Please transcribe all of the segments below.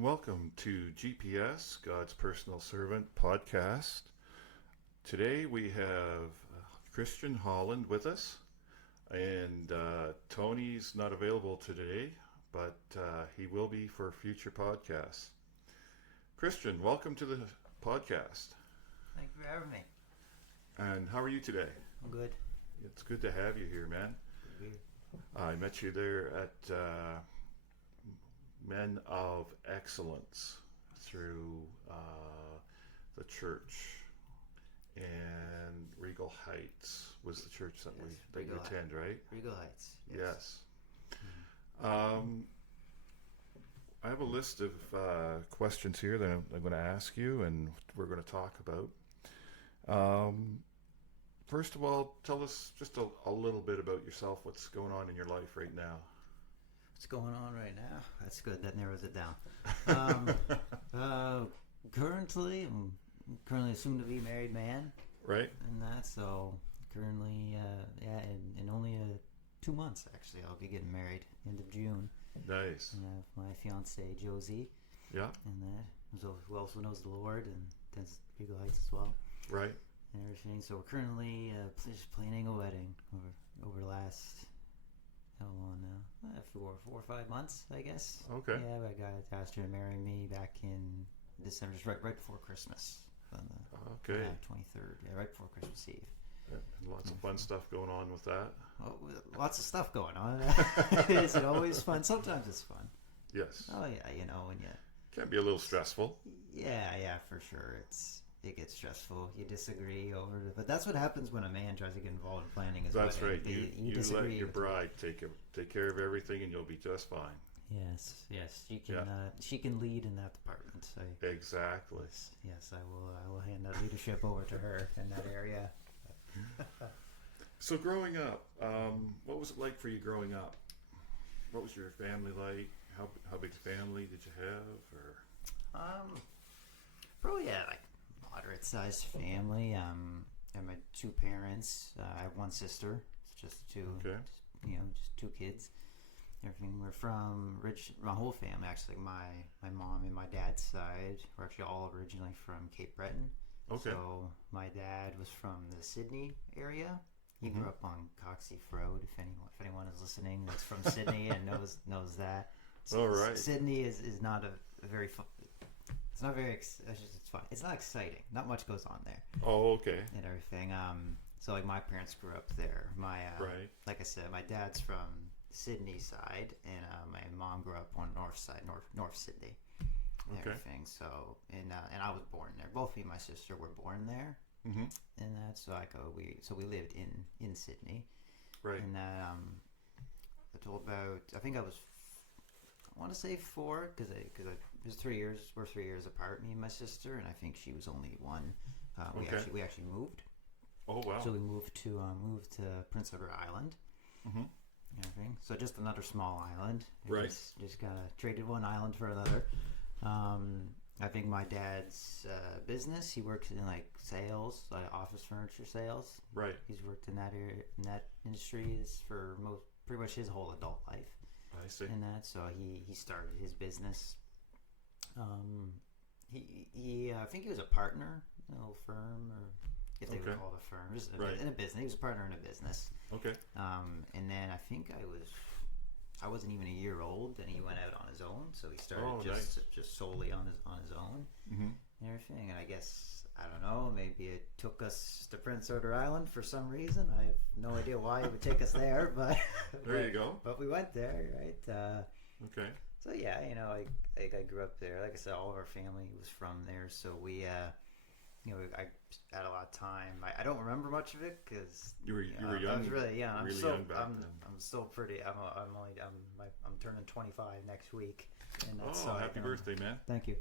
and welcome to GPS, God's Personal Servant podcast. Today we have Christian Holland with us, and Tony's not available today, but he will be for future podcasts. Christian, welcome to the podcast. Thank you for having me. And how are you today? I'm good. It's good to have you here, man. I met you there at Men of Excellence through the church, and Regal Heights was the church that you attend, right? Regal Heights. Yes. I have a list of questions here that I'm going to ask you, and we're going to talk about. First of all, tell us just a little bit about yourself. What's going on in your life right now? What's going on right now? That's good. That narrows it down. Currently, I'm a soon-to-be married man. Right. And that, so currently, in only 2 months, actually, I'll be getting married, end of June. Nice. And I have my fiancée, Josie. Yeah. And that, who also knows the Lord and does Regal Heights as well. Right. And everything. So we're currently just planning a wedding over the last, how long now? 4 or 5 months, I guess. Okay. Yeah, I got asked her to marry me back in December, just right before Christmas. On the 23rd. Yeah, right before Christmas Eve. And lots of fun stuff going on with that. Well, lots of stuff going on. Is it always fun? Sometimes it's fun. Yes. Oh yeah, when you can be a little stressful. Yeah, for sure. It gets stressful. You disagree over it, but that's what happens when a man tries to get involved in planning his wedding. That's right. You disagree. Let your bride take care of everything, and you'll be just fine. Yes. She can. Yeah. She can lead in that department. So exactly. Yes, I will. I will hand that leadership over to her in that area. So, growing up, what was it like for you growing up? What was your family like? How big a family did you have? Or probably like moderate-sized family. I have my 2 parents. I have 1 sister. It's just 2. Okay. Just 2 kids. Everything. We're from my whole family actually. My mom and my dad's side were actually all originally from Cape Breton. Okay. So my dad was from the Sydney area. He grew up on Coxeaf Road. If anyone is listening that's from Sydney and knows that. All right. Sydney is not a very fun. It's not very. It's fun. It's not exciting. Not much goes on there. Oh, okay. And everything. So like my parents grew up there. Right. Like I said, my dad's from Sydney side, and my mom grew up on north side, North Sydney. And everything. So and I was born there. Both me and my sister were born there. Mm-hmm. And that's we lived in Sydney. Right. And that I told about. I think I want to say 4 because it was 3 years. We're 3 years apart, me and my sister, and I think she was only 1. We actually moved. Oh wow! So we moved to Prince Edward Island. Mm-hmm. Everything. So just another small island. Right. Just kind of traded one island for another. I think my dad's business. He works in like sales, like office furniture sales. Right. He's worked in that area, in that industry for pretty much his whole adult life. I see. And that, so he started his business. He I think he was a partner in a little firm, or if they would call it a firm, just in a business. He was a partner in a business. Okay. And then I think I wasn't even a year old, and he went out on his own. So he started just solely on his own and everything. And I guess, I don't know, maybe it took us to Prince Edward Island for some reason. I have no idea why it would take us there, but you go. But we went there, right? Okay. So yeah, I grew up there. Like I said, all of our family was from there. So we, I had a lot of time. I don't remember much of it because you were young. I was really young. I'm still pretty. I'm turning 25 next week. And happy birthday, man! Thank you.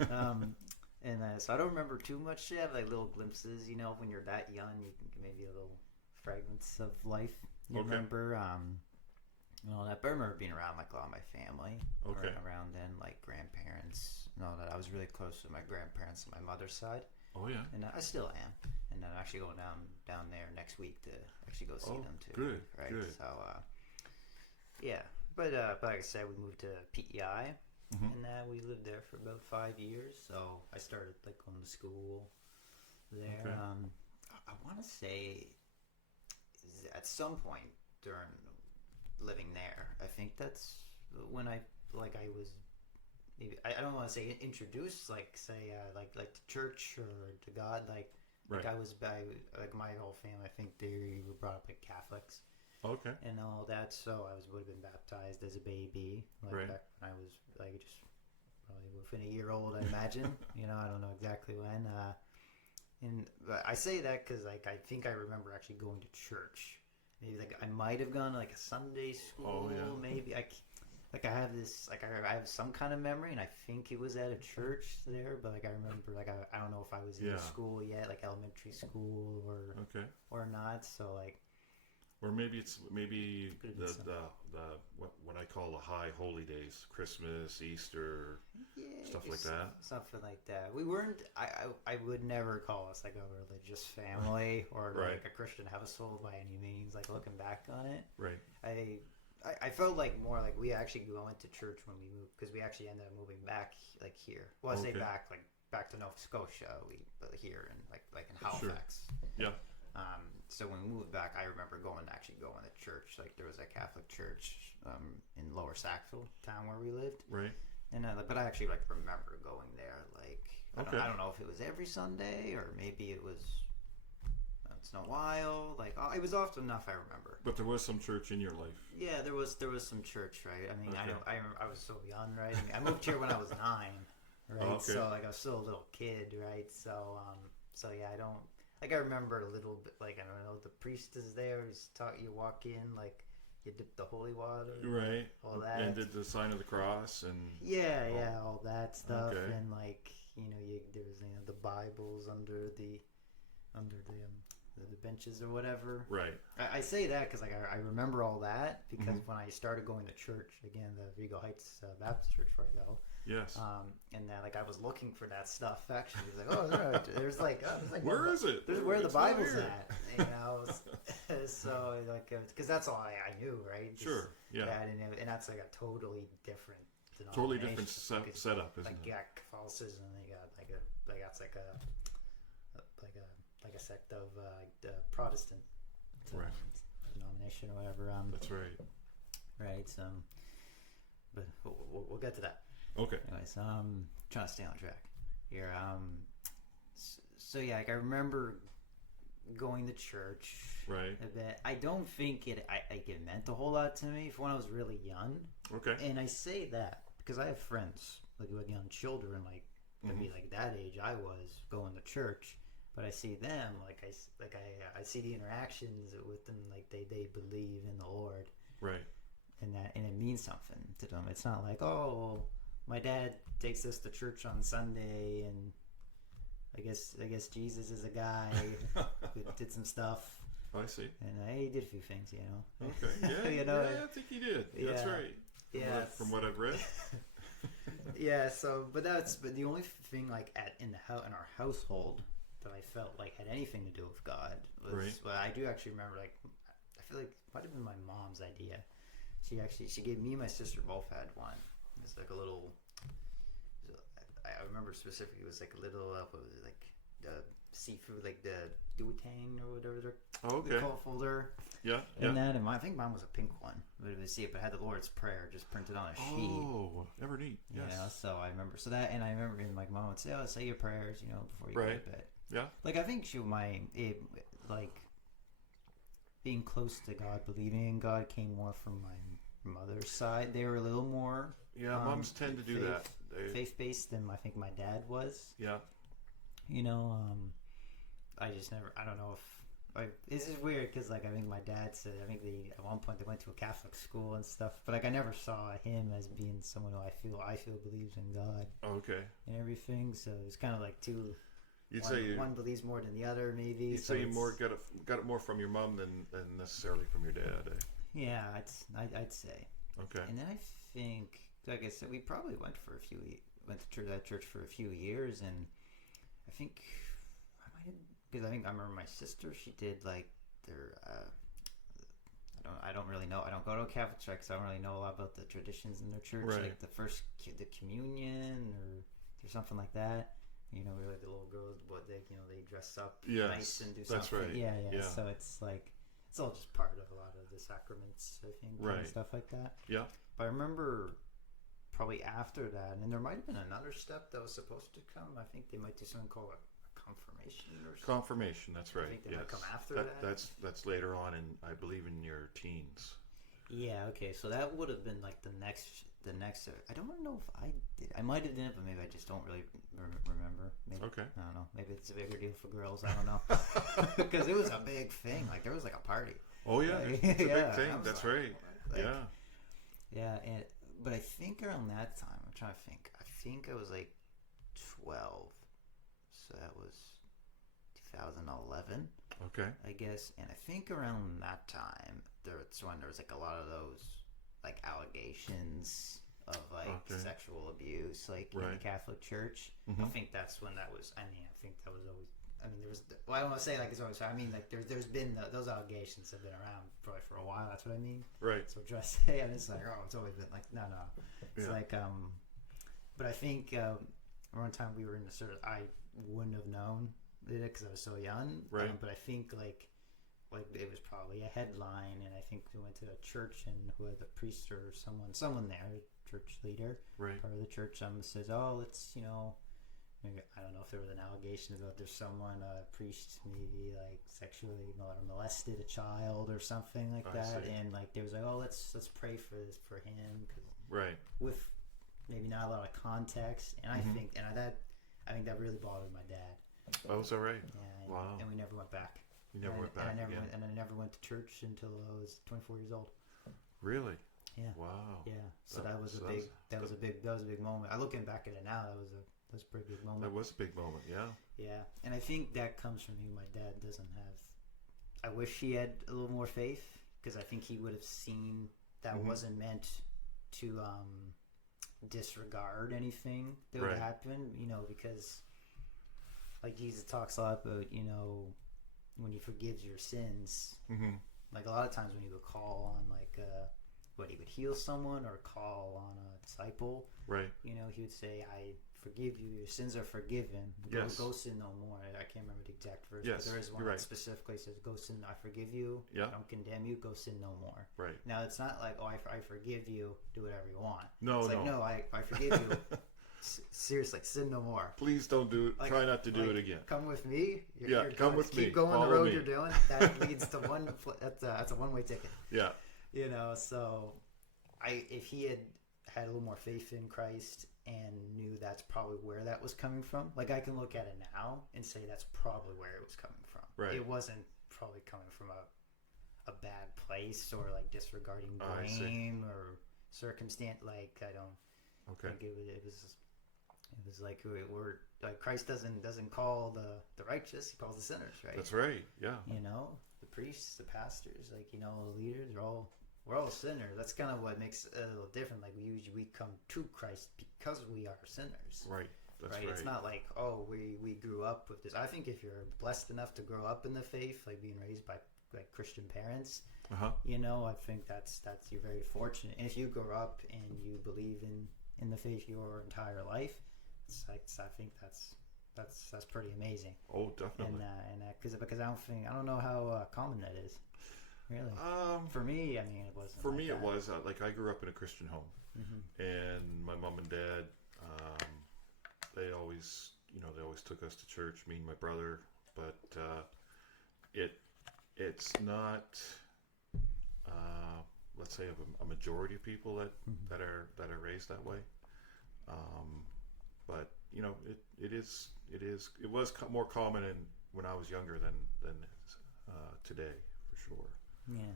So I don't remember too much yet. Like little glimpses, when you're that young, you can maybe little fragments of life. Remember, that. But I remember being around like a lot of my family. Around then, like grandparents. That I was really close to my grandparents on my mother's side. Oh yeah. And I still am. And I'm actually going down there next week to actually go see them too. Good. Right. Good. So yeah. But like I said, we moved to PEI. and we lived there for about 5 years. So I started like going to school there. Okay. I want to say at some point during living there, I think that's when I was maybe I don't want to say introduced like to church or to God like I was like my whole family. I think they were brought up like Catholics. Okay. And all that, so I would have been baptized as a baby, like back when I was like just probably within a year old, I imagine. I don't know exactly when. But I say that because like I think I remember actually going to church. Maybe like I might have gone to like a Sunday school. Maybe I have this like I have some kind of memory, and I think it was at a church there. But like I remember like I don't know if I was in school yet, like elementary school or not. So like. Or maybe the what I call the high holy days, Christmas, Easter, stuff like that. Something like that. We weren't. I would never call us like a religious family or like a Christian household by any means. Like looking back on it, I felt like more like we actually went to church when we moved because we actually ended up moving back like here. Well, I say back to Nova Scotia. But here in like in Halifax. Sure. Yeah. So when we moved back, I remember going to church. Like there was a Catholic church in Lower Sackville, town where we lived. Right. And but I actually like remember going there. Like I don't know if it was every Sunday or maybe it was once in a while. Like it was often enough. I remember. But there was some church in your life. Yeah, there was some church, right? I mean, I was so young, right? I mean, I moved here when I was 9, right? So like I was still a little kid, right? So yeah, I don't. Like I remember a little bit, like I don't know, the priest is there. He's taught you walk in, like you dip the holy water, right? All that, and did the sign of the cross, and all that stuff, and like there was the Bibles under the benches or whatever. Right. I say that because like I remember all that because when I started going to church again, the Vigo Heights Baptist Church where I go. Yes. And that like I was looking for that stuff actually. It was like, there's like where is it? There's where the Bible's at, so like because that's all I knew, right? Sure. Yeah. And that's like a totally different setup, isn't it? Yeah, Catholicism. They got that's like a sect of Protestant denomination or whatever. That's right. Right. But we'll get to that. Okay. Anyways, trying to stay on track here. So yeah, like I remember going to church. Right. A bit. I don't think it meant a whole lot to me for when I was really young. Okay. And I say that because I have friends like young children, like maybe like that age I was going to church, but I see them like I see the interactions with them, like they believe in the Lord. Right. And it means something to them. It's not like, oh, well, my dad takes us to church on Sunday, and I guess Jesus is a guy who did some stuff. I see. And he did a few things, Okay. Yeah. I think he did. Yeah. That's right. Yeah. From what I've read. Yeah. So, but the only thing like in our household that I felt like had anything to do with God was. Well, I do actually remember. Like, I feel like it might have been my mom's idea. She gave me and my sister both had one. It's like a little. I remember specifically it was like a little what was it, like seafood, like the duotang or whatever they call it, folder. Yeah. And I think mine was a pink one. But it had the Lord's Prayer just printed on a sheet. Oh, ever neat. Yes. So I remember and I remember my mom would say, "Oh, say your prayers, before you go to bed." Yeah. Like I think like being close to God, believing in God, came more from my mother's side. They were a little more. Yeah, moms tend to do that. Faith-based than I think my dad was. Yeah. I just never. I don't know if. This is weird because like I think my dad said at one point they went to a Catholic school and stuff, but like I never saw him as being someone who I feel believes in God. Okay. And everything, so it's kind of like two. You'd say one believes more than the other, maybe. You'd say you got it more from your mom than necessarily from your dad. Yeah, I'd say. Okay. And then I think, like I said, we probably went to that church for a few years, and I think I might have, because I remember my sister, she did like their I don't really know. I don't go to a Catholic church, so I don't really know a lot about the traditions in their church, like the first the communion or something like that. You know, where the little girls, what they they dress up nice and do something. That's right. Yeah. So it's like it's all just part of a lot of the sacraments, I think, and stuff like that. Yeah. But I remember probably after that, and there might have been another step that was supposed to come. I think they might do something called a confirmation or something. Confirmation, that's right. I think they might come after that. That's later on, in I believe in your teens. Yeah. Okay. So that would have been like the next. I don't know if I did. I might have done it, but maybe I just don't really remember. Maybe, okay. I don't know. Maybe it's a bigger deal for girls. I don't know. Because it was a big thing. Like there was like a party. Oh yeah, it's a big thing. That's like, right. Like, yeah. But I think around that time, I'm trying to think. I think I was like 12. So that was 2011. Okay. I guess, and I think around that time, that's when there was like a lot of those like allegations of like sexual abuse, like in the Catholic Church. I think that's when that was. I mean, I think that was always. I mean, there was. Well, I don't want to say like it's always. I mean, like there's been those allegations have been around probably for a while. That's what I mean. Right. So what I say, and it's like, oh, it's always been like no. It's like but I think one time we were in the sort of I wouldn't have known it because I was so young. Right. But I think like it was probably a headline, and I think we went to a church and who had the priest or someone there, a church leader, part of the church, says, oh, let's maybe I don't know if there was an allegation about there's someone a priest maybe like sexually molested a child or something like that, and like there was like, oh, let's pray for him because with maybe not a lot of context, and I think that really bothered my dad. Oh, is that right? Yeah. Wow. And we never went back. You never went back. And I never went to church until I was 24 years old. Really? Yeah. Wow. Yeah. So that was a big moment. I looking back at it now, that was a pretty big moment. That was a big moment. Yeah. Yeah, and I think that comes from me. My dad doesn't have. I wish he had a little more faith because I think he would have seen that wasn't meant to disregard anything that would happen. Because like Jesus talks a lot about when he forgives your sins, like a lot of times when he would call on like he would heal someone or call on a disciple, he would say, I forgive you, your sins are forgiven, go sin no more. I can't remember the exact verse, but there is one that specifically says, go sin, I forgive you, don't condemn you, go sin no more. Now it's not like, oh, I forgive you, do whatever you want. No, it's like, no, I forgive you. Seriously, sin no more. Please don't do it. Try not to do it again. Come with me. Come with me. Keep going the road you're doing. That leads to one. That's a one-way ticket. Yeah. So if he had a little more faith in Christ and knew that's probably where that was coming from, like I can look at it now and say that's probably where it was coming from. Right. It wasn't probably coming from a bad place or like disregarding blame or circumstance. Like I don't. Okay. Think it was like we're like Christ doesn't call the righteous, he calls the sinners, right? That's right. Yeah. The priests, the pastors, like the leaders, we're all sinners. That's kind of what makes it a little different. Like we come to Christ because we are sinners. Right. That's right. It's not like, oh, we grew up with this. I think if you're blessed enough to grow up in the faith, like being raised by like Christian parents, I think that's you're very fortunate. And if you grow up and you believe in the faith your entire life, I think that's pretty amazing. Oh, definitely. And because I don't know how common that is, really. For me, I mean, it wasn't. For me, it was like I grew up in a Christian home, and my mom and dad, they always took us to church, me and my brother. But it's not, let's say, a majority of people that are raised that way. But it was more common when I was younger than today, for sure. Yeah,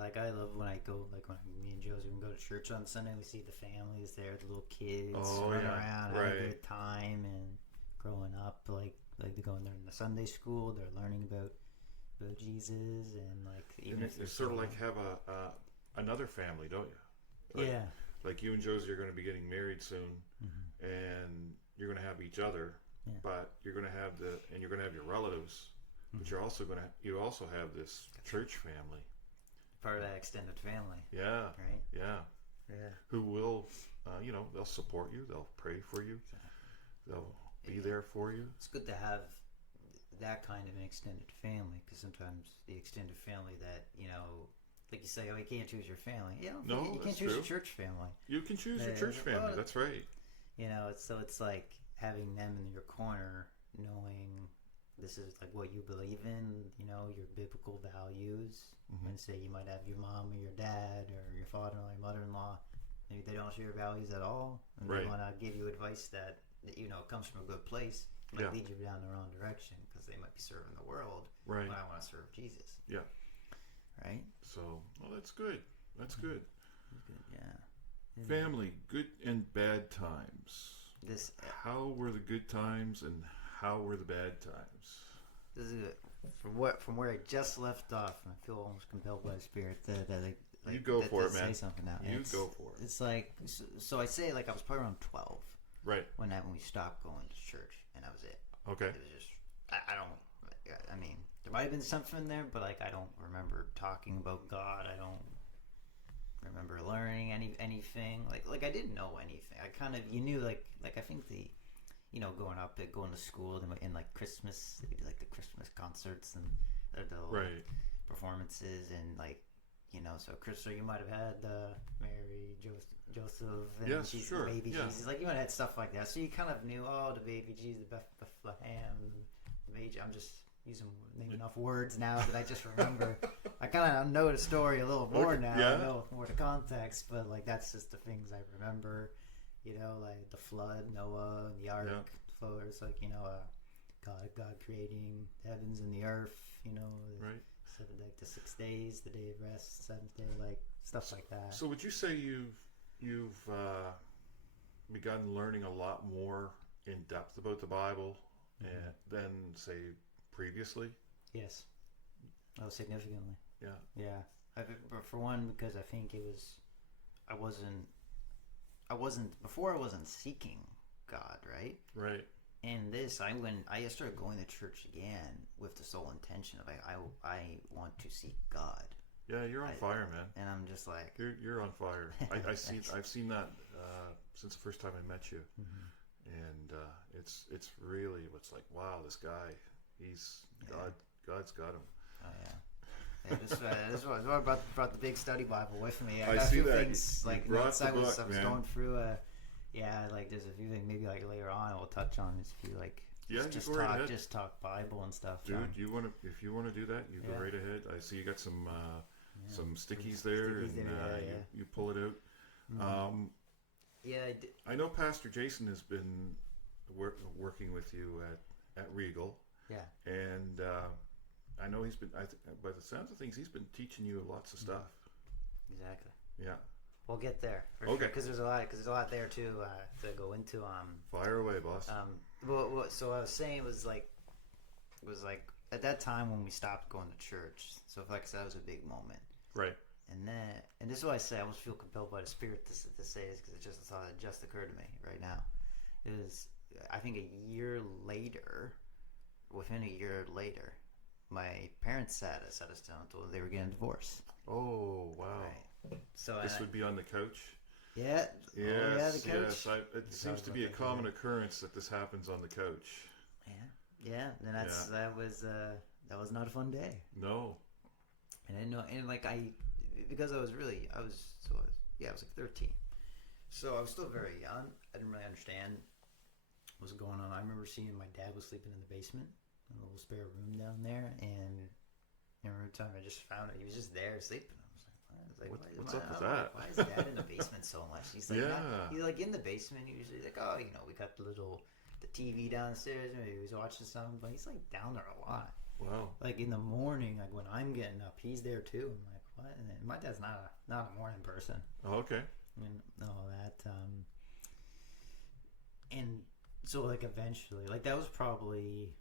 like I love when I go, like when me and Josie can go to church on Sunday, we see the families there, the little kids running around, having a good time, and growing up, like they're going there in the Sunday school, they're learning about Jesus, and like even if it's sort of like have another family, don't you? Like, like you and Josie are going to be getting married soon, and you're going to have each other, but you're going to have your relatives, but you also have this church family, part of that extended family. Yeah. Right. Yeah. Yeah. Who will, they'll support you. They'll pray for you. They'll be there for you. It's good to have that kind of an extended family, because sometimes the extended family that, like you say, oh, you can't choose your family. You can't choose your church family. You can choose your church family. That's right. It's like having them in your corner, knowing this is like what you believe in, your biblical values. Mm-hmm. And say you might have your mom or your dad or your father-in-law, your mother-in-law. Maybe they don't share your values at all, and they want to give you advice that comes from a good place. Might lead you down the wrong direction because they might be serving the world. Right. But I want to serve Jesus. Yeah. Right. So, that's good. That's good. Yeah. Family, good and bad times. How were the good times and how were the bad times? This is from where I just left off. I feel almost compelled by the Spirit that you go for it, man. Say something now. You go for it. It's like so. I say like I was probably around 12. Right. When we stopped going to church, and that was it. Okay. It was just I mean, there might have been something there, but like I don't remember talking about God. I don't remember learning anything. Like I didn't know anything. I kind of knew like I think the going up and going to school and like Christmas, they do like the Christmas concerts and the performances and like so you might have had Mary, Joseph, and baby Jesus. Like you might have had stuff like that. So you kind of knew, the baby Jesus, Bethlehem, Major. I'm just naming enough words now that I just remember. I kind of know the story a little more now. I know more the context, but like that's just the things I remember. Like the flood, Noah, and the ark. So it's like God creating the heavens and the earth. Right. Like the 6 days, the day of rest, seventh day, like stuff like that. So would you say you've begun learning a lot more in depth about the Bible than say previously? Yes. Oh, significantly. Yeah. Yeah. For one, because I think I wasn't seeking God, right? Right. And I started going to church again with the sole intention of I want to seek God. Yeah, you're on fire, man. And I'm just like you're on fire. I've seen that since the first time I met you, and it's really what's like, wow, this guy, he's God. God's got him. Oh yeah. This was I brought the big study Bible with me. I got see a few that. things like brought notes the I was book, man. going through. Like there's a few things maybe like later on we'll touch on this if you like. Just talk Bible and stuff. Dude, if you want to do that, you go right ahead. I see you got some stickies there, you pull it out. Mm-hmm. I know Pastor Jason has been working with you at Regal. Yeah. And I know he's been. By the sounds of things, he's been teaching you lots of stuff. Exactly. Yeah. We'll get there. Okay. Because there's a lot there too to go into. Fire away, boss. So I was saying was like at that time when we stopped going to church. So like I said, that was a big moment. Right. And this is what I say. I almost feel compelled by the Spirit to say this because it just occurred to me right now. It was I think within a year later, my parents sat us down and told they were getting a divorce. Oh wow! Right. So this would be on the couch. Yeah. Yes. The couch. Yes. It seems to be a common occurrence that this happens on the couch. Yeah. And that was not a fun day. No. And I didn't know, and like because I was like 13. So I was still very young. I didn't really understand what was going on. I remember seeing my dad was sleeping in the basement, in a little spare room down there, and every time I just found it, he was just there sleeping. I was like, what's up with that? Why is Dad in the basement so much? He's like, he's like in the basement. He was like, we got the TV downstairs. Maybe he was watching something, but he's like down there a lot. Wow. Like in the morning, like when I'm getting up, he's there too. I'm like, what? And then my dad's not a morning person. Oh, okay. And all that. And so like eventually, like that was probably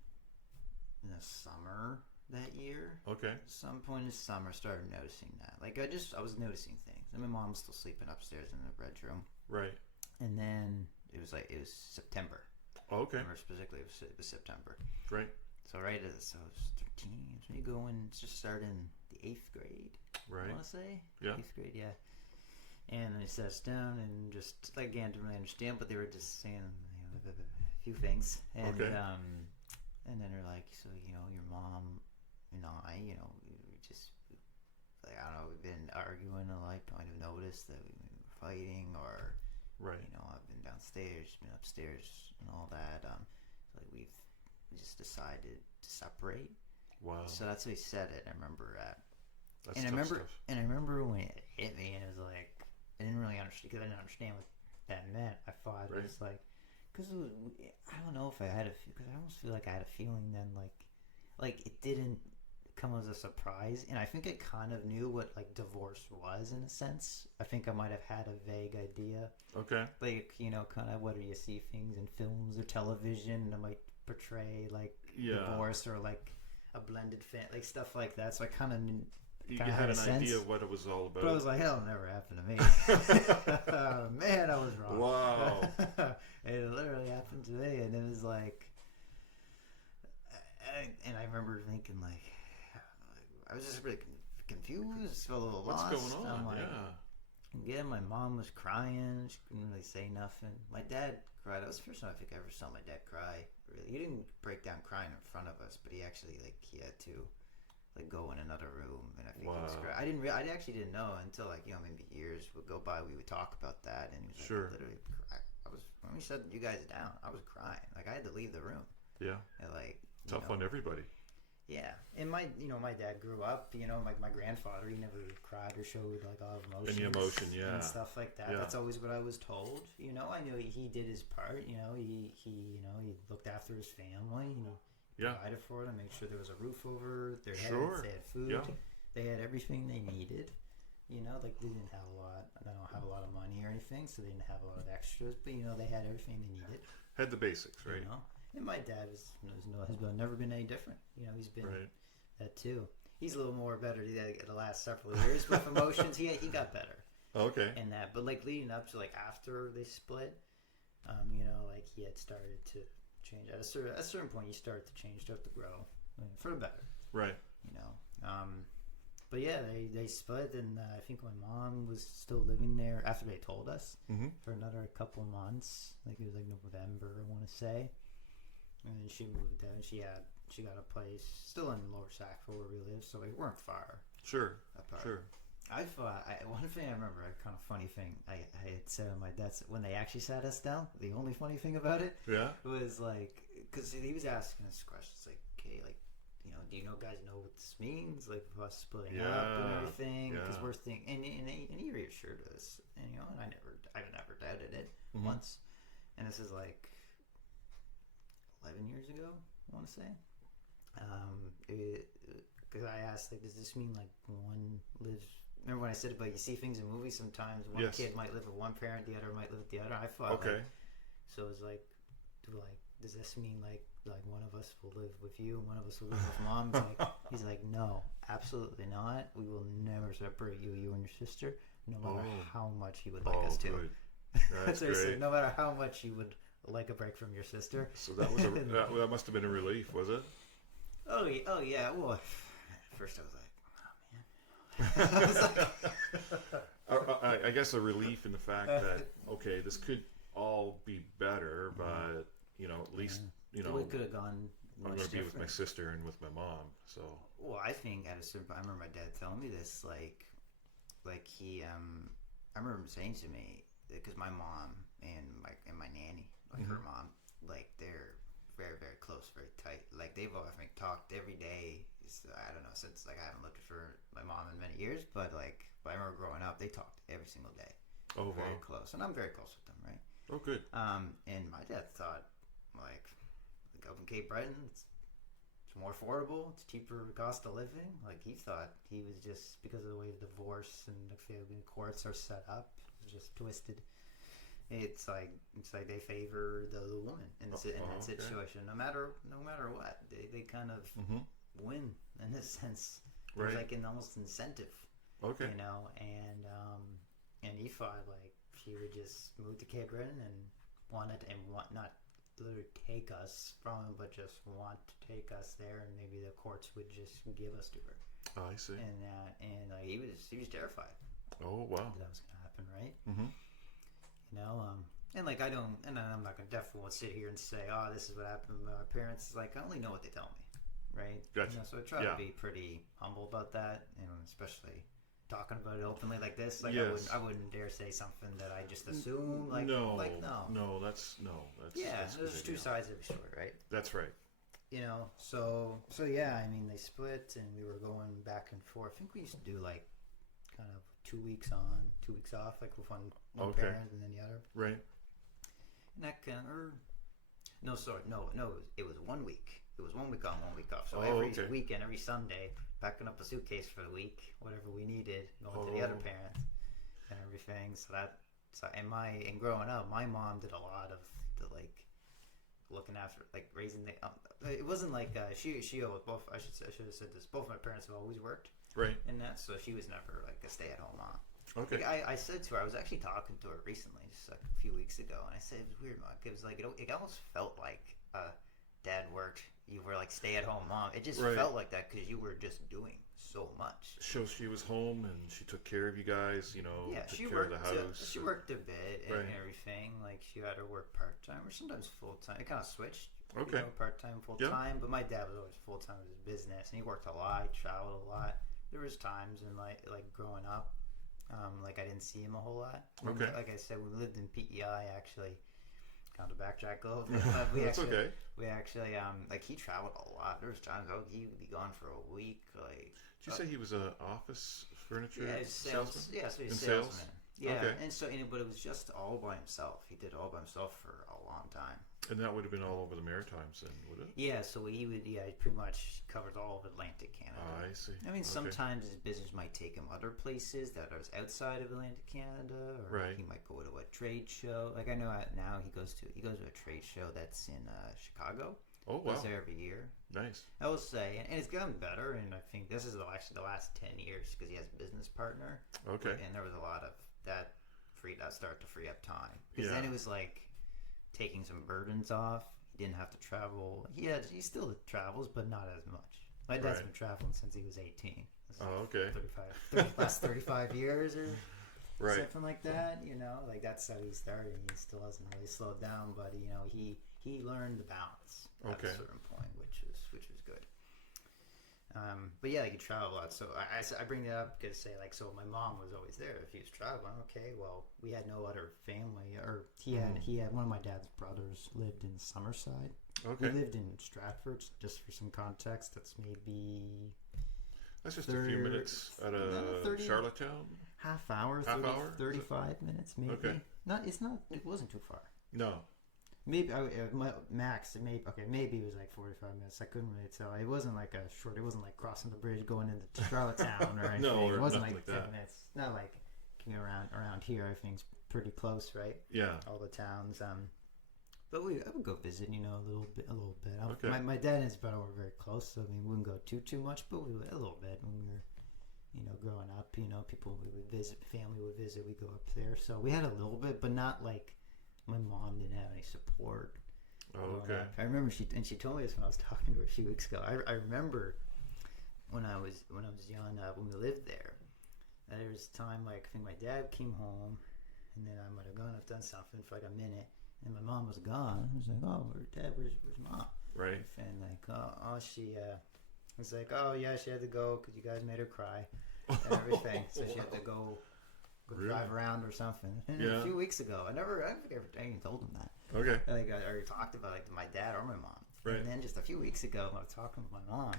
in the summer that year. Okay. Some point in the summer, I started noticing that. Like I was noticing things. And my mom was still sleeping upstairs in the bedroom. Right. And then it was September. Oh, okay. More specifically, it was September. Right. So I was 13. So you go in, just starting the 8th grade. Right. I want to say. Yeah. 8th grade, yeah. And they sat us down and just, like, again, didn't really understand, but they were just saying, a few things. And, and then they're like, so, your mom and I, we just, like, I don't know, we've been arguing and, like, might have noticed that we were fighting or, right. I've been downstairs, been upstairs and all that. So, like, we just decided to separate. Wow. So that's how he said it. I remember that. That's and tough stuff. And I remember when it hit me, and it was like, I didn't really understand, because I didn't understand what that meant. I thought it was like, because I don't know if I had because I almost feel like I had a feeling then, like it didn't come as a surprise, and I think I kind of knew what, like, divorce was in a sense. I think I might have had a vague idea. Okay. Like, kind of whether you see things in films or television that might portray, like, divorce or, like, a blended like stuff like that. So I kind of knew. You had an idea of what it was all about. But I was like, hell, never happened to me. Oh, man, I was wrong. Wow. It literally happened today, and it was like, and I remember thinking, like, I was just really confused, felt a little lost. What's going on? I'm like, yeah, my mom was crying. She couldn't really say nothing. My dad cried. That was the first time I think I ever saw my dad cry. Really, he didn't break down crying in front of us, but he actually, like, he had to, like, go in another room, and I think he was crying. I actually didn't know until, like, maybe years would go by. We would talk about that, and he was like, literally cry. When we shut you guys down, I was crying. Like, I had to leave the room. Yeah. And, like, tough on everybody. Yeah, and my dad grew up, my grandfather, he never cried or showed, like, all emotions. Any emotion, yeah. And stuff like that. Yeah. That's always what I was told. I know he did his part. He looked after his family. He provided for them, made sure there was a roof over their heads. They had food. Yeah. They had everything they needed. Like, they didn't have a lot. They don't have a lot of money or anything, so they didn't have a lot of extras. But they had everything they needed. Had the basics, right? And my dad has never been any different. He's been that too. He's a little more better the last several years with emotions. He got better. Okay. And that, but, like, leading up to, like, after they split, like, he had started to change. At a certain point, he started to change, started to grow, for the better. Right. But yeah, they split, and I think my mom was still living there after they told us for another couple months. Like, it was like November, I want to say. And then she moved out. She got a place still in Lower Sackville where we live, so we weren't far. Sure. Apart. Sure. I thought one thing I remember, a kind of funny thing I had said to my dad when they actually sat us down. The only funny thing about it, was like, because he was asking us questions like, okay, like, do you guys know what this means? Like, us splitting up and everything, because we're thinking, and he reassured us, and and I never doubted it once, and this is like 11 years ago, I want to say. Because I asked, like, does this mean, like, one lives... Remember when I said about you see things in movies sometimes, one kid might live with one parent, the other might live with the other. I thought, so it's like, does this mean, like one of us will live with you and one of us will live with mom? He's like, no, absolutely not. We will never separate you and your sister, no matter how much you would like us to. That's so great. No matter how much you would like a break from your sister. So that was that must have been a relief, was it? Oh yeah. Well, at first I was like, oh man. I guess a relief in the fact that this could all be better, but at least we could have gone. I'm going to be with my sister and with my mom. So. Well, I think at a certain point, I remember my dad telling me this, like he, I remember him saying to me, because my mom and my nanny, like her mom, like, they're very, very close, very tight. Like, they've, I think, talked every day. I don't know, since, like, I haven't looked for my mom in many years, but, like, I remember growing up, they talked every single day. Oh, very wow. close, and I'm very close with them, right? Oh, good. And my dad thought, like up in Cape Breton, it's more affordable, it's cheaper cost of living. Like, he thought he was just, because of the way the divorce and the family courts are set up, it's just twisted. It's like they favor the woman in that situation, no matter what. They kind of win in a sense. There's like an almost incentive. Okay. And he thought, like, she would just move to Cape Breton and want not literally take us from him, but just want to take us there, and maybe the courts would just give us to her. Oh, I see. And he was terrified. Oh, wow. That was going to happen, right? Mm-hmm. You know, and like I'm not going to definitely won't sit here and say, oh, this is what happened with my parents. Like, I only know what they tell me, right? Gotcha. You know, so I try to be pretty humble about that, especially talking about it openly like this. Like, yes. I wouldn't dare say something that I just assume. Like, no. That's yeah. There's two sides of the story, right? That's right. You know, so yeah. I mean, they split, and we were going back and forth. I think we used to do like kind of 2 weeks on, 2 weeks off, like with one parent and then the other. Right. And that kind of, no, it was 1 week. It was 1 week on, 1 week off. So every weekend, every Sunday, packing up a suitcase for the week, whatever we needed, going to the other parents and everything. And growing up, my mom did a lot of the like looking after, like raising the. It wasn't like she both. I should have said this. Both my parents have always worked. Right. And that, so she was never like a stay-at-home mom. Okay. Like I said to her, I was actually talking to her recently, just like a few weeks ago, and I said it was weird, Mom. It was like it almost felt like Dad worked. You were like stay-at-home mom. It just felt like that because you were just doing so much. So she was home and she took care of you guys. You know, she took care worked. of the house. She worked a bit and everything. Like she had her work part-time or sometimes full-time. It kind of switched. Okay. You know, part-time, full-time. But my dad was always full-time with his business, and he worked a lot. He traveled a lot. There was times in like growing up, like I didn't see him a whole lot. Okay. Like I said, we lived in PEI actually. Kind of backtrack a little bit. That's okay. We actually like he traveled a lot. There was times he would be gone for a week. Like did you say he was an office furniture salesman? Yeah, so he's a salesman. Salesman. Yeah, okay. But it was just all by himself. He did it all by himself for a long time. And that would have been all over the Maritimes then, would it? Yeah, so he pretty much covered all of Atlantic Canada. Oh, I see. I mean, sometimes his business might take him other places that are outside of Atlantic Canada, or he might go to a trade show. Like I know now he goes to a trade show that's in Chicago. Oh, wow. Goes there every year. Nice. I will say, and it's gotten better, and I think this is actually the last 10 years because he has a business partner. Okay. And there was a lot of that started to free up time. Because then it was like taking some burdens off. He didn't have to travel. He still travels, but not as much. My dad's been traveling since he was 18. Oh, okay. 35 years or something like that. You know, like that's how he started. He still hasn't really slowed down, but you know, he learned the balance at a certain point, which was good. But yeah, he traveled a lot. So I bring that up because so my mom was always there. If he was traveling, okay, well, we had no other family, or he had one of my dad's brothers lived in Summerside. Okay. We lived in Stratford. Just for some context, that's maybe just a few minutes out of Charlottetown. Half hour, 35 minutes, maybe. Okay. It wasn't too far. No. Maybe max. Maybe it was like 45 minutes. I couldn't really tell. It wasn't like a short. It wasn't like crossing the bridge going into Charlottetown or anything. No, or it wasn't like 10 that. minutes. Not like around here. Everything's pretty close, right? Yeah. All the towns. But I would go visit. You know, a little bit. Okay. My dad and his brother were very close, so we wouldn't go too much, but we would a little bit when we were, growing up. People we would visit, family would visit. We go up there, so we had a little bit, but not like. My mom didn't have any support. Oh, okay. I remember she told me this when I was talking to her a few weeks ago. I remember when I was young, when we lived there. There was a time I think my dad came home, and then I might have gone. I've done something for like a minute, and my mom was gone. I was like, "Oh, where's mom?" Right. And like, she. I was like, "Oh yeah, she had to go because you guys made her cry and everything, so she had to go." Drive around or something. And a few weeks ago, I think I even told him that. Okay. I already talked about to my dad or my mom. Right. And then just a few weeks ago, I was talking with my mom,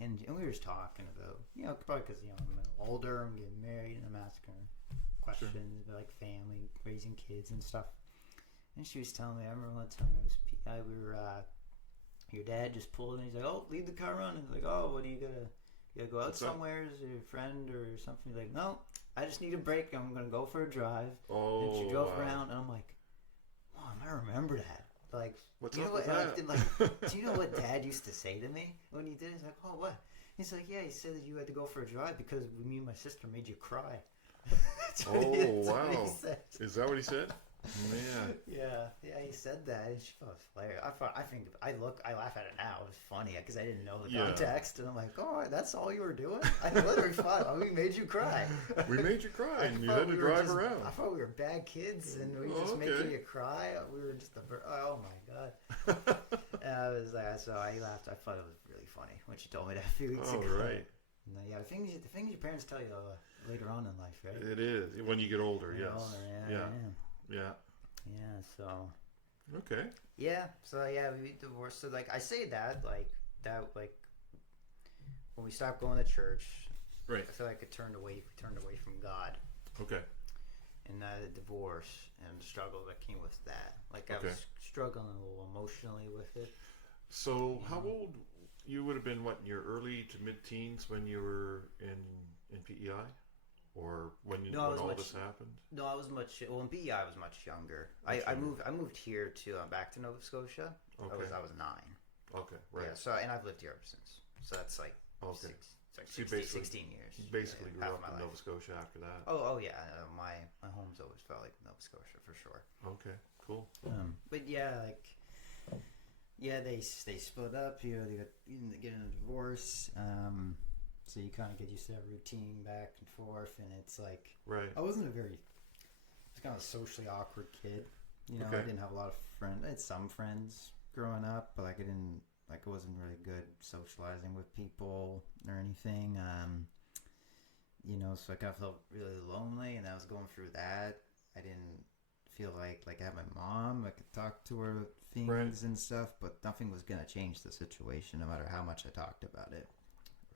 and we were just talking about, probably because I'm older, I'm getting married, and I'm asking her questions about like family, raising kids and stuff. And she was telling me, I remember one time your dad just pulled in. He's like, "Oh, leave the car running." He's like, "Oh, what are you gonna? You gotta go out somewhere? Is your friend or something?" He's like, "No. I just need a break. I'm going to go for a drive." Oh, and she drove around, and I'm like, "Mom, I remember that." Like, what's you up know with what? that? Do you know what Dad used to say to me when he did? He's like, "Oh, what?" He's like, "Yeah, he said that you had to go for a drive because me and my sister made you cry." Oh, wow! Is that what he said? Yeah. He said that. And she thought it was hilarious. I laugh at it now. It was funny because I didn't know the context, and I'm like, oh, that's all you were doing? I literally thought we made you cry. We made you cry, and you had to drive around. I thought we were bad kids, and we were just making you cry. We were just oh my god. And I was like, so I laughed. I thought it was really funny when she told me that a few weeks ago. Right. And, the things your parents tell you later on in life, right? It is when you get older. Yes. Yeah. So. Okay. Yeah. So we divorced. So like I say that like when we stopped going to church, right? I feel like we turned away from God. Okay. And the divorce and the struggle that came with that. Like I was struggling a little emotionally with it. So how old you would have been? What, in your early to mid-teens when you were in PEI, or when all this happened? No, I was much. Well, in PEI I was much younger. I moved here to back to Nova Scotia. Okay. I was 9. Okay, right. Yeah. So and I've lived here ever since. So that's like 16 years. You basically grew up in Nova Scotia after that. Oh yeah. My home's always felt like Nova Scotia for sure. Okay, cool. But they split up. They get in a divorce. So you kind of get used to that routine back and forth, and it's like right. I was kind of a socially awkward kid. I didn't have a lot of friends. I had some friends growing up, but I wasn't really good socializing with people or anything. So I kind of felt really lonely, and I was going through that. I didn't feel like I had my mom. I could talk to her things and stuff, but nothing was going to change the situation no matter how much I talked about it.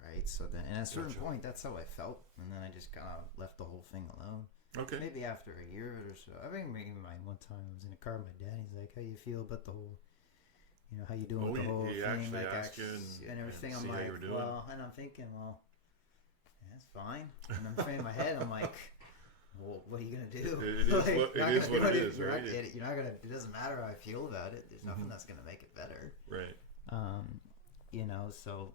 Right? So then, and at a certain point, that's how I felt, and then I just kind of left the whole thing alone. Okay. Maybe after a year or so. I think maybe one time I was in a car with my dad. He's like, "How you feel about the whole, how you doing with the whole he thing?" Actually like asked you and everything. And I'm like, and I'm thinking, that's fine. And I'm in my head, I'm like, well, what are you gonna do? It is what it is, right? You're not gonna. It doesn't matter how I feel about it. There's nothing that's gonna make it better. Right. So.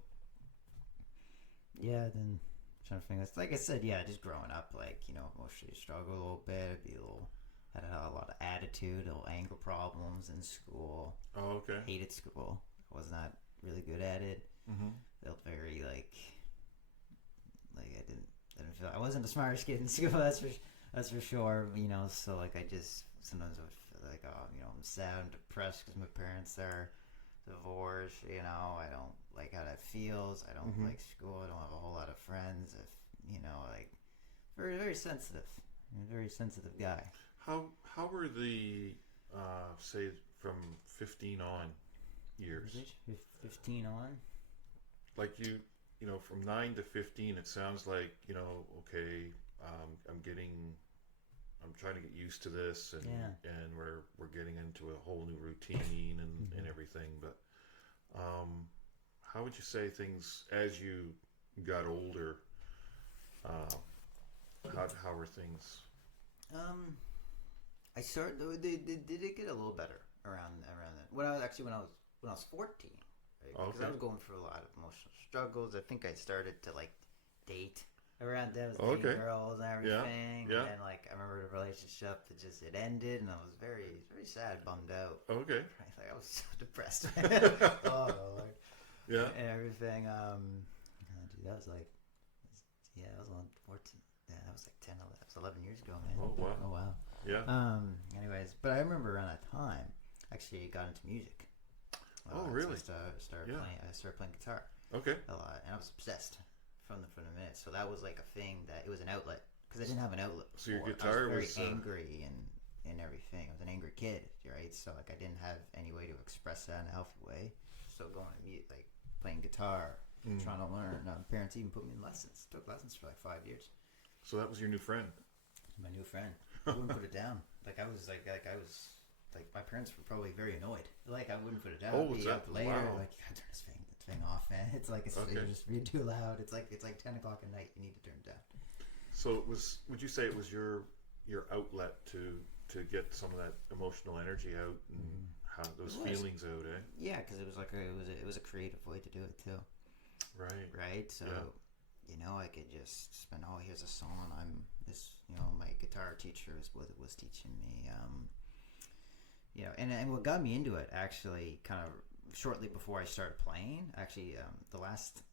Yeah. Then trying to think. Like I said, just growing up, emotionally struggled a little bit. Had a lot of attitude, little anger problems in school. Oh, okay. Hated school. I was not really good at it. Mm-hmm. Felt very I didn't feel I wasn't the smartest kid in school. That's for sure. So I just sometimes I would feel like I'm sad and depressed because my parents are divorced. I don't like how that feels. I don't like school. I don't have a whole lot of friends. Very very sensitive. I'm a very sensitive guy. How were the say from 15 on years? 15 on. Like from 9 to 15, it sounds like okay. I'm trying to get used to this, and we're getting into a whole new routine and everything. But how would you say things as you got older? How were things? I started. Did it get a little better around that? When I was 14, right? Because I was going through a lot of emotional struggles. I think I started to date around then. I was dating girls and everything. Yeah. And I remember the relationship that it ended, and I was very very sad, bummed out. Okay. I was so depressed. Oh Lord. Yeah. And everything. Dude, that was that was on 14. Yeah, that was 10, 11. That was 11 years ago, man. Oh wow. Oh wow. Yeah. Anyways, but I remember around that time, actually, I got into music. Oh really? So I started playing guitar. Okay. A lot, and I was obsessed from the minute. So that was a thing that it was an outlet because I didn't have an outlet. So your guitar I was very angry and everything. I was an angry kid, right? So I didn't have any way to express that in a healthy way. So going to music, playing guitar, trying to learn. Parents even put me in lessons. Took lessons for 5 years. So that was your new friend. My new friend. I wouldn't put it down. I was my parents were probably very annoyed. I wouldn't put it down. Oh, be up later. Wow. You gotta turn this thing off, man. It's you're just being too loud. It's like 10 o'clock at night. You need to turn it down. So would you say it was your outlet to get some of that emotional energy out and how those feelings out, eh? Yeah, because it was a creative way to do it too. Right. So I could just spend. Oh, here's a song. My guitar teacher was teaching me you know, and what got me into it actually, kind of shortly before I started playing, actually, the last,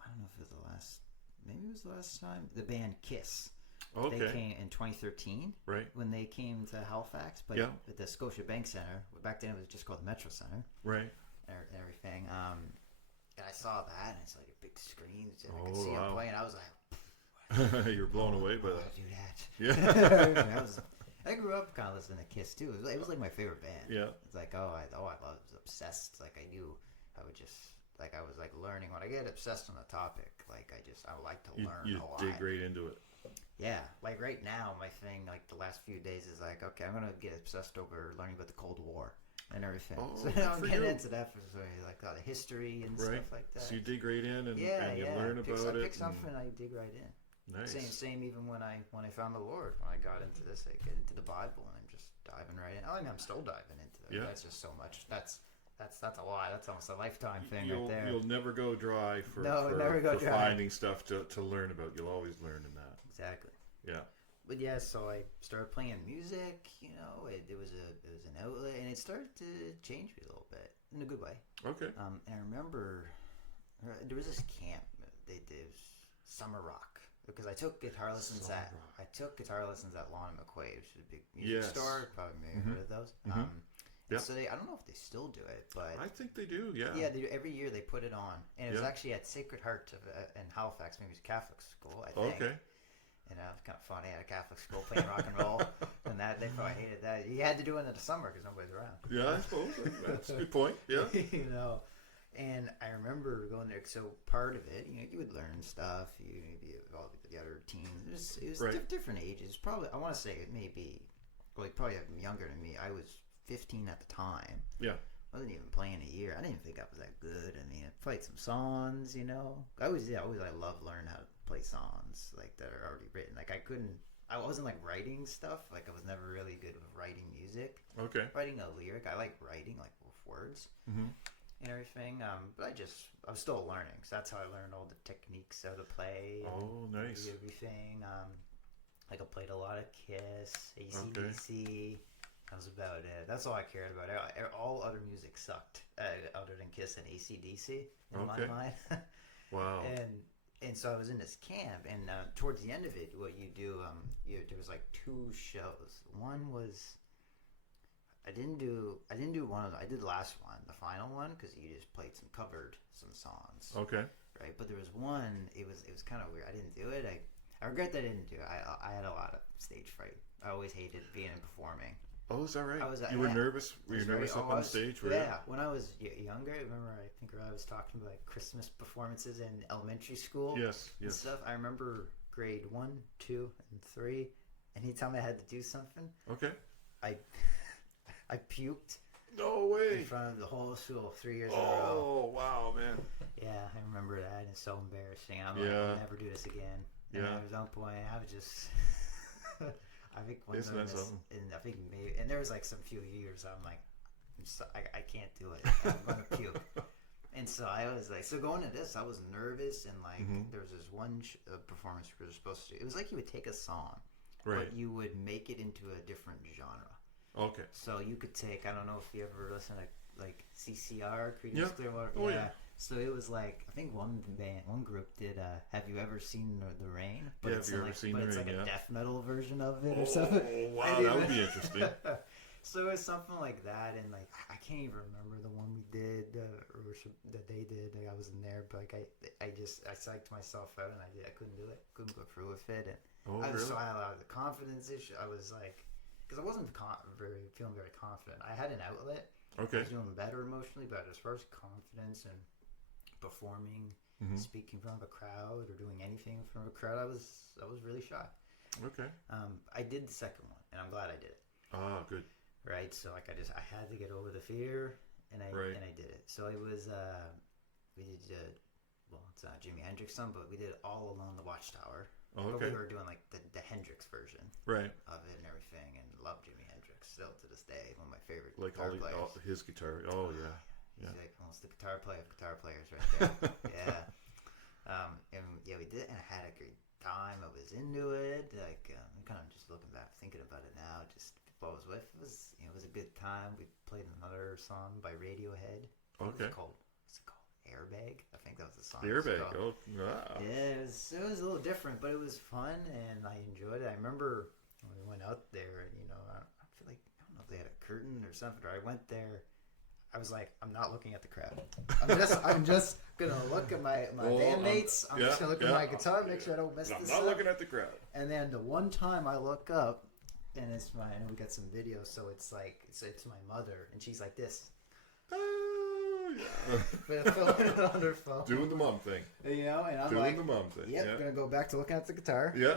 I don't know if it was the last, maybe it was the last time, the band Kiss. Okay. They came in 2013, right? When they came to Halifax, but at the Scotia Bank Center. Back then, it was just called the Metro Center, right? And everything. And I saw that, and it's like a big screen, and I could see them playing. I was like, "You're blown away by that." Do that. Yeah. I grew up kind of listening to Kiss too. It was like my favorite band. Yeah. It's like I was obsessed. Like I knew I would just. Like I was like learning when I get obsessed on a topic. Like I like to learn a lot. You dig right into it. Yeah, like right now, my thing, like the last few days, is like, okay, I'm gonna get obsessed over learning about the Cold War and everything. Oh, so I'm getting into that for like the history and stuff like that. So you dig right in and you learn about it. I pick something, I dig right in. Nice. Same. Even when I found the Lord, when I got into this, I get into the Bible and I'm just diving right in. I mean, I'm still diving into it. Yeah. That's just so much. That's a lot. That's almost a lifetime thing right there. You'll never go dry for finding stuff to learn about. You'll always learn in that. Exactly. Yeah. But yeah, so I started playing music. You know, it was an outlet, and it started to change me a little bit in a good way. Okay. And I remember there was this camp they did, Summer Rock, because I took guitar lessons at Lawn and McQuaid, which is a big music store. Probably may have heard of those. So I don't know if they still do it, but I think they do. Yeah. Yeah, every year they put it on, and it was actually at Sacred Heart in Halifax. Maybe it's a Catholic school. I think. Okay. And it was kind of funny at a Catholic school playing rock and roll, and that they probably hated that. You had to do it in the summer because nobody's around. Yeah, I suppose that's a good point. Yeah. You know, and I remember going there. So part of it, you know, you would learn stuff. You all the other teens. It was different ages. Probably I want to say it may be, well, probably younger than me. I was 15 at the time. Yeah. I wasn't even playing a year. I didn't think I was that good. I mean, I played some songs, you know. I love learning how to play songs like that are already written. Like I wasn't like writing stuff. Like I was never really good with writing music. Okay. Writing a lyric, I like writing like with words and everything. But I was still learning. So that's how I learned all the techniques how to play. Oh, nice. Everything. Like I played a lot of Kiss, AC/DC. Okay. That was about it. That's all I cared about. All other music sucked, other than Kiss and AC/DC in my mind. Wow. And so I was in this camp, and towards the end of it, what you do, there was like 2 shows. One was I didn't do one of them. I did the last one, the final one, because you just covered some songs. Okay. Right, but there was one. It was kind of weird. I didn't do it. I regret that I didn't do it. I had a lot of stage fright. I always hated being and performing. Oh, is that right? You were nervous? Were you nervous up on stage? Yeah, when I was younger, I was talking about like Christmas performances in elementary school. Yes. And stuff. I remember grade 1, 2, and 3. Anytime I had to do something, I puked. No way! In front of the whole school 3 years in a row. Oh, wow, man. Yeah, I remember that, and it's so embarrassing. I'm like, I'll never do this again. And I was on point. I was just. I think one of them and there was like some few years I'm like, I can't do it. I'm gonna puke. And so I was like, so going to this, I was nervous, and like there was this one performance we were supposed to do. It was like you would take a song, but you would make it into a different genre. Okay. So you could take, I don't know if you ever listen to like CCR, Creedence Clearwater. Oh yeah. So it was like, I think one group did Have You Ever Seen the Rain? But Have you ever seen the rain? It's like a death metal version of it or something. Oh wow, that would be interesting. So it was something like that, and like I can't even remember the one we did or that they did. Like, I was in there, but like I psyched myself out, and I couldn't do it. Couldn't go through with it, and so I had a lot of the confidence issue. I was like, because I wasn't feeling very confident. I had an outlet. Okay. I was doing better emotionally, but as far as confidence and performing, speaking in front of a crowd or doing anything in front of a crowd, I was really shy. Okay. I did the second one, and I'm glad I did it. Ah, good. Right, so like I had to get over the fear, and I did it. So it was we did it's not Jimi Hendrix song, but we did All Along the Watchtower. Oh, okay. But we were doing like the Hendrix version, of it and everything, and love Jimi Hendrix still to this day. One of my favorite guitar players. His guitar. Oh yeah. He's like almost the guitar player of guitar players right there. And we did, and I had a great time. I was into it. Like I'm kind of just looking back, thinking about it now. Just but I was with. It was a good time. We played another song by Radiohead. Okay. What's it called? Airbag. I think that was the song. The Airbag. Oh, wow. Yeah, it was a little different, but it was fun, and I enjoyed it. I remember when we went out there, and I feel like I don't know if they had a curtain or something. Or I went there. I was like, I'm not looking at the crowd. I'm just gonna look at my bandmates. I'm just gonna look at my guitar, make sure I don't mess this up. I'm not looking at the crowd. And then the one time I look up, and we got some videos, so it's like it's my mother, and she's like this. Oh, yeah. Filming it on her phone. Doing the mom thing. And I'm doing like, the mom thing. Yep, I'm gonna go back to looking at the guitar. Yeah.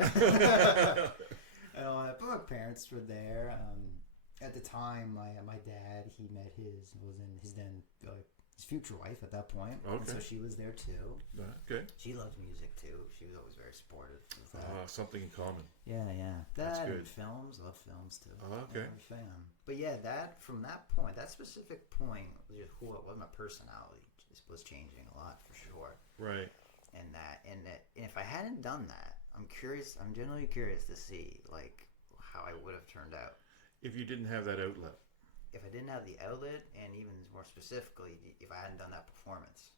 But my parents were there. At the time, my dad, he met his future wife at that point. Okay. And so she was there too. Okay. She loves music too. She was always very supportive of that. Something in common. Yeah. That's That good. and films, love films too. Okay. But yeah, from that point, that specific point was just who it was. My personality just was changing a lot for sure. Right. And if I hadn't done that, I'm genuinely curious to see like how I would have turned out. If you didn't have that outlet. If I didn't have the outlet, and even more specifically, if I hadn't done that performance.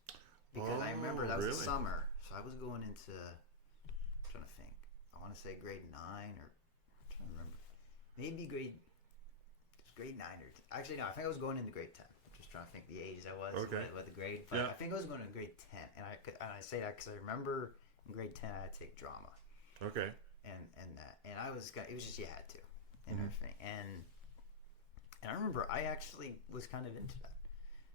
Because I remember that was the summer, so I was going into, I'm trying to think, I want to say grade 9, or I'm trying to remember. Maybe grade 9 or, actually no, I think I was going into grade 10. I'm just trying to think the age I was, with the grade. But I think I was going to grade 10, and I say that because I remember in grade 10 I had to take drama. Okay. And it was just you had to. And everything, and I remember I actually was kind of into that.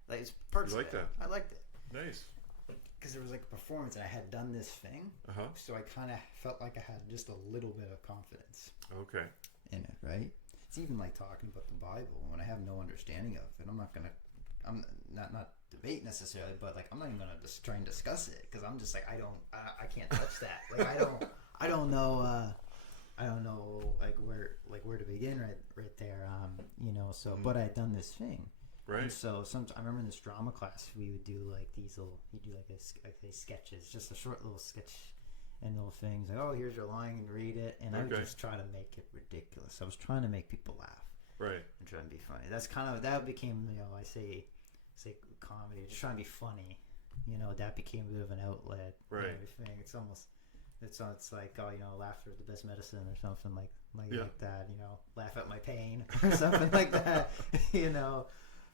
Like it's parts. You like that? I liked it. Nice. Because there was like a performance, and I had done this thing, so I kind of felt like I had just a little bit of confidence. Okay. In it, right? It's even like talking about the Bible when I have no understanding of it. I'm not debate necessarily, but like I'm not even gonna just try and discuss it because I'm just like I can't touch that. Like I don't know. I don't know like where to begin right there. So but I had done this thing. Right. And so I remember in this drama class we would do like these you'd do like sketches, just a short little sketch and little things like, oh, here's your line and read it, and I would just try to make it ridiculous. I was trying to make people laugh. Right. And trying to be funny. That's kind of that became I say comedy, just trying to be funny. That became a bit of an outlet. Right. And everything. It's like laughter is the best medicine or something like that. Laugh at my pain or something like that.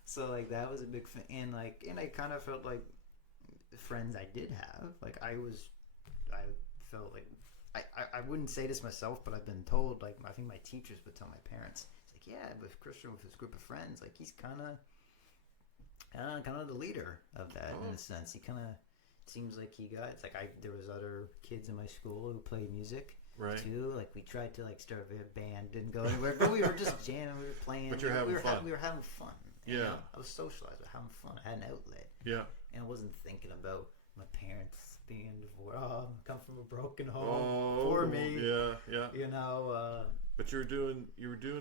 So like that was a big thing, and I kind of felt like the friends I did have, like I felt like I wouldn't say this myself, but I've been told, like I think my teachers would tell my parents, it's like, yeah, with Christian, with his group of friends, like he's kind of the leader of that in a sense. He kind of seems like it's like there was other kids in my school who played music too. Like we tried to start a band, didn't go anywhere, but we were just jamming, we were playing. But we were having fun. Yeah. I was socialized, having fun. I had an outlet. Yeah. And I wasn't thinking about my parents being divorced. Oh, I come from a broken home. Poor me. Yeah. But you were doing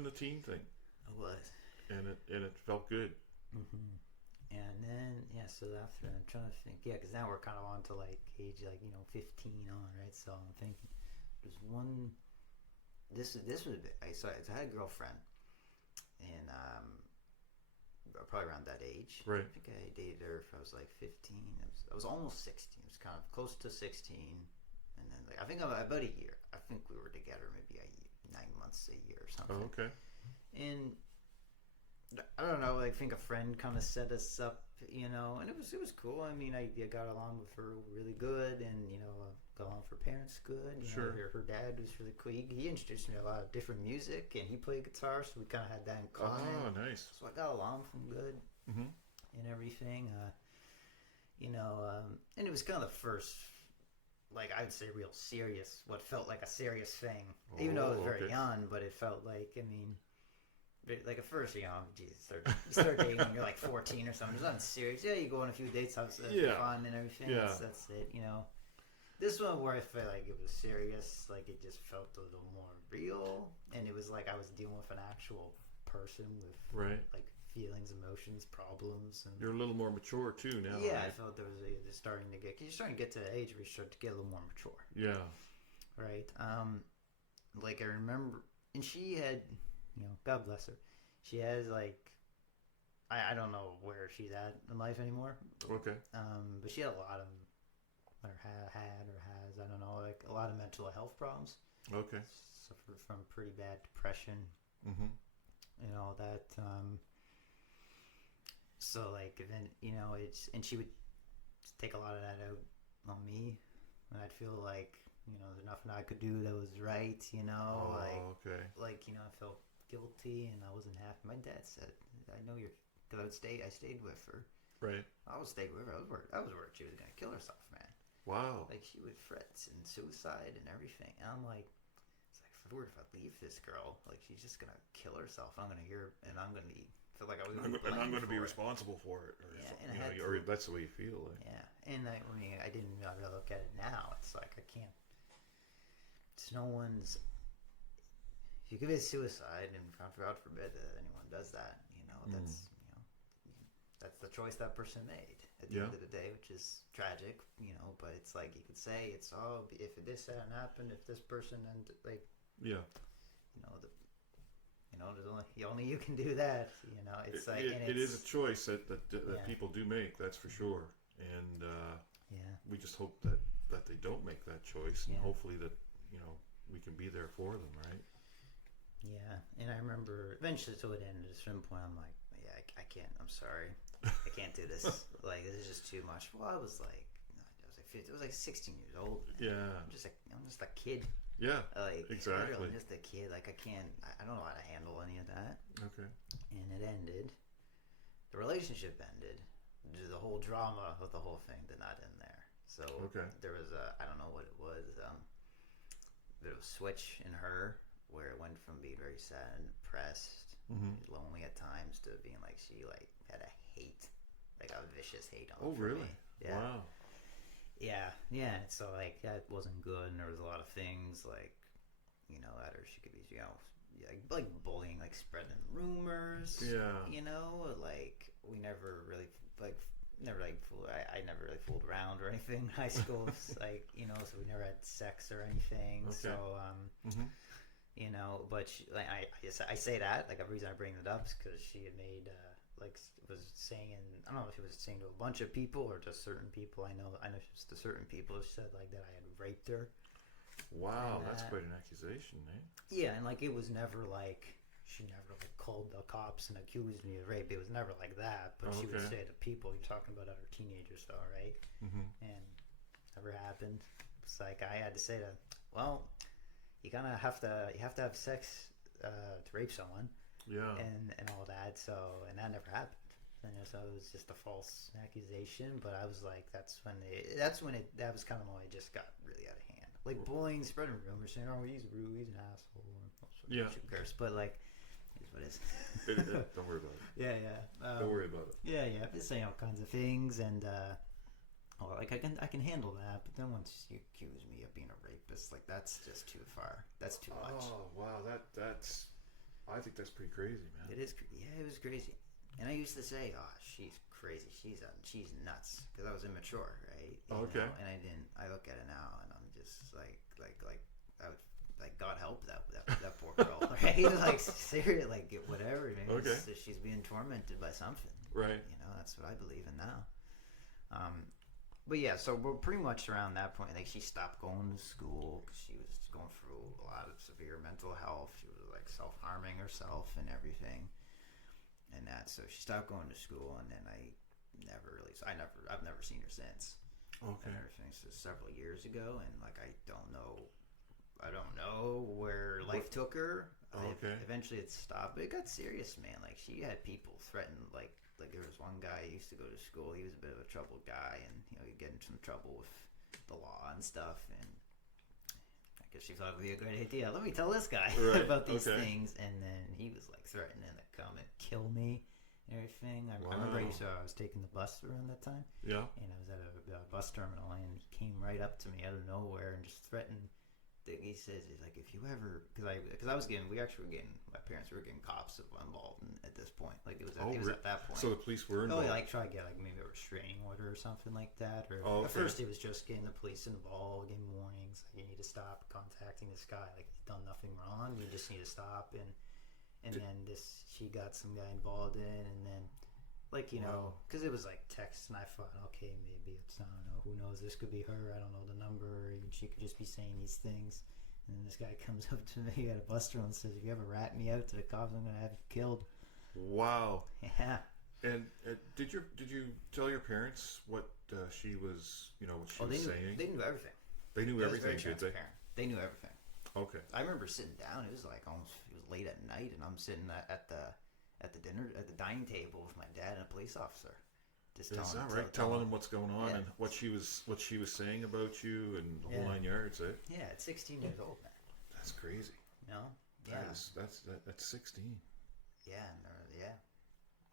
the teen thing. I was. And it felt good. Mm-hmm. And then so after I'm trying to think, because now we're kind of on to age 15 on, right? So I'm thinking there's one. This was a bit. So I had a girlfriend, and probably around that age. Right. I think I dated her if I was 15. I was almost 16. It was kind of close to 16, and then I think about a year. I think we were together maybe 9 months, a year or something. Oh, okay. And I don't know. I think a friend kind of set us up, and it was cool. I mean, I got along with her really good, and got along with her parents good. Sure. Her dad was really cool. He introduced me to a lot of different music, and he played guitar, so we kind of had that in common. Oh, nice. So I got along from good, and everything. And it was kind of the first, I'd say, real serious. What felt like a serious thing, even though I was very young, but it felt like at first, you start dating when you're 14 or something. It's not serious. Yeah, you go on a few dates, have fun and everything. Yeah. That's it, This one where I felt like it was serious, it just felt a little more real, and it was like I was dealing with an actual person with feelings, emotions, problems. And you're a little more mature too now. Yeah, right? I felt there was you're starting to get to the age where you start to get a little more mature. Yeah. Right. I remember, and she had. God bless her. She has like, I don't know where she's at in life anymore. Okay. But she had a lot of, or had or has, I don't know, like a lot of mental health problems. Okay. Suffered from pretty bad depression. Mm-hmm. That. So like, then and she would take a lot of that out on me, and I'd feel like there's nothing I could do that was right. Okay. Like I felt guilty and I wasn't happy. My dad said, "I know you're," because I stayed with her. Right. I was staying with her. I was worried she was gonna kill herself, man. Wow. Like she would threats and suicide and everything. And I'm like, it's like, if I leave this girl, like she's just gonna kill herself. I'm gonna hear, and I'm gonna feel like I'm going to be responsible for it. Or or that's the way you feel. Like. Yeah, and I mean, I didn't really look at it now. It's like I can't. It's no one's. If you commit suicide, and God forbid that anyone does that, that's the choice that person made at the end of the day, which is tragic, but it's like you could say it's if this hadn't happened, if this person and like there's only you can do that, it's like it is a choice that people do make, that's for sure, and we just hope that they don't make that choice, and hopefully that we can be there for them, right? Yeah, and I remember eventually, so it ended at some point. I'm like, I can't. I'm sorry, I can't do this. Like, this is just too much. Well, I was like 15. I was like 16 years old. Man. Yeah, I'm just a kid. Yeah, like exactly. I'm just a kid. Like I can't. I don't know how to handle any of that. Okay. And it ended. The relationship ended. The whole drama of the whole thing did not end there. So there was I don't know what it was. Bit of a switch in her where it went from being very sad and depressed, lonely at times, to being like she like had a hate, like a vicious hate on. Oh, really? Me. Yeah. Wow. Yeah. So like that wasn't good, and there was a lot of things like, at her she could be, like bullying, like spreading rumors. Yeah. Like we never really fooled. I never really fooled around or anything in high school. Like so we never had sex or anything. Okay. So but she, like I say that, like, the reason I bring it up is because she had made was saying, I don't know if she was saying to a bunch of people or just certain people. I know just to certain people, she said like that I had raped her. Wow, that's quite an accusation, eh? Yeah, and like it was never like she never like called the cops and accused me of rape. It was never like that. But she would say to people, you're talking about other teenagers, though, right? Mm-hmm. And never happened. It's like I had to say to, well, you have to have sex to rape someone. Yeah. And all that. So, and that never happened. And so it was just a false accusation. But I was like, that was kind of when it just got really out of hand. Like bullying, spreading rumors, saying, "Oh, he's rude, he's an asshole." Yeah. Curse, but like, it's what it is. Don't worry about it. Yeah. Don't worry about it. Yeah. I've been saying all kinds of things, and like I can handle that. But then once you accuse me of being a rapist, like that's just too far. That's too much. Oh wow, that's. I think that's pretty crazy, man. It is. Yeah, it was crazy. And I used to say, "Oh, she's crazy. She's nuts," because I was immature, right? Okay. And I didn't. I look at it now, and I'm just like I would, like, God help that poor girl, right? Like seriously, like whatever. Maybe she's being tormented by something, right? That's what I believe in now. But yeah, so we're pretty much around that point. Like she stopped going to school because she was going through a lot of severe mental health. She was like self-harming herself and everything, and that. So she stopped going to school, and then I've never seen her since. Okay. And everything. So several years ago, and like I don't know where life took her. Okay. Eventually it stopped, but it got serious, man. Like she had people threaten, like there was one guy who used to go to school. He was a bit of a troubled guy, and he'd get into some trouble with the law and stuff. And I guess she thought it would be a great idea. Let me tell this guy about these things. And then he was like threatening to come and kill me and everything. I remember I was taking the bus around that time. Yeah. And I was at a bus terminal, and he came right up to me out of nowhere and just threatened. He says, he's like, if you ever, because my parents were getting cops involved at this point. Like it was at that point. So the police were involved. Oh, like try to get like maybe a restraining order or something like that. Or at first it was just getting the police involved, getting warnings. Like you need to stop contacting this guy. Like he's done nothing wrong. You just need to stop. And And then she got some guy involved in, and then, like, you know, because it was like text, and I thought, okay, maybe it's, I don't know, who knows, this could be her, I don't know the number, and she could just be saying these things. And then this guy comes up to me at a bus stop and says, if you ever rat me out to the cops, I'm gonna have you killed. Wow. Yeah. And did you tell your parents what she was, you know, what she was saying? They knew everything. They knew everything, did they? They knew everything. Okay. I remember sitting down. It was like almost, it was late at night, and I'm sitting at the dining table with my dad and a police officer. Just telling him what's going on and what she was saying about you and the whole 9 yards, eh? Yeah, at 16 years old, man. That's crazy. You know? Yeah. That's 16. Yeah,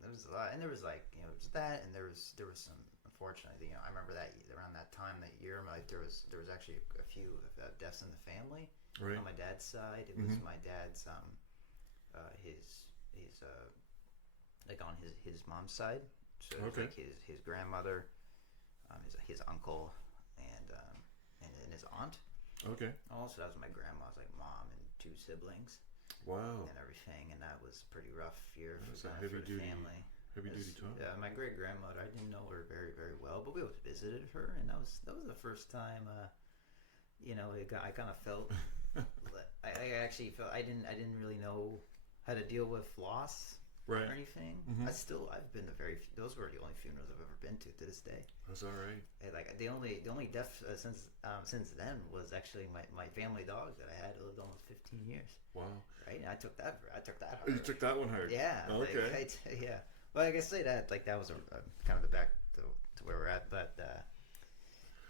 there was a lot, and there was like, you know, it was that, and there was some, unfortunately, you know, I remember that around that time, that year, like there was actually a few deaths in the family. Right. On my dad's side, it was my dad's his like on his mom's side. So it was like his grandmother, his uncle, and his aunt. Okay. Also, that was my grandma's like mom and 2 siblings. Wow. And everything, and that was a pretty rough year for the family. Heavy duty talk. Yeah, my great grandmother, I didn't know her very, very well, but we always visited her, and that was the first time. You know, I kind of felt. I actually felt I didn't really know how to deal with loss. Right. Or anything. I've been to those were the only funerals I've ever been to this day. That's all right. Like the only death since then was actually my family dog that I had lived almost 15 years. Wow. Right. And I took that hard. You took that one hard. Yeah. Okay. Yeah. Well, I can say that that was kind of the back to where we're at, but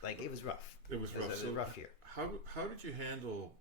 like it was rough. It was rough. It was a rough year. How did you handle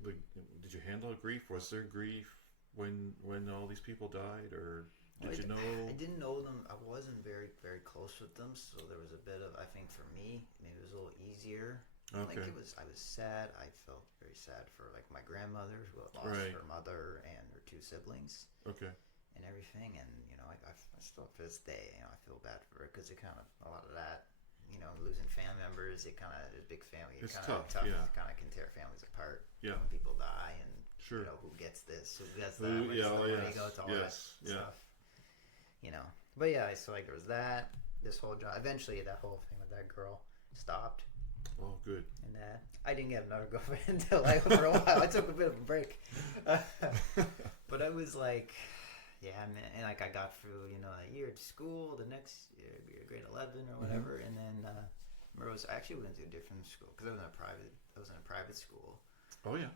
did you handle grief? Was there grief when all these people died, or did you know? I didn't know them. I wasn't very, very close with them, so there was a bit of, I think for me, maybe it was a little easier. Okay. Like I was sad. I felt very sad for like my grandmother who had lost her mother and her 2 siblings. Okay. And everything, and you know, I still to this day, you know, I feel bad for her because it kind of a lot of that. You know, losing family members, it kind of is big family. It's kind of tough. Yeah. It kind of can tear families apart. Yeah. When people die, and sure. You know, who gets this, who gets that, where's the money go to all that stuff. You know, but yeah, so like there was that. This whole job. Eventually, that whole thing with that girl stopped. Oh, good. And I didn't get another girlfriend until for a while. I took a bit of a break. But I was like. Yeah, and like I got through, you know, a year at school, the next year, grade 11 or whatever, and then I actually went to a different school because I was in a private school. Oh yeah.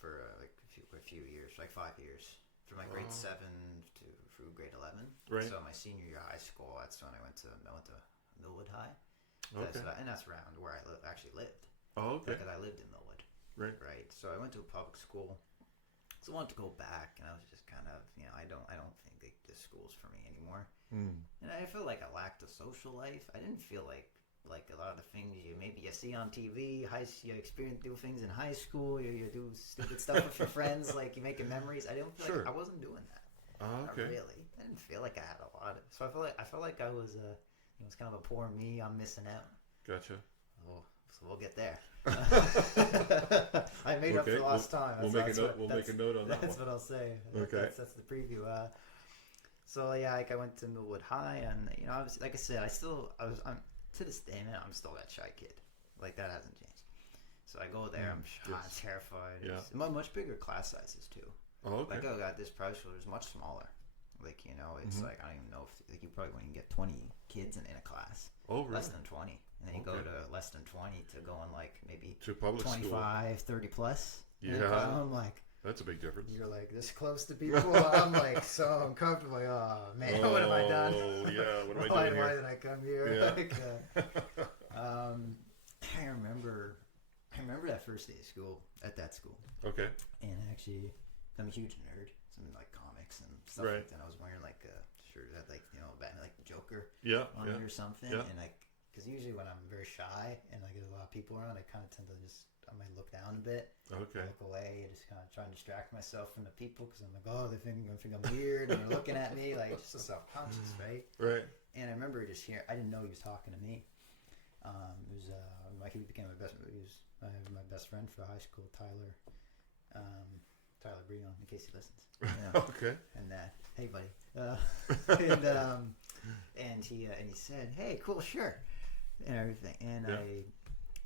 For like a few years, like 5 years, from my grade 7 through grade 11. Right. So my senior year of high school, that's when I went to Millwood High. Okay. And that's around where I actually lived. Oh, okay. Because I lived in Millwood. Right. Right. So I went to a public school. So I wanted to go back, and I was just kind of, you know, I don't think this school's for me anymore. And I feel like I lacked a social life. I didn't feel like a lot of the things you see on TV, you experience do things in high school, you do stupid stuff with your friends, like you making memories. I didn't feel like I wasn't doing that. Oh, okay. Really, I didn't feel like I had a lot of. So I felt like I was it was kind of a poor me. I'm missing out. Gotcha. Oh, so we'll get there. I made up for lost time. We'll make a note on that. That's what I'll say. Okay. That's the preview. So yeah, like I went to Millwood High, and you know, I was like I said, I'm to this day, man, I'm still that shy kid. Like that hasn't changed. So I go there, I'm shy, I'm terrified. Yeah. Much bigger class sizes too. Oh, okay. Like I got this private school, it's much smaller. Like, you know, it's like, I don't even know if, like, you probably wouldn't get 20 kids in a class. Oh, really? Less than 20. And then you go to less than 20 to going, like, maybe to public 25, school. 30 plus. Yeah. I'm like... That's a big difference. You're, like, this close to people. I'm, like, so uncomfortable. Like, oh, man, what have I done? Oh, yeah, what am I doing here? Why did I come here? Yeah. Like, I remember that first day of school, at that school. Okay. And actually, I'm a huge nerd. Something like comics and stuff like that. I was wearing like a shirt that had like, you know, Batman, like the Joker on it or something. And like, because usually when I'm very shy and like there's a lot of people around, I kind of tend to I might look down a bit. Okay. Look away, just kind of try and distract myself from the people because I'm like, oh, they think I'm weird and they're looking at me, like just self-conscious, right? Right. And I remember just hearing, I didn't know he was talking to me. It was he became my best friend for high school, Tyler. Tyler Breon, in case he listens. Okay. And hey, buddy. And he said, "Hey, cool shirt," and everything. And I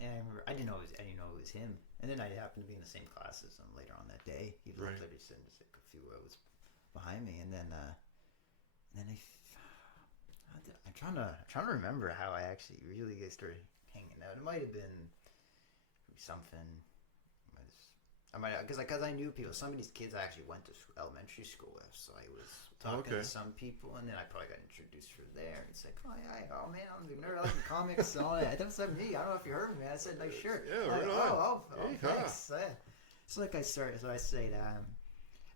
remember I didn't know it was him. And then I happened to be in the same class as him later on that day. He was literally sitting just like a few rows behind me, and then I'm trying to remember how I actually really started hanging out. It might have been something. Because I knew people. Some of these kids I actually went to elementary school with, so I was talking to some people, and then I probably got introduced through there. It's like, oh man, I'm a nerd. I like comics and all that. That was me. I don't know if you heard me, man. I said nice shirt. Yeah, right on. Thanks. So like I say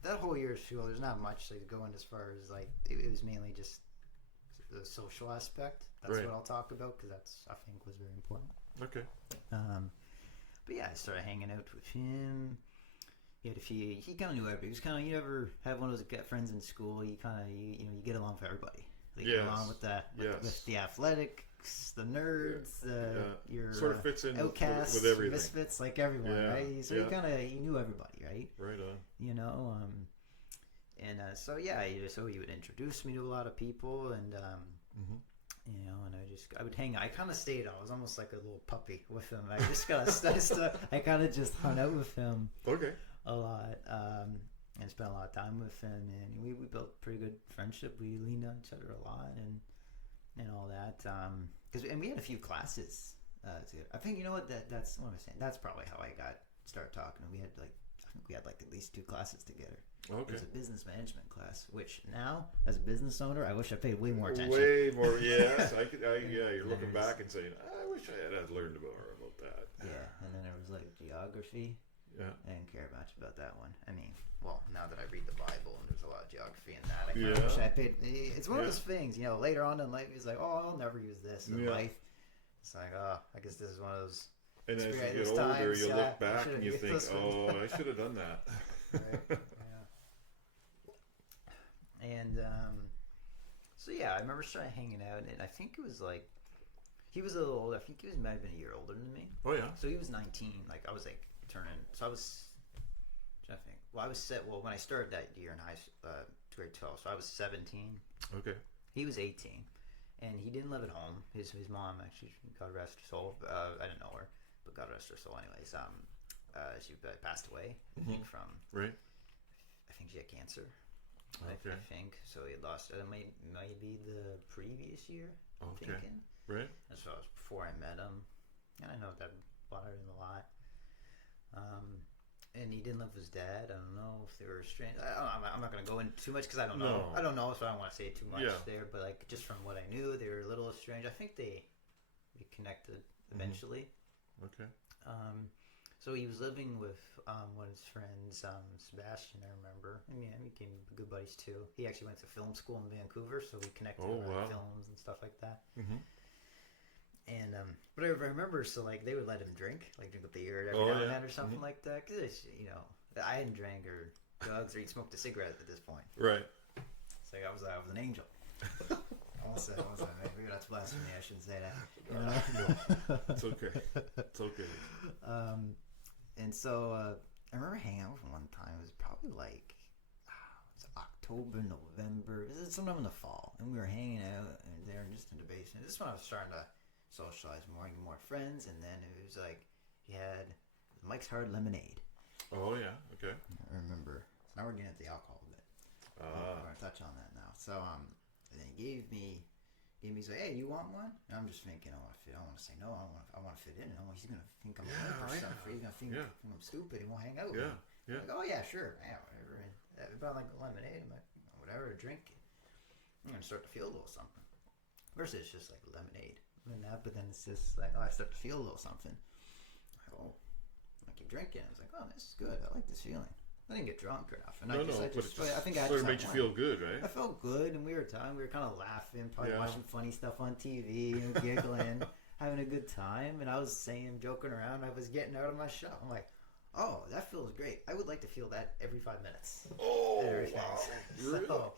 that whole year of school, there's not much like going as far as like it was mainly just the social aspect. That's what I'll talk about because that's I think was very important. Okay. But yeah, I started hanging out with him. He kind of knew everybody. He was kind of, you ever have one of those friends in school, you kind of, you get along with everybody. Like, you get along with with the athletics, the nerds, your sort of fits in outcasts, with everything. Misfits, like everyone, right? So you knew everybody, right? Right on. You know, so he would introduce me to a lot of people, and you know, and I would hang. I kind of stayed. I was almost like a little puppy with him. I just I kind of just hung out with him. Okay. A lot, and spent a lot of time with him, and we built pretty good friendship. We leaned on each other a lot, and all that. And we had a few classes together. I think that's what I'm saying. That's probably how I started talking. We had at least 2 classes together. Okay. It was a business management class, which now, as a business owner, I wish I paid way more attention. Way more, yes. You're looking back and saying, I wish I had learned about that. Yeah, and then there was like geography. Yeah. I didn't care much about that one. I mean, well, now that I read the Bible and there's a lot of geography in that, I wish I paid. It's one of those things, you know, later on in life, it's like, I'll never use this in life. It's like, I guess this is one of those. And as you get older, you look back and you think, I should have done that. Right. And so I remember starting hanging out, and I think it was like he was a little older. I think he might have been a year older than me. Oh yeah. So he was 19. Like I was like turning. So I was. I think. Well, I was set. Well, when I started that year in grade 12, so I was 17. Okay. He was 18, and he didn't live at home. His mom actually, God rest her soul. I didn't know her, but God rest her soul. Anyways, she passed away. I think from. Right. I think she had cancer. Okay. I think so. He lost it. It might be the previous year. I'm thinking. Right. And so it was before I met him, and I know that bothered him a lot. And he didn't live with his dad. I don't know if they were estranged. I'm not going to go into too much because I don't know. I don't know, so I don't want to say too much there. But like just from what I knew, they were a little estranged. I think they connected eventually. Okay. So he was living with one of his friends, Sebastian, I remember. I mean, we became good buddies too. He actually went to film school in Vancouver, so we connected on films and stuff like that. Mm-hmm. And but I remember, so like they would let him drink a beer every now and then or something like that. Because I hadn't drank or drugs or even smoked a cigarette at this point. Right. So I was an angel. Also, maybe that's blasphemy. I shouldn't say that. No, it's okay. It's okay. And so I remember hanging out with him one time. It was probably like October, November. It was sometime in the fall, and we were hanging out there just in the basement. This is when I was starting to socialize more and get more friends. And then it was like he had Mike's Hard Lemonade. Oh yeah, okay. I remember. Now we're getting at the alcohol bit. I'm gonna touch on that now. So then he gave me. He's like, hey, you want one? And I'm just thinking, I want to fit. I want to say no. I want to fit in. He's gonna think I'm a or something. He's gonna think I'm stupid. He won't hang out with me. Yeah. Like, oh yeah, sure. Yeah, whatever. And about like lemonade, I'm like, whatever, drink it. I'm gonna start to feel a little something. First, it's just like lemonade, but then it's just like, I start to feel a little something. I keep drinking. I was like, this is good. I like this feeling. I didn't get drunk or nothing. I think I sort of made you feel good, right? I felt good, and we were kind of laughing, probably watching funny stuff on TV, and giggling, having a good time. And I was joking around. I was getting out of my shell. I'm like, oh, that feels great. I would like to feel that every 5 minutes. Oh, wow. Really? So,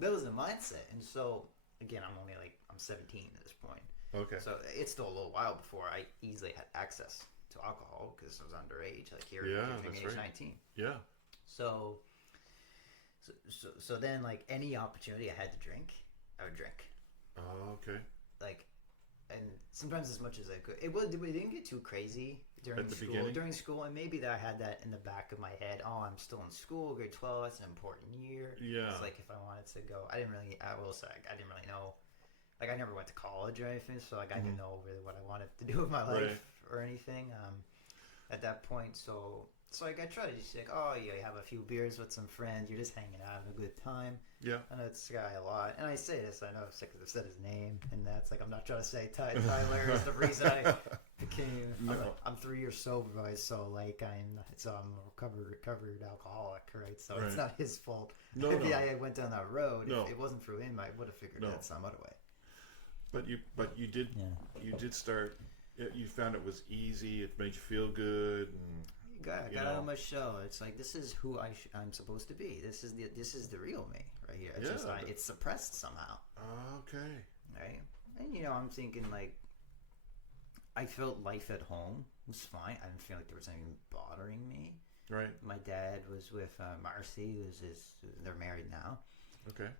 that was the mindset. And so, again, I'm 17 at this point. Okay. So it's still a little while before I easily had access to alcohol because I was underage. Like here, Yeah, you're that's age right. 19. Yeah. So then, like any opportunity I had to drink, I would drink. Oh, okay. Like, and sometimes as much as I could. We didn't get too crazy during school. Beginning? During school, and maybe that I had that in the back of my head. Oh, I'm still in school, grade 12. That's an important year. Yeah. It's like if I wanted to go, I didn't really. I will say, I didn't really know. Like I never went to college or anything, so like I didn't know really what I wanted to do with my life or anything. At that point, so like I try to just like, oh yeah, you have a few beers with some friends, you're just hanging out, having a good time. Yeah. I know this guy a lot, and I say this, I know, because I've said his name, and that's like I'm not trying to say Tyler is the reason I became. No. I'm 3 years sober, so like I'm a recovered alcoholic, right? So it's not his fault. No, Maybe no. I went down that road. No. If it wasn't through him, I would have figured it out some other way. But you did start. You found it was easy. It made you feel good. And, got out of my shell. It's like this is who I'm supposed to be. This is the real me right here. It's just it's suppressed somehow. Okay. Right, and I'm thinking like I felt life at home was fine. I didn't feel like there was anything bothering me. Right. My dad was with Marcy, they're married now. Okay.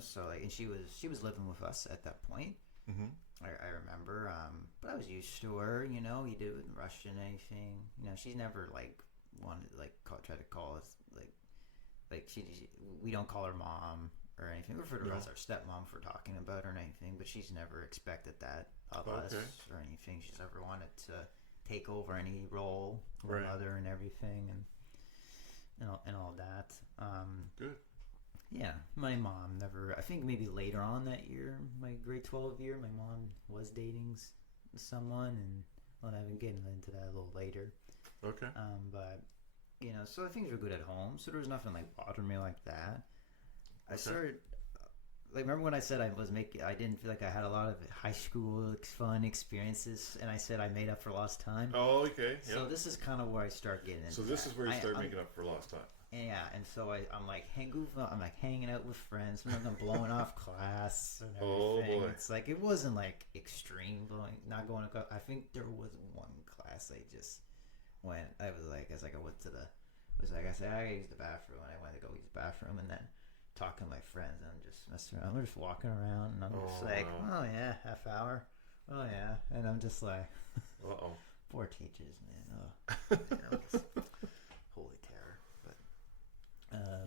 So like, and she was living with us at that point. Mm-hmm. I remember, but I was used to her. You didn't rush in anything. She's never like wanted to like try to call us like we don't call her mom or anything. We refer to her as our stepmom for talking about her or anything, but she's never expected that of us or anything. She's ever wanted to take over any role or mother and everything and all that. Good. Yeah, my mom never. I think maybe later on that year, my grade 12 year, my mom was dating someone, and I've been getting into that a little later. Okay. But so things were good at home, so there was nothing like bothering me like that. I started. Like, remember when I said I didn't feel like I had a lot of high school fun experiences, and I said I made up for lost time. Oh, okay. Yeah. So this is kind of where I start getting into. So this is where you start I'm making up for lost time. Yeah, and so I'm like hanging out with friends. Sometimes I'm blowing off class and everything. Oh boy! It's like it wasn't like extreme blowing. Not going to. I think there was one class I just went. I went to the. It was like I said I used the bathroom, and I went to go use the bathroom, and then talking to my friends, and I'm just messing around. We're just walking around, and I'm just like, oh yeah, half hour. Oh yeah, and I'm just like, poor teachers, man. Holy terror.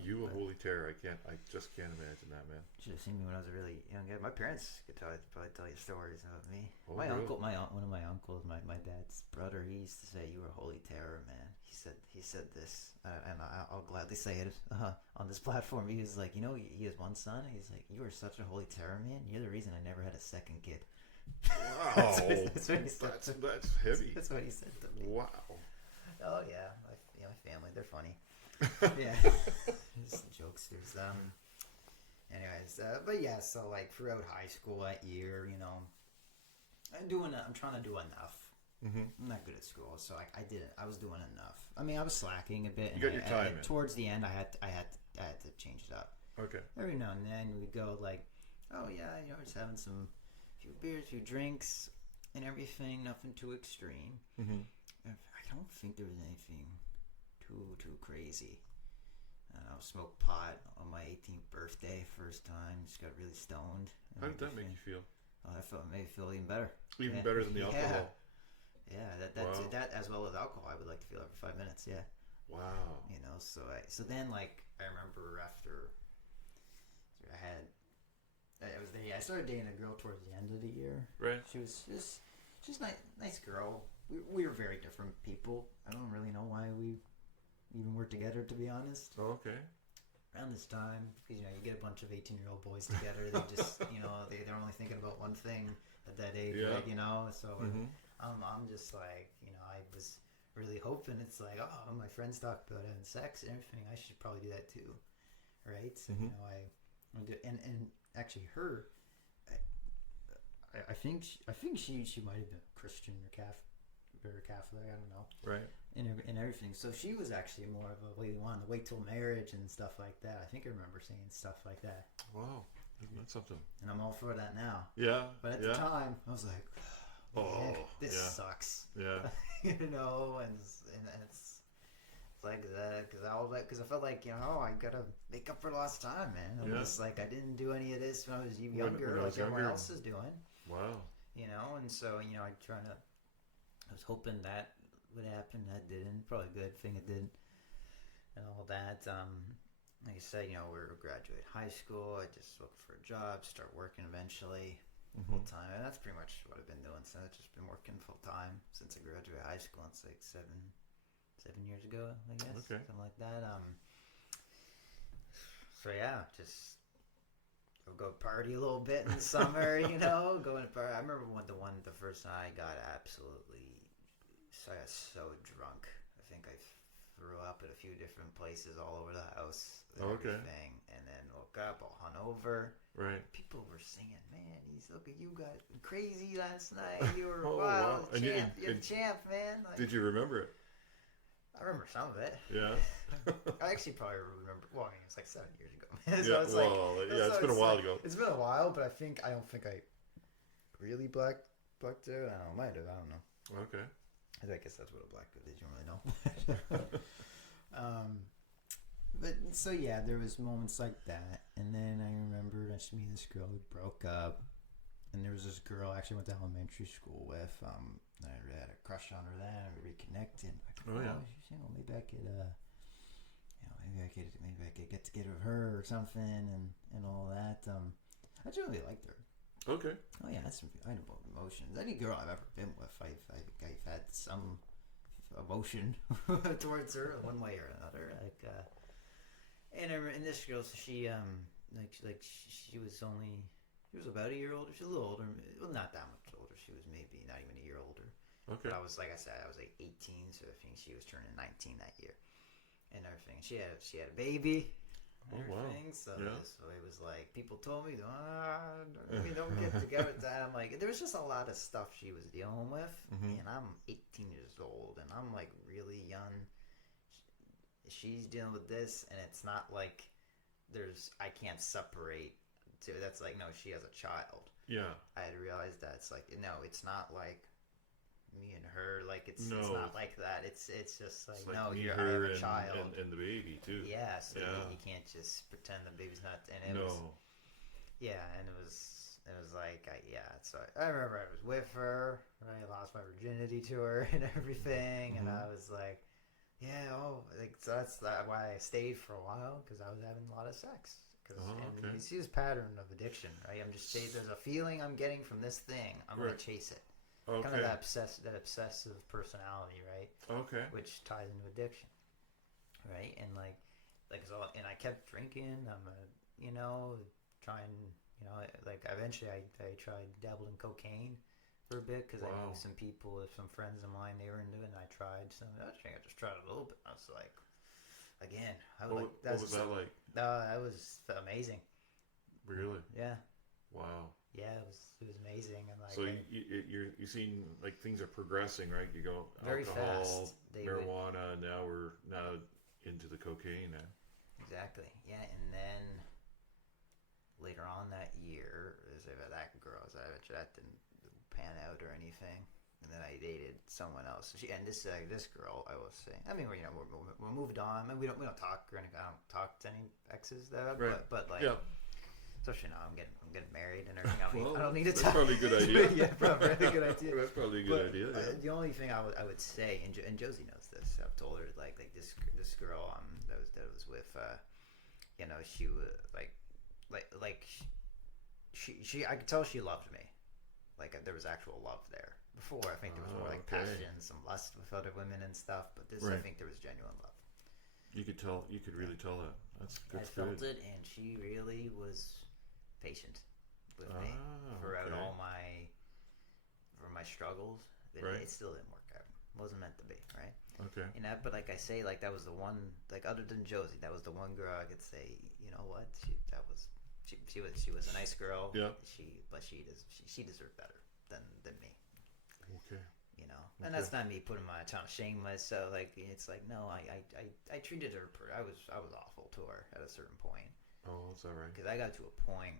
You a holy terror. I just can't imagine that, man. Should have seen me when I was a really young guy. My parents could probably tell you stories about me. Oh, my really? uncle, one of my uncles, my dad's brother, he used to say, "You were a holy terror, man." He said this, and I'll gladly say it on this platform. He was like, he has one son. He's like, "You are such a holy terror, man. You're the reason I never had a second kid." Wow, that's heavy. That's what he said to me. Wow. Oh yeah, my family, they're funny. Yeah, just jokesters. Anyways, but yeah, so like throughout high school that year, I'm trying to do enough. Mm-hmm. I'm not good at school, so I was doing enough. I mean, I was slacking a bit. You got your time in. Towards the end, I had to change it up. Okay. Every now and then we'd go like, oh yeah, just having few beers, few drinks, and everything. Nothing too extreme. Mm-hmm. I don't think there was anything too crazy. I smoked pot on my 18th birthday, first time. Just got really stoned. How did that make you feel? Oh, made me feel even better. Even better than the alcohol. Yeah, that as well as alcohol, I would like to feel every 5 minutes. Yeah. Wow. So then like I remember after I started dating a girl towards the end of the year. Right. She was just nice girl. We were very different people. I don't really know why we even worked together, to be honest. Oh, okay. Around this time, because you get a bunch of 18-year-old boys together. They just they're only thinking about one thing at that age, right? So I'm just like I was really hoping it's like, oh, my friends talk about having sex and everything. I should probably do that too, right? So I do, and actually her. I think she might have been Christian or Catholic. I don't know. Right. And everything. So she was actually more of a we wanted to wait till marriage and stuff like that. I think I remember saying stuff like that. Wow, isn't that something? And I'm all for that now. Yeah. But at the time, I was like, Oh, this sucks. Yeah. You know, and it's like that because I felt like, you know, I gotta make up for lost time, man. I'm just like, I didn't do any of this when I was younger, when I was like everyone younger. else is doing. Wow. You know, and so, you know, I was hoping that would happen. That didn't. Probably a good thing it did, and all that. Like I said, you know, we were graduate high school. I just looked for a job, start working eventually full time, and that's pretty much what I've been doing since. I've just been working full time since I graduated high school. It's like 7 years ago, I guess, something like that. So yeah, just go party a little bit in the summer, you know, going to party. I remember the first time I got I got so drunk. I think I threw up at a few different places all over the house. Everything, and then woke up all hungover. Right. People were singing, "Man, you got crazy last night. You were wow. champ. You're the champ, man." Like, did you remember it? I remember some of it. Yeah. I actually probably remember. Well, I mean, it's like 7 years ago. So it's been a while ago. It's been a while, but I don't think I really blacked out. I don't know. Might have. I don't know. Okay. I guess that's what a blackout is. You don't really know. But so yeah, there was moments like that, and then I remember me and this girl, we broke up, and there was this girl I actually went to elementary school with. I had a crush on her then. We reconnected. Like, she's single. Maybe I could, maybe I could get together with her or something, and all that. I just really liked her. Okay. Oh yeah, I had both emotions. Any girl I've ever been with, I've had some emotion towards her one way or another. Like, and this girl, so she was about a year older. She was a little older. Well, not that much older. She was maybe not even a year older. Okay. But I was like 18, so I think she was turning 19 that year, and everything. She had a baby. Oh, wow. So it was like, people told me, we don't get together with that. I'm like, there was just a lot of stuff she was dealing with, and I'm 18 years old, and I'm like really young. She's dealing with this, and it's not like I can't separate. That's like, no, she has a child. Yeah. I had realized that it's like, no, it's not like me and her, like it's not like that. It's just like, no, I have a child and the baby too. Yeah, so you can't just pretend the baby's not. And it was like, So I remember I was with her. Right, I lost my virginity to her and everything, and I was like, so that's why I stayed for a while, because I was having a lot of sex. And you see this pattern of addiction, right? I'm just saying, there's a feeling I'm getting from this thing. I'm gonna chase it. Okay. Kind of that obsessive personality, right? Okay. Which ties into addiction, right? And and I kept drinking. I'm trying. Eventually I dabbled in cocaine for a bit, because I knew some people, some friends of mine, they were into it, and I tried some. I just tried it a little bit. I was like, again, what was that like? That was amazing. Really? Yeah. Wow. Yeah, it was amazing, and like. So you seen like things are progressing, right? You go very alcohol, fast. marijuana. Now we're into the cocaine now. Exactly. Yeah, and then later on that year, that girl, that didn't pan out or anything, and then I dated someone else. This girl, I will say, I mean, we're moved on. I mean, we don't talk or anything. I don't talk to any exes that, right. but like. Yeah. Especially now, I'm getting married and everything. I don't need to talk. That's probably a good idea. Yeah, probably a good idea. That's probably a good idea. Yeah. The only thing I would say, and Josie knows this. I've told her like this girl that was with, she was she I could tell she loved me, like there was actual love there. Before, I think there was more like passion, some lust with other women and stuff. But this, I think there was genuine love. You could tell. You could really tell that. That's good. I felt it, and she really was patient with me throughout all my struggles. It still didn't work out. It wasn't meant to be, right? Okay. But like I say, like that was the one, like other than Josie, that was the one girl I could say, you know what? She was a nice girl. Yeah. She deserved better than me. Okay. And that's not me trying to shame myself. Like, it's like, no, I treated her. I was awful to her at a certain point. Oh, that's all right. Because I got to a point.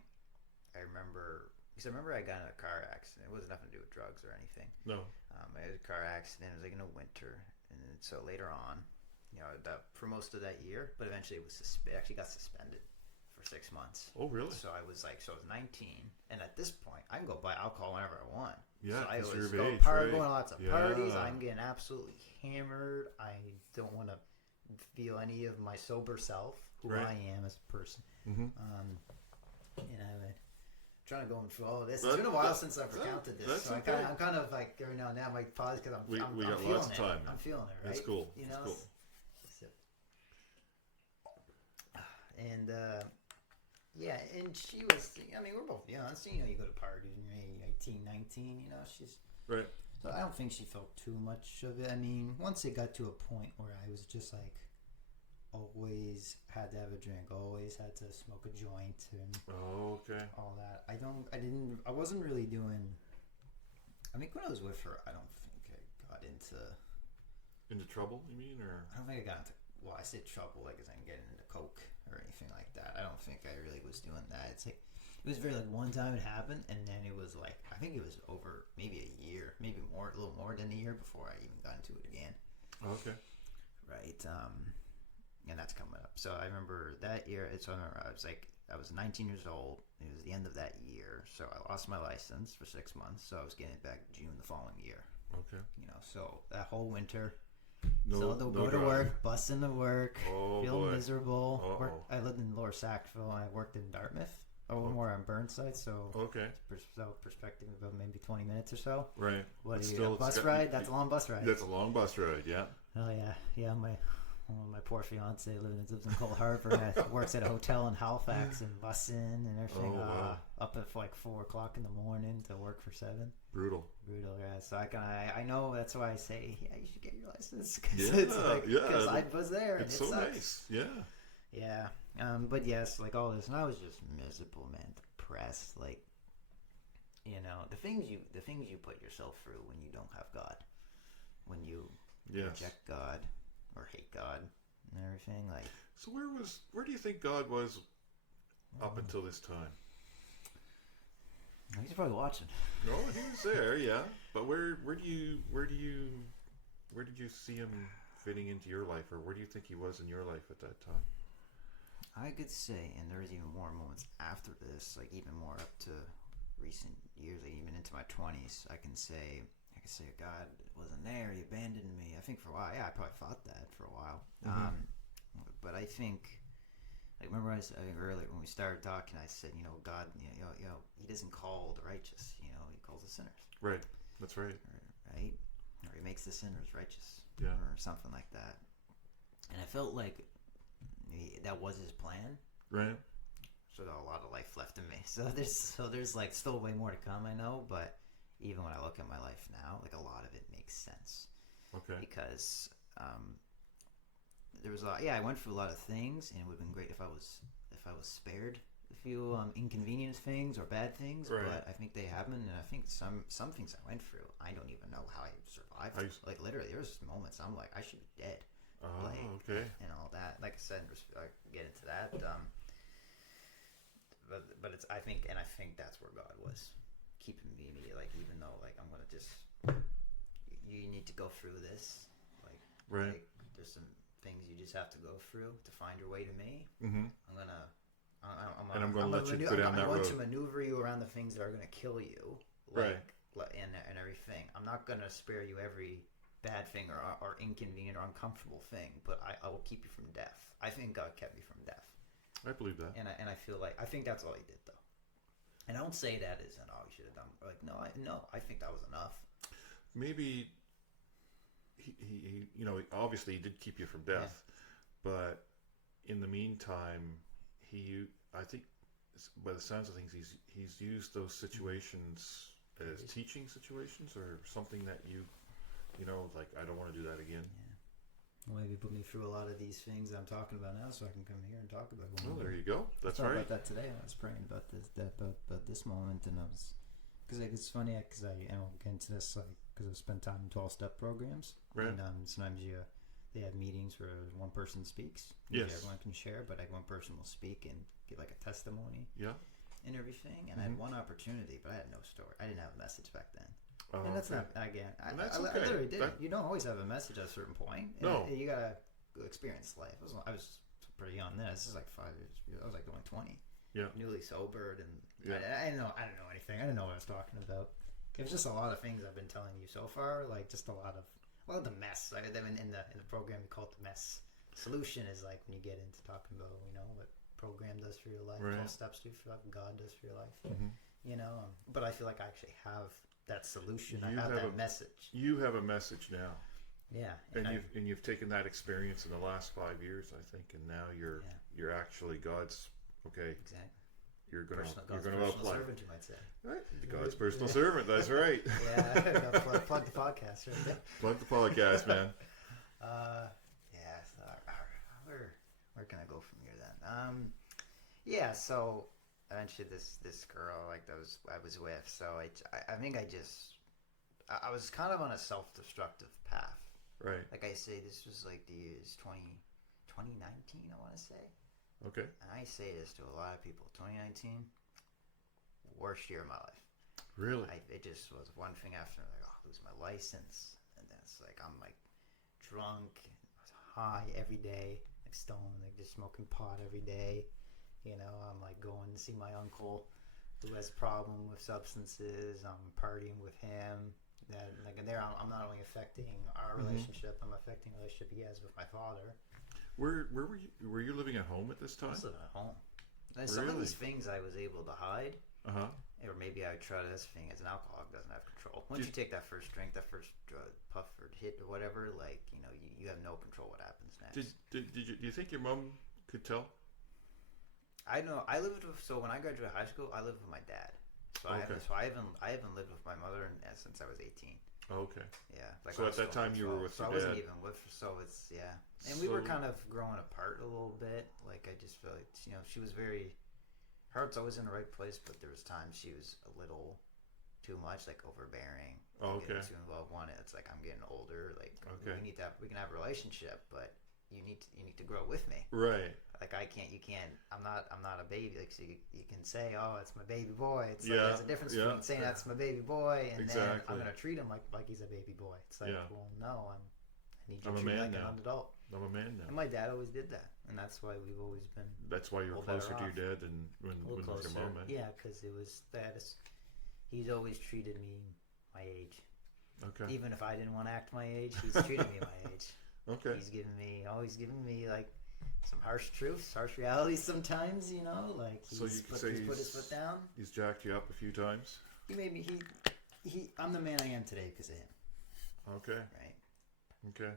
I remember Because I remember I got in a car accident. It wasn't nothing to do with drugs or anything. No. I had a car accident. It was like in the winter, and then, so later on, for most of that year, but eventually it actually got suspended for 6 months. Oh, really? So I was 19, and at this point, I can go buy alcohol whenever I want. Yeah, so I always you're of go age, right? going to lots of parties. I'm getting absolutely hammered. I don't want to feel any of my sober self, who I am as a person. Mm-hmm. Trying to go through all of this. It's been a while since I've recounted this, so okay. I'm kind of like every now and then I might pause because I'm got feeling lots of it. time. I'm feeling it, right? That's cool. You know, That's cool. And yeah, and she was. I mean, we're both young. So you go to parties when you're 18, 19. She's right. So I don't think she felt too much of it. I mean, once it got to a point where I was just like, always had to have a drink, always had to smoke a joint, and all that. I wasn't really doing. I mean, when I was with her, I don't think I got into trouble. You mean, or I don't think I got into. Well, I say trouble, like as I'm getting into coke or anything like that. I don't think I really was doing that. It's like it was very like one time it happened, and then it was like I think it was over maybe a year, maybe more, a little more than a year before I even got into it again. Okay. Right. And that's coming up. So I remember that year. So I remember I was 19 years old. It was the end of that year. So I lost my license for 6 months. So I was getting it back June the following year. Okay. So that whole winter. No go to driving. work, busting to work, feel boy. miserable. I lived in Lower Sackville and I worked in Dartmouth. More on Burnside. So perspective about maybe 20 minutes or so. Right. What do you bus ride? That's a long bus ride. That's a long bus ride. Yeah. Oh yeah. My poor fiance lives in Cold Harbor and works at a hotel in Halifax and busing and everything. Oh, wow. Up at like 4 o'clock in the morning to work for 7. Brutal. Yeah. So I know that's why I say you should get your license Because I was there. And it's it so sucks. nice. Yeah. Yeah. But yes, like all this, and I was just miserable, man, depressed. Like, the things you put yourself through when you don't have God, when you reject God. Or hate God and everything. Like, so where do you think God was up until this time? He's probably watching. No, he was there, yeah. But where did you see him fitting into your life, or where do you think he was in your life at that time? I could say, and there's even more moments after this, like even more up to recent years, like even into my 20s. I can say God wasn't there, he abandoned me. I think for a while, I probably thought that for a while. Mm-hmm. But I think, like, remember I think earlier when we started talking, I said, God, he doesn't call the righteous, he calls the sinners. Right, that's right. Right? Or he makes the sinners righteous. Yeah. Or something like that. And I felt like that was his plan. Right. So there's a lot of life left in me. So there's like still way more to come, I know, but even when I look at my life now, like a lot of it makes sense. Okay. Because there was I went through a lot of things, and it would have been great if I was spared a few inconvenient things or bad things. Right. But I think they happened, and I think some things I went through, I don't even know how I survived. Like literally, there was moments I'm like, I should be dead. Okay. And all that. Like I said, I get into that. But it's I think that's where God was keeping me, like, even though like I'm gonna just you need to go through this, like, right. Like, there's some things you just have to go through to find your way to me. Mm-hmm. I'm gonna let you go down that road. I'm going to maneuver you around the things that are gonna kill you, like, right? And everything. I'm not gonna spare you every bad thing or inconvenient or uncomfortable thing, but I will keep you from death. I think God kept me from death. I believe that. And I feel like I think that's all he did, though. And I don't say that as he should have done. Like, no, I think that was enough. Maybe he obviously he did keep you from death, but in the meantime, I think by the sounds of things, he's used those situations as teaching situations or something that like, I don't want to do that again. Yeah. Well, maybe put me through a lot of these things I'm talking about now, so I can come here and talk about them. Oh, there you go. That's right. About that today. I was praying about this moment, and I was because it's funny because I won't get into this because I spent time in 12-step programs, right? And sometimes they have meetings where one person speaks. Yes. Everyone can share, but like one person will speak and give like a testimony. Yeah. and everything, and I had one opportunity, but I had no story. I didn't have a message back then. Oh, and that's okay. not, again, I okay. literally did. That... You don't always have a message at a certain point. No. You gotta experience life. I was pretty young then. This is like 5 years. I was like going 20. Yeah. Newly sobered, and yeah. I didn't know anything. I didn't know what I was talking about. It was just a lot of things I've been telling you so far, like just a lot of the mess. In the program we call it the mess. Solution is like when you get into talking about what program does for your life, 12 steps do for life, what God does for your life. But I feel like I actually have that solution. I have that message. You have a message now. Yeah, and you've taken that experience in the last 5 years, I think, and now you're actually God's Exactly. You're going to apply. Servant, you might say. Right. God's personal servant. That's right. Yeah. Plug the podcast right there. Plug the podcast, man. Yeah. So where can I go from here then? Yeah. So eventually, this girl I was with. So I think I was kind of on a self-destructive path. Right. Like I say, this was like the years 2019. I want to say. Okay. And I say this to a lot of people. 2019, worst year of my life. Really? It just was one thing after another. Like, lose my license, and then it's like I'm like drunk, high every day, like stoned, like just smoking pot every day. I'm like going to see my uncle who has a problem with substances. I'm partying with him. I'm not only affecting our relationship, I'm affecting the relationship he has with my father. Where were you living at home at this time? I was living at home. Really? Some of these things I was able to hide. Uh-huh. Or maybe I would try this thing as an alcoholic doesn't have control. Once you take that first drink, that first puff or hit or whatever, like, you have no control what happens next. Do you think your mom could tell? I know. When I graduated high school, I lived with my dad. So I haven't lived with my mother since I was 18. Oh, okay. Yeah. So at that time you were with your dad. I wasn't even with her, so it's, yeah. And we were kind of growing apart a little bit. Like, I just feel like, she was very, her heart's always in the right place, but there was times she was a little too much, like overbearing. Oh, okay. Getting too involved. It's like I'm getting older. Like, okay. we can have a relationship, but you need to grow with me. Right. Like you can't. I'm not a baby. Like, so you can say, oh, it's my baby boy. It's like there's a difference between saying that's my baby boy and then I'm gonna treat him like he's a baby boy. It's like, well, no, I need you to treat him like an adult. I'm a man now. And my dad always did that, and that's why we've always been. That's why you were closer to your dad than when with your mom. Yeah, because it was that. He's always treated me my age. Okay. Even if I didn't want to act my age, he's treated me my age. Okay. He's always giving me like some harsh truths, harsh realities sometimes, like he's put his foot down. He's jacked you up a few times. He made me, I'm the man I am today because of him. Okay. Right. Okay.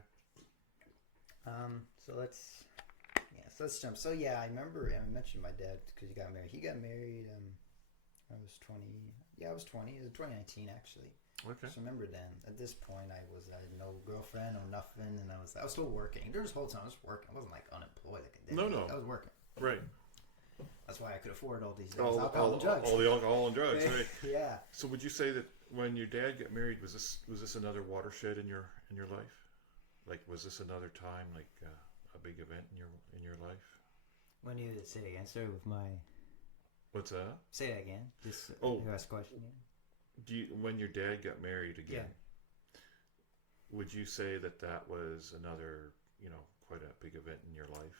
So let's jump. So yeah, I remember, I mentioned my dad because he got married. He got married, I was 20. Yeah, I was 20. It was 2019 actually. Okay. So remember then, at this point, I had no girlfriend or nothing, and I was still working. There was a whole time I was working. I wasn't like unemployed like a day. No. I was working. Right. That's why I could afford all these things. Alcohol and drugs. All the alcohol and drugs, right? Yeah. So would you say that when your dad got married, was this another watershed in your life? Like, was this another time, like a big event in your life? When you say it again, start with my. What's that? Say it again. Just ask a question again. When your dad got married again, would you say that was another, quite a big event in your life?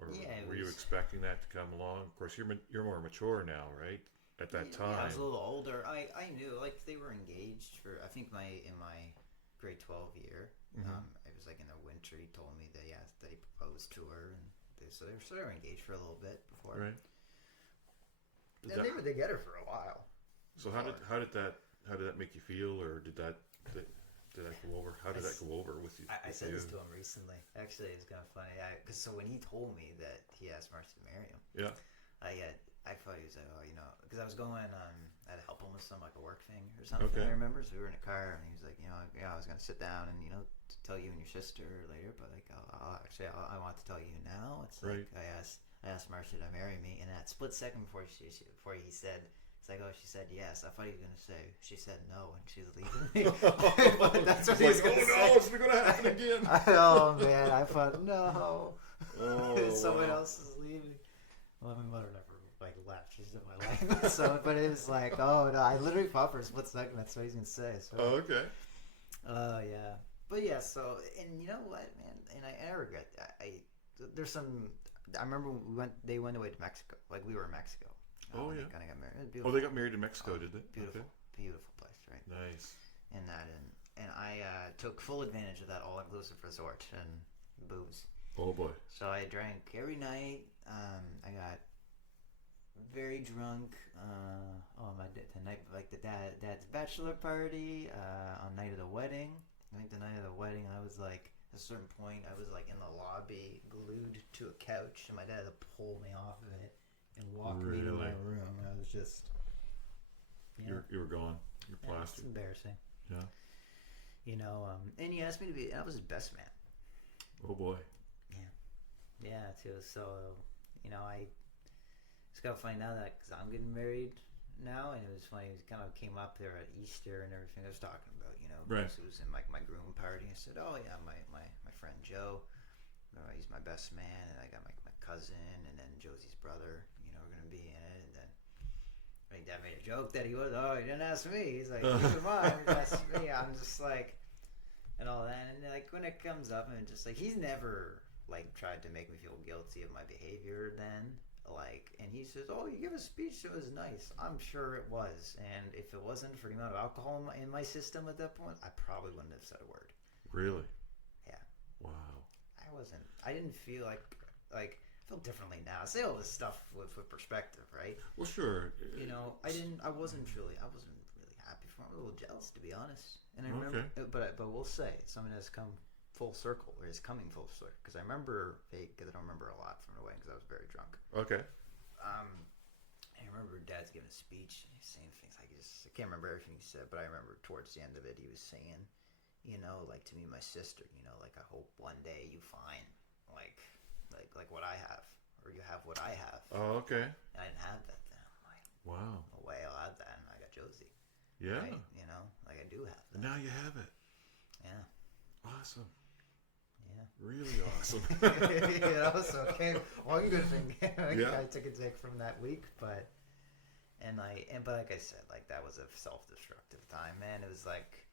Or were you expecting that to come along? Of course, you're more mature now, right? At that time, I was a little older. I knew, like, they were engaged for, I think in my grade 12 year. It was like in the winter. He told me that he proposed to her, and they were engaged for a little bit before. Right. And they were together for a while. So how did that make you feel, or did that go over? How did that go over with you? I said this to him recently. Actually, it's kind of funny. Because when he told me that he asked Marcy to marry him, I thought he was like, because I was going I had to help him with some like a work thing or something. Okay. I remember, so we were in a car, and he was like, I was gonna sit down and to tell you and your sister later, but like I want to tell you now. It's like I asked Marcy to marry me, and that split second before he said. It's like, she said yes. I thought he was going to say, she said no, and she's leaving me. But that's what he was going to say. No, it's not going to happen again. Oh, man. I thought, no. Oh, someone else is leaving. Well, my mother never, left. changes in my life. So, but it was like, oh no, I literally thought for a split second that's what he's gonna say. So, oh, okay. Oh yeah, but yeah. So, and you know what, man? And I regret that. There's some. I remember they went away to Mexico. Like we were in Mexico. Oh yeah. They got married. Oh, they got married in Mexico, did they? Beautiful, okay. beautiful place, right? Nice. And that, and I took full advantage of that all-inclusive resort and booze. Oh boy. So I drank every night. I got very drunk. The night, like the dad's bachelor party. On night of the wedding. I think the night of the wedding, I was like, at a certain point, I was like in the lobby, glued to a couch, and my dad had to pull me off of it and walk me to my room. I was just, you were gone. You're plastered. It's embarrassing. Yeah. You know, and he asked me to be. I was his best man. Oh boy. Yeah, too. So, you know, I just got to find out that because I'm getting married now, and it was funny. It kind of came up there at Easter and everything. I was talking about, you know, right. It was in like my groom party. I said, oh yeah, my friend Joe, he's my best man, and I got my cousin, and then Josie's brother. You know, we're gonna be in it, and then my dad made a joke that he didn't ask me. He's like, neither mind, he asked me. I'm just like, and all that, and like when it comes up, and just like he's never like tried to make me feel guilty of my behavior then, like, and he says, oh, you give a speech, it was nice. I'm sure it was, and if it wasn't for the amount of alcohol in my system at that point, I probably wouldn't have said a word. Really? Yeah. Wow. I didn't feel like I feel differently now. I say all this stuff with perspective, right? Well, sure. You know, I wasn't really happy for him. I'm a little jealous, to be honest. And I remember, but we'll say something has come full circle, or is coming full circle, because I remember because I don't remember a lot from the wedding because I was very drunk. Okay. I remember Dad's giving a speech and he's saying things I can't remember everything he said, but I remember towards the end of it he was saying, you know, like to me, my sister, you know, like I hope one day you find like what I have, or you have what I have. Oh, okay. And I didn't have that then. I'm like, wow. No way I'll have that, and I got Josie. Yeah. Right? You know, like I do have that. Now you have it. Yeah. Awesome. Yeah. Really awesome. You know, so one good thing I took a take from that week, but like I said, like that was a self-destructive time, man. It was like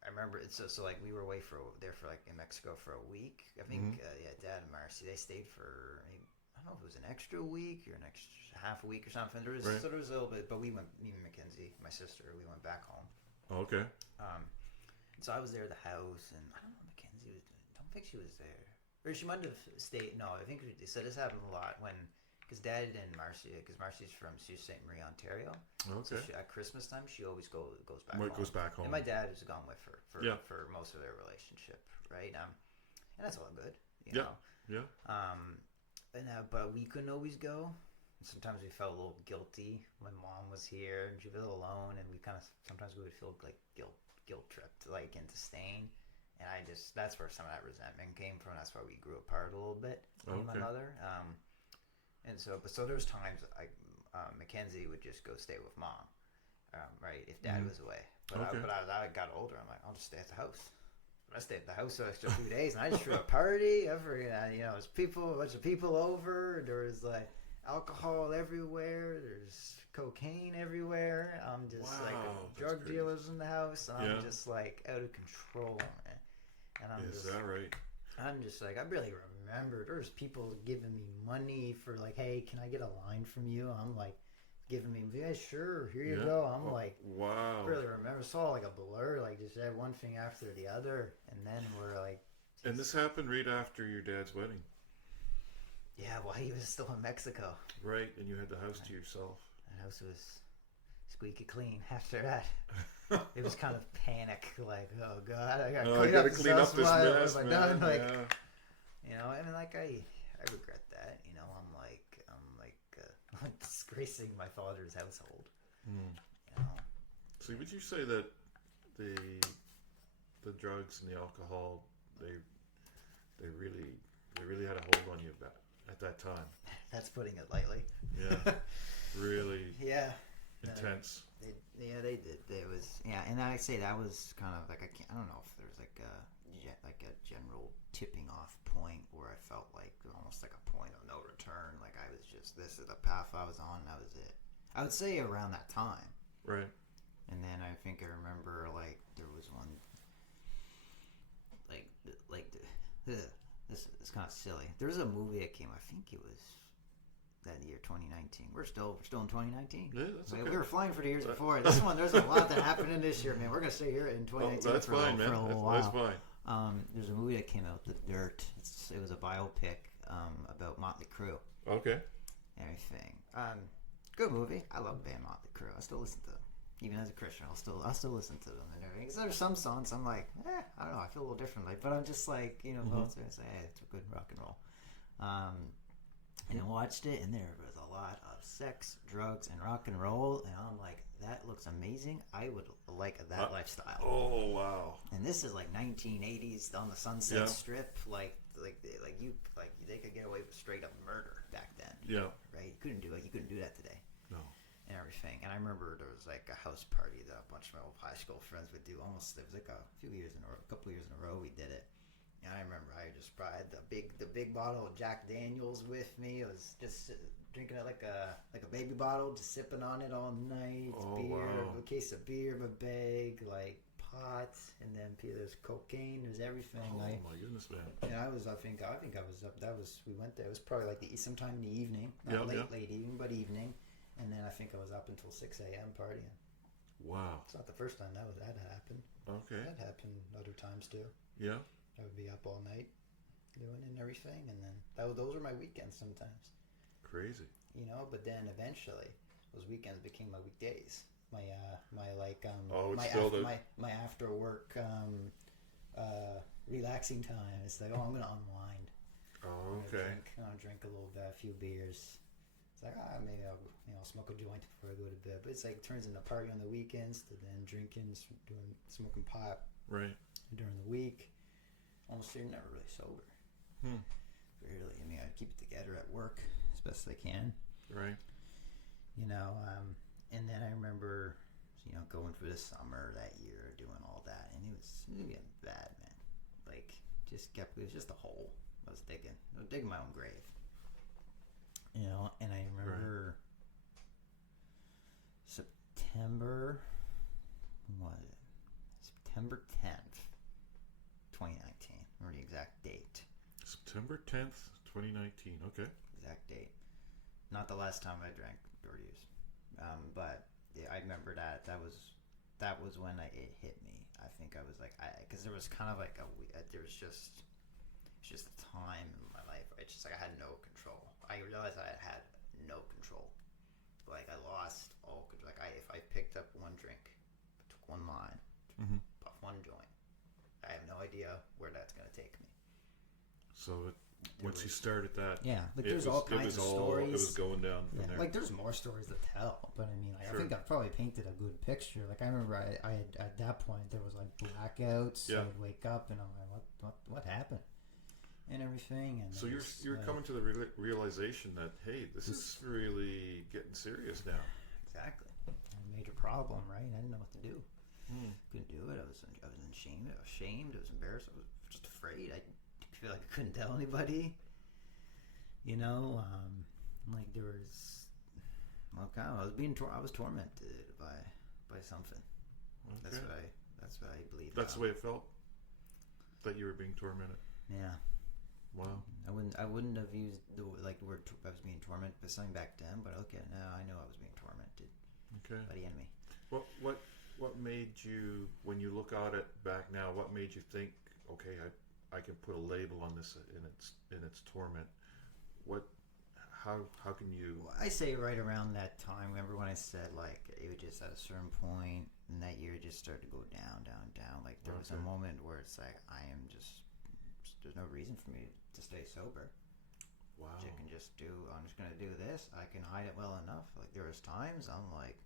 I remember it. So like we were away there for like in Mexico for a week. I think Dad and Marcy, they stayed for I don't know if it was an extra week or an extra half a week or something. There was a little bit, but we went. Me and Mackenzie, my sister, we went back home. Okay. So I was there at the house, and I don't know. Mackenzie was. Don't think she was there, or she might have stayed. No, I think so. This happened a lot because Dad and Marcy, because Marcy's from Sault Ste. Marie, Ontario. Okay. So at Christmas time, she always goes back. Goes back home. And my dad has gone with her for most of their relationship, right? And that's all good, you know. Yeah. But we couldn't always go. Sometimes we felt a little guilty when Mom was here and she was alone, and sometimes we would feel like guilt tripped like into staying. And that's where some of that resentment came from. That's why we grew apart a little bit, me and my mother. And so there's times Mackenzie would just go stay with Mom, right? If Dad was away. But as I got older, I'm like, I'll just stay at the house. I stayed at the house for an extra few days, and I just threw a party. There's a bunch of people over. There was like alcohol everywhere. There's cocaine everywhere. I'm just like drug dealers in the house, and I'm just like out of control. And Is that right? I'm just like, I barely remember. There's people giving me money for like, hey, can I get a line from you? I'm like, giving me, yeah, sure, here you go. I'm like, wow. I really remember. It's all like a blur, like just had one thing after the other, and then we're like. And this happened right after your dad's wedding. Yeah, well, he was still in Mexico. Right, and you had the house to yourself. The house was squeaky clean after that. It was kind of panic, like, oh god, I gotta clean up this mess, man. Done? Like, you know, and like I regret that. You know, I'm like disgracing my father's household. You know. So would you say that the drugs and the alcohol they really had a hold on you at that time? That's putting it lightly. Yeah. Really. Yeah. Intense. They did. There was and I say that was kind of like I don't know if there's like a general tipping off point where I felt like almost like a point of no return. Like I was just, this is the path I was on. That was it. I would say around that time. Right. And then I think I remember, like, there was one, this is kind of silly. There was a movie that came, I think it was that year, 2019. We're still in 2019. Yeah, that's okay. We were flying for the years before. This one, there's a lot that happened in this year, man. We're going to stay here in 2019 that's for, fine, for a little while. That's fine. There's a movie that came out, The Dirt. It was a biopic about Motley Crue. Okay. Everything. Good movie. I love the band Motley Crue. I still listen to them. Even as a Christian, I'll still listen to them and everything. Because there's some songs I'm like, I don't know, I feel a little differently. But I'm just like, both I say, hey, it's a good rock and roll. And I watched it, and there was a lot of sex, drugs, and rock and roll. And I'm like, that looks amazing. I would like that lifestyle. Oh, wow. And this is like 1980s on the Sunset Strip. Like they could get away with straight up murder back then. Yeah. Right? You couldn't do it. You couldn't do that today. No. And everything. And I remember there was like a house party that a bunch of my old high school friends would do. It was like a couple years in a row we did it. And I remember I just brought the big bottle of Jack Daniels with me. I was just drinking it like a baby bottle, just sipping on it all night. A case of beer, a bag, like pot, and then there's cocaine, there's everything. Oh my goodness, man! And I think I was up. We went there. It was probably like sometime in the evening, not late evening, but evening. And then I think I was up until 6 a.m. partying. Wow! It's not the first time that happened. Okay. That happened other times too. Yeah. I would be up all night doing it and everything, and then those were my weekends sometimes. Crazy. But then eventually those weekends became my weekdays. My my after work relaxing time. It's like, I'm gonna unwind. Oh, okay. I'll drink a little bit, a few beers. It's like, maybe I'll smoke a joint before I go to bed. But it's like turns into party on the weekends to then drinking, smoking pot. Right. During the week. Almost you're never really sober. Really. I mean, I keep it together at work as best I can. Right. And then I remember, going for the summer that year, doing all that, and it was getting bad, man. Like, it was just a hole. I was digging my own grave. And I remember September 10th, 2019. Remember the exact date. September 10th, 2019. Okay. Exact date. Not the last time I drank or used. But I remember that was when it hit me. I think I was like, because there was kind of like there was just a time in my life where it's just like I had no control. I realized I had no control. Like I lost all control. Like if I picked up one drink, took one line, puffed one joint, I have no idea where that's going to take me. So once you started that, there's all kinds of stories. It was going down from there. Like there's more stories to tell, but I mean, I think I probably painted a good picture. Like I remember, I had, at that point there was like blackouts. Yeah. I'd wake up and I'm like, what happened, and everything. And so you're coming to the realization that this is really getting serious now. Exactly, a major problem, right? I didn't know what to do. Couldn't do it. I was ashamed. I was embarrassed. I was just afraid. I feel like I couldn't tell anybody. Like there was, I was tormented by something. Okay. That's what I believe. That's the way it felt. That you were being tormented. Yeah. Wow. I wouldn't have used the word I was being tormented by something back then, but okay, now I know I was being tormented. Okay. By the enemy. What made you, when you look at it back now, what made you think, okay, I can put a label on this in its torment? How can you? Well, I say right around that time. Remember when I said like it was just at a certain point in that year, it just started to go down. Like there was a moment where it's like there's no reason for me to stay sober. Wow. Which I can just do. I'm just gonna do this. I can hide it well enough. Like there was times I'm like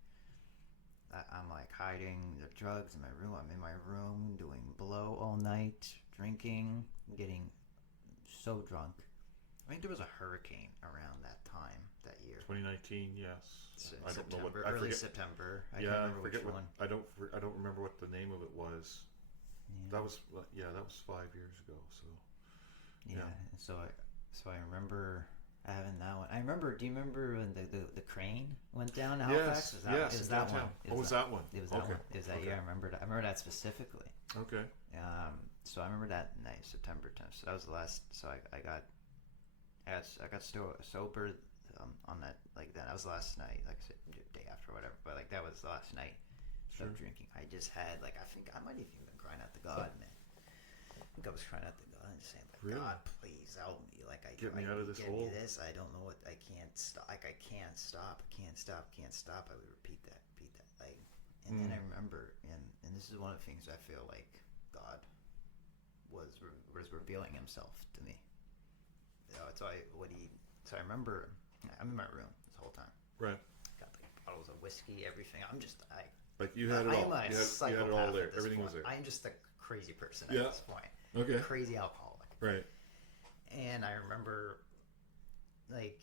hiding the drugs in my room. I'm in my room doing blow all night, drinking, getting so drunk. I think there was a hurricane around that time that year. 2019, yes. I don't know what. Early September. I can't remember which one. I don't remember what the name of it was. Yeah. That was 5 years ago. So. Yeah. So I remember I haven't that one. I remember. Do you remember when the crane went down in Halifax? Yes. It was that one. What was that one? It was that one. It was that year. I remember that specifically. Okay. So I remember that night, September 10th. So that was the last. So I got sober on that, like that. That was the last night. Like I said, day after or whatever. But like that was the last night of drinking. I just had like I think I might have even been crying out to God, man. I think I was crying out to God and saying, like, really? God, please help me. Like get me out of this hole. I don't know what I can't stop. Like I can't stop. Can't stop. I would repeat that. Like, and then I remember, and this is one of the things I feel like God was revealing Himself to me. So I remember I'm in my room this whole time. Right. Got like bottles of whiskey, everything. Like you had it all. I'm a you had it all there. Everything point. was there. I'm just a crazy person at this point. Okay. Crazy alcoholic. Right. And I remember, like,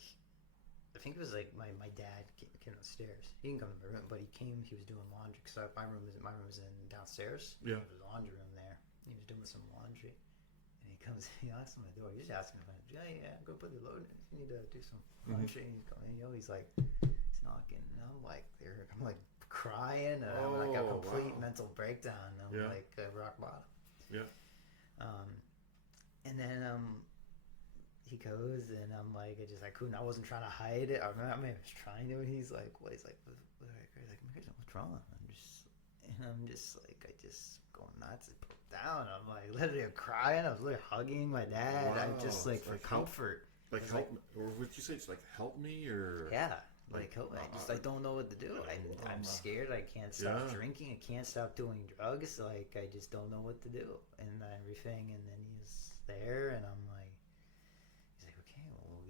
I think it was like my dad came upstairs. He didn't come to my room, but he came. He was doing laundry because my room was in downstairs. Yeah. There was a laundry room there. He was doing some laundry, and he comes. He knocks on my door. He's just asking me, yeah, go put the load in. You need to do some laundry. And he's coming. He's like, he's knocking, and I'm like crying. And I'm like a complete mental breakdown. I'm like rock bottom. Yeah. And then he goes, and I'm like, I wasn't trying to hide it. I was trying to, and he's like, what? He's like, what's wrong? I'm just like, I just go nuts and broke down. I'm like literally crying. I was literally hugging my dad. Wow. I'm just like for comfort. Like help me, or would you say it's like help me or? Yeah. Like help me. I don't know what to do. I'm scared. I can't stop drinking. I can't stop doing drugs. Like I just don't know what to do and everything. And then he's there, and I'm like, he's like, okay, well we'll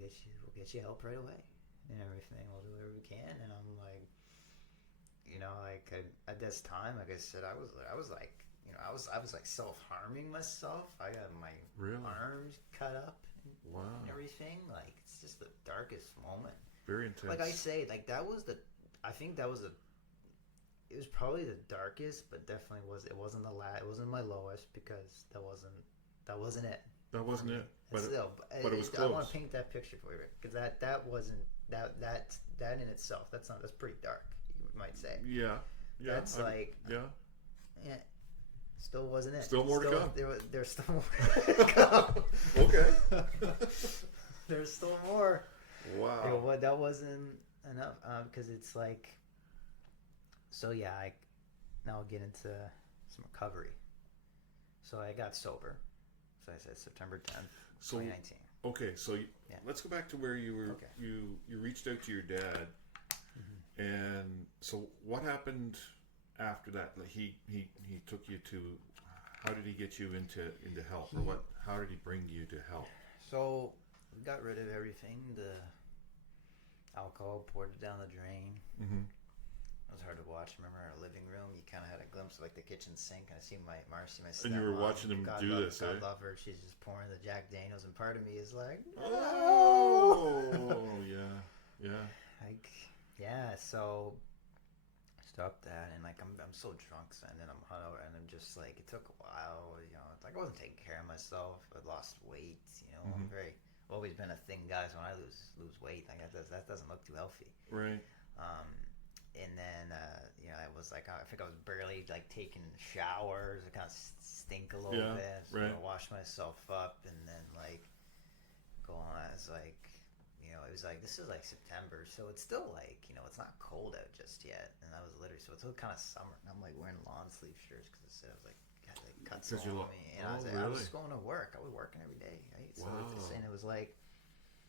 get you help right away and everything. We'll do whatever we can. And I'm like, at this time, like I said, I was like, I was like self-harming myself. I got my arms cut up and everything. Like it's just the darkest moment. Very intense. Like I say, like that was it was probably the darkest, but definitely it wasn't it wasn't my lowest because that wasn't it. That wasn't it. But it was close. I want to paint that picture for you because that wasn't that in itself. That's pretty dark. You might say. Yeah. That's still wasn't it. Still more to come. There's still more to come. Okay. There's still more. Wow. That wasn't enough because it's like. So yeah, now I'll get into some recovery. So I got sober. So I said September 10th, 2019. Okay, so let's go back to where you were. Okay. You reached out to your dad, and so what happened after that? Like he took you to. How did he get you into help, or what? How did he bring you to help? So we got rid of everything. The alcohol, poured it down the drain. Mm-hmm. It was hard to watch. Remember our living room? You kind of had a glimpse of like the kitchen sink, and I see Marcy, my stepmom. And you were watching them do this, God love her. She's just pouring the Jack Daniels, and part of me is like, no! Oh, yeah. Like, yeah. So I stopped that, and like I'm so drunk, and then I'm hungover, and I'm just like, it took a while, like I wasn't taking care of myself. I lost weight, I'm always been a thin guy. So when I lose weight, like that doesn't look too healthy. Right. And then I was like, I think I was barely like taking showers. I kind of stink a little bit. So I wash myself up, and then like go on. I was like, it was like this is like September, so it's still like it's not cold out just yet. And I was literally it's still kind of summer, and I'm like wearing long sleeve shirts because I was like got like cuts on me, and I was just going to work. I was working every day, right? So and it was like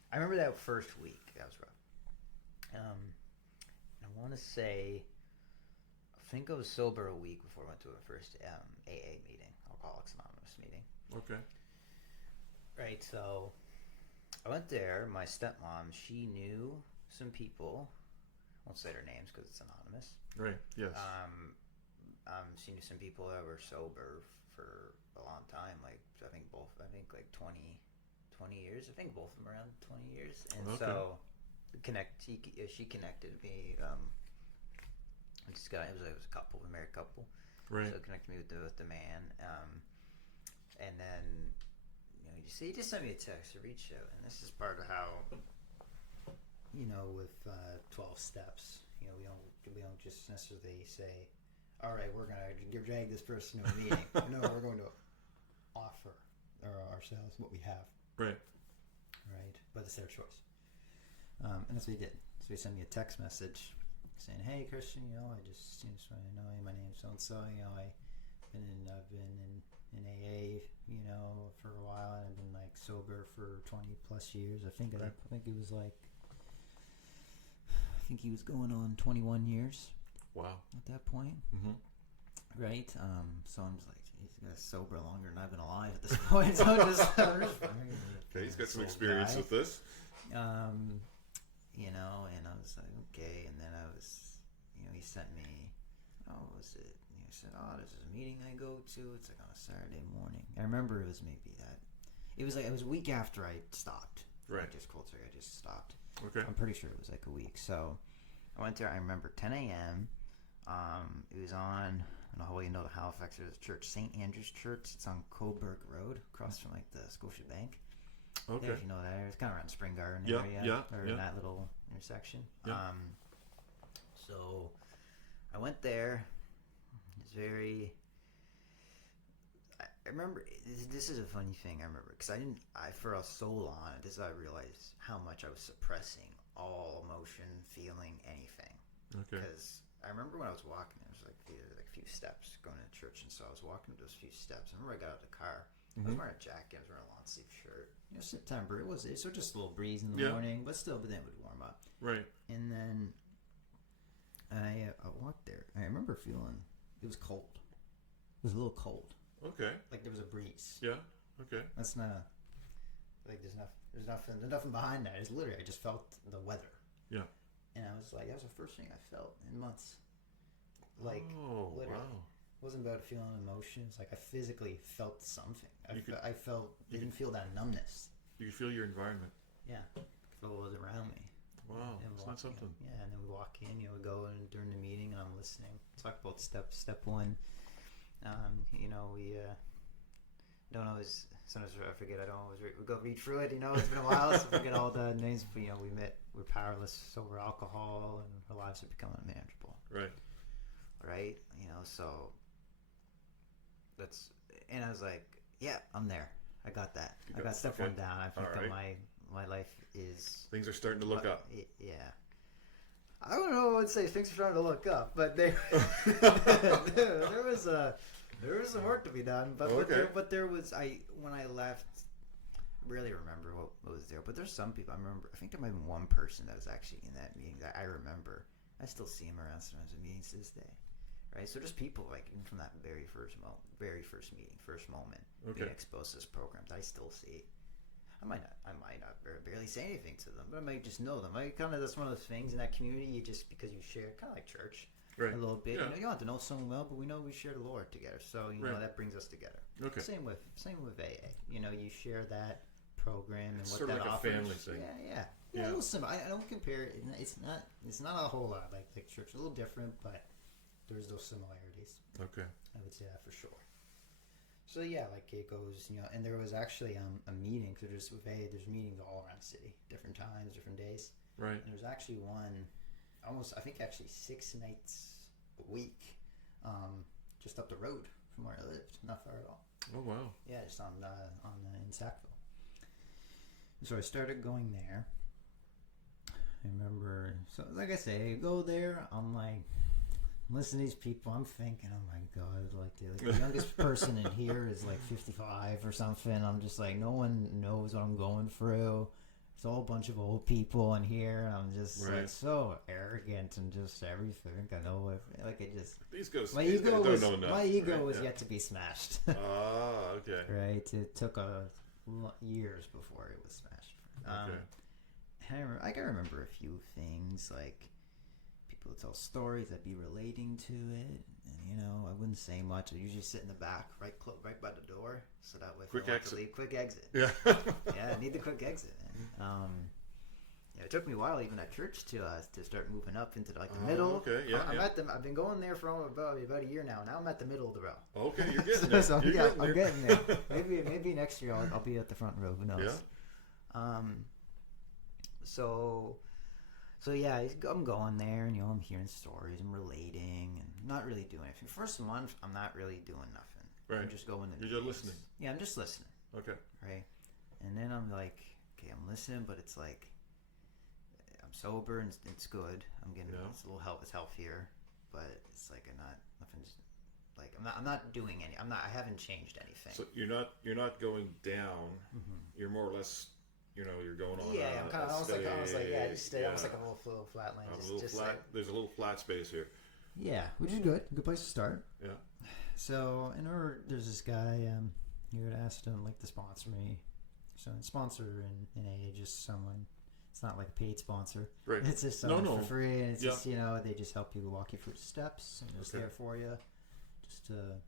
I remember that first week that was rough. I want to say, I think I was sober a week before I went to a first AA meeting, Alcoholics Anonymous meeting. Okay. Right, so I went there. My stepmom, she knew some people. I won't say their names because it's anonymous. Right, yes. She knew some people that were sober for a long time, like I think like 20 years. I think both of them around 20 years. And so she connected me. This guy, it was a couple, a married couple. Right. So connected me with the man. And then he just sent me a text to reach out, and this is part of how with 12 steps, we don't just necessarily say, all right, we're going to drag this person to a meeting. No, we're going to offer ourselves what we have. Right. Right. But it's their choice. And that's what he did. So he sent me a text message saying, hey, Christian, I just want to know you. My name's so-and-so. I've been in AA, for a while, and I've been like sober for 20 plus years. I think it was like, he was going on 21 years. Wow. At that point. Mm-hmm. Right. So I'm just like, he's been sober longer than I've been alive at this point. So I'm just okay, he's got some experience with this. And I was like, okay. And then I was, he sent me, what was it? He said, there's this meeting I go to. It's like on a Saturday morning. I remember it was maybe that. It was a week after I stopped. Right. Just cold turkey. I just stopped. Okay. I'm pretty sure it was like a week. So I went there. I remember 10 a.m. It was on, I don't know how you know the Halifax. There's a church, St. Andrew's Church. It's on Coburg Road, across from like the Scotia Bank. Okay. There, if you know that area. It's kind of around Spring Garden area. In that little intersection. Yeah. So I went there. It's very... I remember, this is a funny thing I remember, because for so long, I realized how much I was suppressing all emotion, feeling, anything. Okay. Because I remember when I was walking, there was like a few steps going to church, and so I was walking those few steps. I remember I got out of the car. I was wearing a jacket, I was wearing a long sleeve shirt. September, it was just a little breeze in the morning, but still, then it would warm up. Right. And then I walked there. I remember feeling it was cold. It was a little cold. Okay. Like there was a breeze. Yeah. Okay. That's not like there's nothing behind that. It's literally I just felt the weather. Yeah. And I was like, that was the first thing I felt in months. Like literally. Wow. It wasn't about feeling emotions. Like I physically felt something. I didn't feel that numbness. You could feel your environment. Yeah. Feel what was around me. Wow. That's not something. Yeah, and then we walk in, we go in during the meeting and I'm listening. Talk about step one. We don't always, sometimes I forget, I don't always we go read through it, it's been a while, so I forget all the names, but, we're powerless over alcohol and our lives have become unmanageable. Right? So that's, and I was like, yeah, I'm there. I got that. I got step one down. I think that my life is... Things are starting to look up. Yeah. I don't know what I would say things are starting to look up, but there was some work to be done. But there was when I left, I really remember what was there. But there's some people I remember. I think there might have been one person that was actually in that meeting that I remember. I still see him around sometimes in meetings to this day. Right, so just people like even from that very first meeting, first moment, being exposed to this program that I still see. I might not barely say anything to them, but I might just know them. That's one of those things in that community. You just because you share, kind of like church, a little bit. Yeah. You don't have to know someone well, but we know we share the Lord together, so that brings us together. Okay. Same with AA. You share that program and it's what sort that of like offers. A family thing. Yeah. A little similar. I don't compare it. It's not a whole lot like church. A little different, but there's those similarities. Okay. I would say that for sure. So yeah, like it goes, and there was actually a meeting. So there's meetings all around the city, different times, different days. Right. And there was actually one, I think 6 nights a week, just up the road from where I lived, not far at all. Oh wow. Yeah, just in Sackville. So I started going there. I remember, so like I say, I go there. I'm like. Listen to these people, I'm thinking, oh my God, the youngest person in here is like 55 or something. I'm just like, no one knows what I'm going through. It's all a bunch of old people in here. And I'm just like so arrogant and just everything. I know these guys don't know enough. My ego was yet to be smashed. Okay. Right. It took years before it was smashed. I can remember a few things like. People tell stories, I'd be relating to it, and I wouldn't say much. I usually sit in the back, right by the door, so that way quick exit. Quick exit. Yeah. I need the quick exit. It took me a while, even at church, to start moving up into the middle. Okay, yeah. I've been going there for about a year now. Now I'm at the middle of the row. Okay, you're getting there. I'm getting there. Maybe next year I'll be at the front row. Who knows? Yeah. So. So yeah, I'm going there, and I'm hearing stories, I'm relating, and not really doing anything. First month, I'm not really doing nothing. Right. I'm just going to. You're just listening. Yeah, I'm just listening. Okay. Right. And then I'm like, okay, I'm listening, but it's like I'm sober and it's good. I'm getting it's a little it's healthier, but it's like nothing's like I'm not doing any. I haven't changed anything. So you're not going down. Mm-hmm. You're more or less. You're going on. Yeah, I'm kind of almost like just stay almost like a little flat land. There's a little flat space here. Yeah, which is good. Good place to start. Yeah. So there's this guy. He had asked him like to sponsor me. So sponsor in AA just someone. It's not like a paid sponsor. Right. It's just someone for free, and it's just they just help you walk you through the steps and just there for you.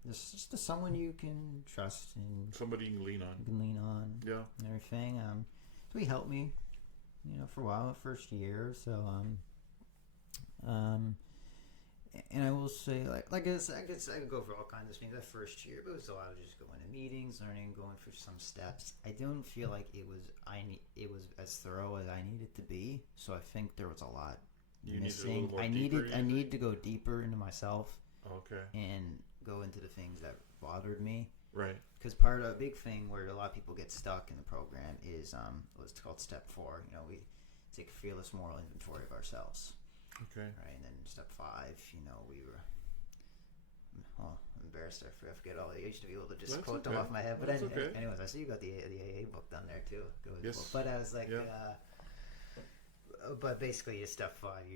Just to someone you can trust and somebody you can lean on. Yeah. And everything. So he helped me, for a while, first year. So and I will say, like I guess I could go for all kinds of things. That first year, it was a lot of just going to meetings, learning, going through some steps. I don't feel like it was as thorough as I needed to be. So I think there was a lot missing. I needed to go deeper into myself. Okay. And go into the things that bothered me. Right. Because a big thing where a lot of people get stuck in the program is what's called step 4. We take a fearless moral inventory of ourselves. Okay. Right, and then step 5, we were. I'm embarrassed. I forget all. I used to be able to just quote them off my head. But anyways, I see you got the AA book done there too. Yes. But I was like, but basically, step 5,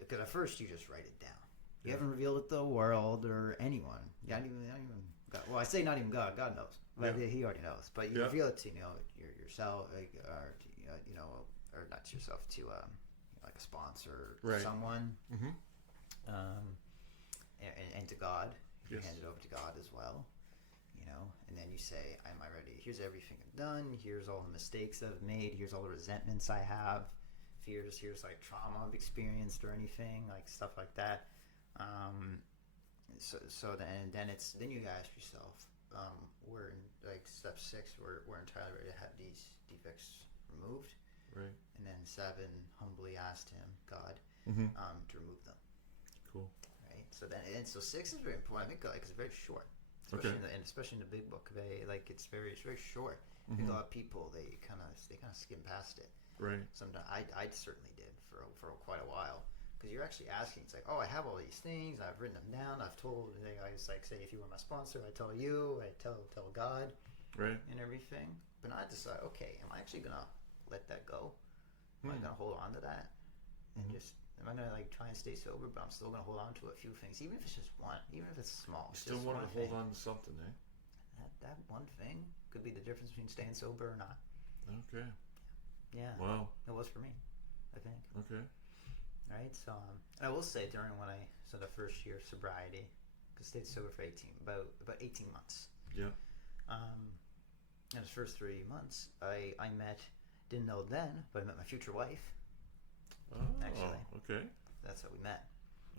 because at first you just write it down. You haven't revealed it to the world or anyone. Not even God. Well, I say not even God. God knows, but He already knows. But you reveal it to yourself, or not to yourself, to like a sponsor, someone, and to God. You hand it over to God as well, and then you say, "Am I ready? Here's everything I've done. Here's all the mistakes I've made. Here's all the resentments I have. Here's like trauma I've experienced or anything like stuff like that." Then you ask yourself, we're in like step 6, we're entirely ready to have these defects removed, right? And then 7, humbly asked him, God, to remove them. Cool. Right. So 6 is very important. I think it's very short, especially in the big book. It's very short. Mm-hmm. A lot of people they kind of skim past it. Right. Sometimes I certainly did for quite a while. Because you're actually asking, it's like, oh, I have all these things, I've written them down, I've told, I was like, say, if you were my sponsor, I tell you, I tell God, right, and everything. But I decide, okay, am I actually gonna let that go? Am I gonna hold on to that, and am I gonna try and stay sober? But I'm still gonna hold on to a few things, even if it's just one, even if it's small. You still want to hold on to something, eh? That one thing could be the difference between staying sober or not. Okay. Yeah. Wow. It was for me, I think. Okay. Right, so I will say during the first year of sobriety, because I stayed sober for about 18 months. Yeah. In the first 3 months, I didn't know then, but I met my future wife. Oh, actually. Okay. That's how we met.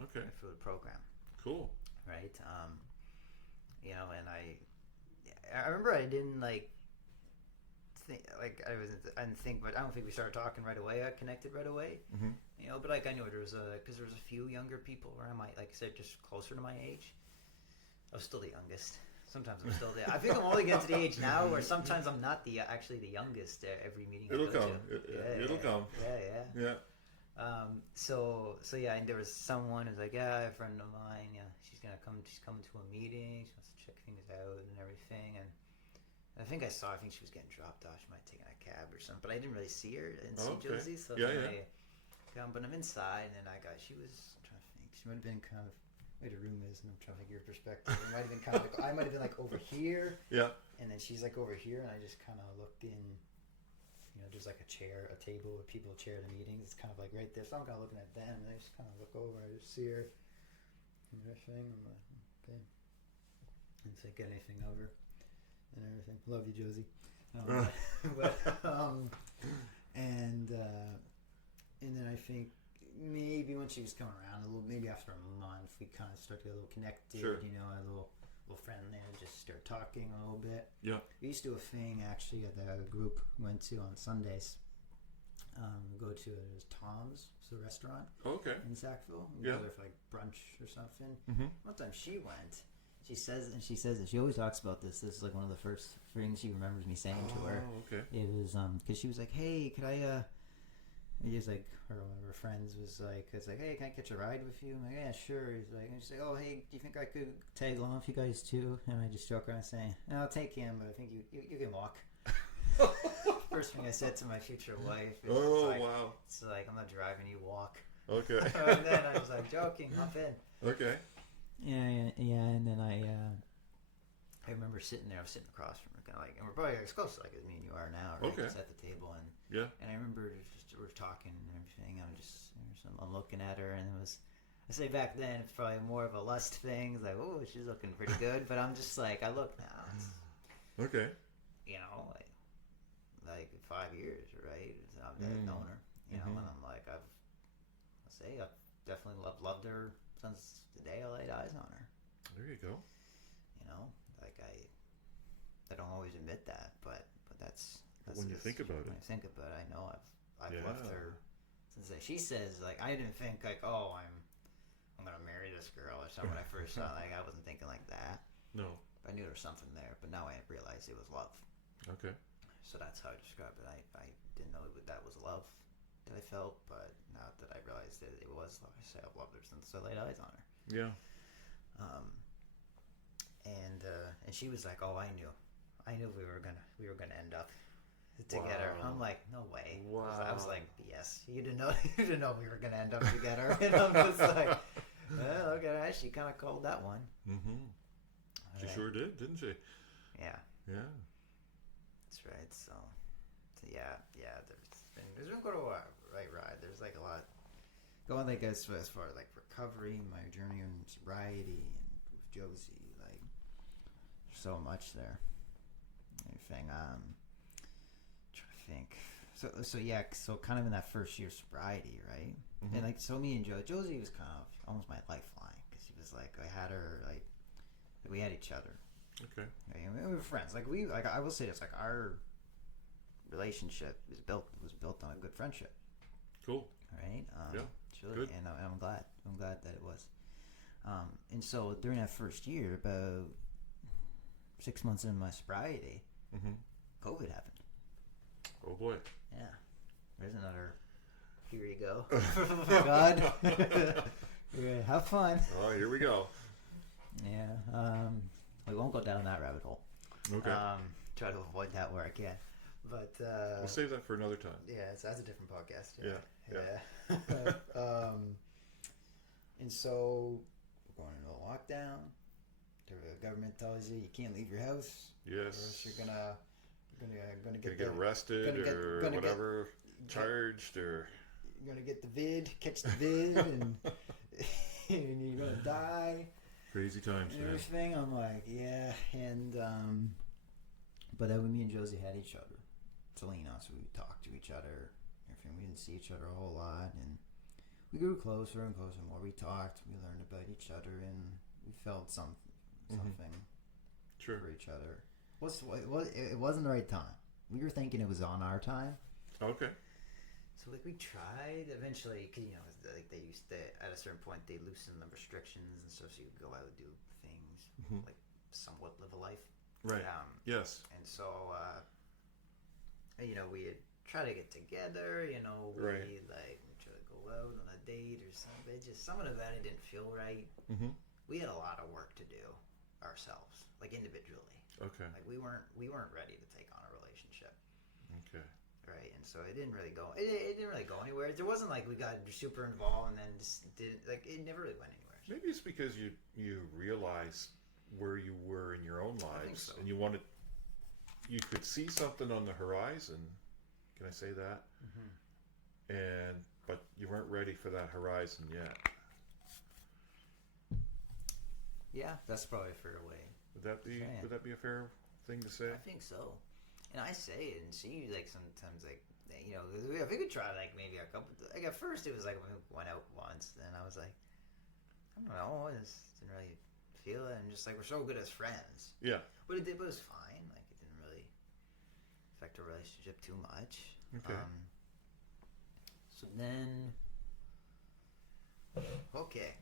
Okay. Through the program. Cool. Right, and I remember I didn't I didn't think, but I don't think we started talking right away. I connected right away. Mm-hmm. But I knew there was a few younger people around like I said, just closer to my age. I was still the youngest. Sometimes I'm still there. I think I'm only getting to the age now where sometimes I'm not actually the youngest at every meeting. It'll come. It'll come. Yeah. And there was someone who's like, a friend of mine. Yeah, she's coming to a meeting. She wants to check things out and everything. And I think she was getting dropped off. She might have taken a cab or something, but I didn't really see her. I didn't see Josie. So but I'm inside, and I'm trying to think. She might have been kind of where the room is, and I'm trying to get your perspective. It might have been I might have been over here. Yeah. And then she's over here, and I just kind of looked in. There's a table where people chair the meetings. It's kind of right there. So I'm kind of looking at them, and I just kind of look over. I just see her and everything. I'm like, okay. And say, get anything of her and everything. Love you, Josie. And then I think maybe when she was coming around a little, maybe after a month, we kind of started to get a little connected. Sure. A little friendly, and just start talking a little bit. Yeah. We used to do a thing actually at the group we went to on Sundays. We go to there's Tom's, it's a restaurant Okay. in Sackville. We Yeah. go there for like brunch or something. Mm-hmm. One time she went. She says that she always talks about this. This is like one of the first things she remembers me saying to her. Oh, okay. It was because she was like, "Hey, could I?" He's like, one of her friends was like, "It's like, hey, can I catch a ride with you?" I'm like, "Yeah, sure." He's like, and she's like, "Oh, hey, do you think I could tag along with you guys too?" And I just joke around saying, "No, I'll take him, but I think you can walk." First thing I said to my future wife. Wow. It's like, I'm not driving, you walk. Okay. And then I was like, joking, hop in. Okay. Yeah, and then I remember sitting there. I was sitting across from her, kind of like, and we're probably as close like as me and you are now, right? Okay. Just at the table, and Yeah. And I remember we're talking and everything. I'm looking at her, and it was. I say back then it's probably more of a lust thing. It's like, oh, she's looking pretty good, but I'm just like, I look now. It's, Okay. you know, like 5 years, right? I've known her, you know, and I'm like, I've definitely loved her since the day I laid eyes on her. There you go. You know, like I don't always admit that, but that's when you think about it. When I think about it, I know I've loved her since she says, like, I didn't think like, oh, I'm gonna marry this girl or something when I first saw. Like, I wasn't thinking like that. No. I knew there was something there, but now I realized it was love. Okay. So that's how I describe it. I didn't know that was love that I felt, but now that I realized that it was love, I say I've loved her since I laid eyes on her. Yeah. And she was like, "Oh, I knew we were gonna end up together." Wow. I'm like, "No way!" Wow. I was like, "BS! You didn't know we were gonna end up together." And I'm just like, well, look at her. She kind of called that one. Mm-hmm. She sure did, didn't she? Yeah. Yeah. That's right. So yeah. There's been quite a right ride. There's like a lot going, like as far as like recovery, my journey in sobriety, and with Josie. Like, there's so much there. Everything. Trying to think. So yeah. So kind of in that first year of sobriety, right? Mm-hmm. And like, so me and Josie was kind of almost my lifeline, because she was like, I had her, like we had each other. Okay. Right? And we were friends. Like, I will say this, like, our relationship was built on a good friendship. Cool. Right? Yeah. Good. And I'm glad that it was. And so during that first year, about 6 months into my sobriety, COVID happened. Oh boy. Yeah. There's another. Here you go. Oh, God. Yeah, have fun. Oh, here we go. Yeah. We won't go down that rabbit hole. Okay. Try to avoid that where I can. But we'll save that for another time. Yeah, that's a different podcast. Yeah. And so we're going into a lockdown. The government tells you can't leave your house. Yes. Or else you're gonna get arrested or whatever, charged or. You're gonna get the vid, catch the vid, and you're gonna die. Crazy times, and man. everything. I'm like, yeah, and but then me and Josie had each other, Selena, so we would talk to each other. Everything. We didn't see each other a whole lot, and we grew closer and closer. The more we talked, we learned about each other, and we felt something Sure. for each other. It wasn't the right time. We were thinking it was on our time. Okay. So like we tried eventually, cause like they used to, at a certain point they loosened the restrictions and stuff, so you could go out and do things like somewhat live a life. Right. Yes. And so we had tried to get together. We like try to go out on a date or something. Some of it didn't feel right. Mm-hmm. We had a lot of work to do ourselves, like individually. Okay. Like we weren't ready to take on a relationship. Okay. Right, and so it didn't really go. It didn't really go anywhere. There wasn't like we got super involved and then just didn't, like, it never really went anywhere. Maybe it's because you realized where you were in your own lives, and you could see something on the horizon. Can I say that? Mm-hmm. But you weren't ready for that horizon yet. Yeah, that's probably a fair way. Would that be a fair thing to say? I think so. And I say it, and she, like, sometimes, like, if we could try, like, maybe a couple, like, at first it was like we went out once, and I was like, I don't know, I just didn't really feel it, and just like, we're so good as friends. Yeah. But it was fine, like, it didn't really affect our relationship too much. Okay. So then, okay.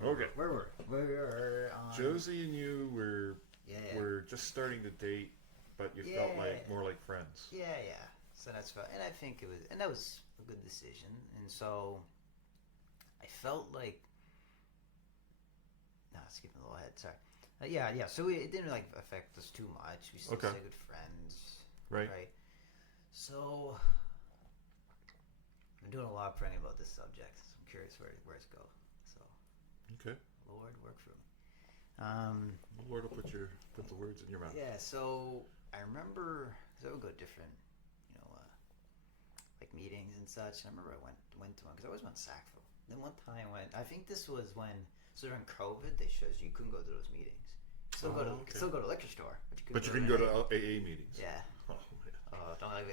Where were we? We were on Josie and you were Yeah. were just starting to date, but you felt like more like friends. Yeah. So that's fine, and I think that was a good decision, and so I felt like, no, skipping a little ahead. Sorry. Yeah. So it didn't like affect us too much. We still stay good friends. Right. So I'm doing a lot of praying about this subject. So I'm curious where it's go. So okay, Lord, work through me. The Lord will put the words in your mouth. Yeah. So I remember because I would go to different, like meetings and such. And I remember I went to one because I always went to Sackville. Then one time I went. I think this was when during COVID they showed you couldn't go to those meetings. Still go to liquor store, but you can go to AA meetings. Yeah. Oh man.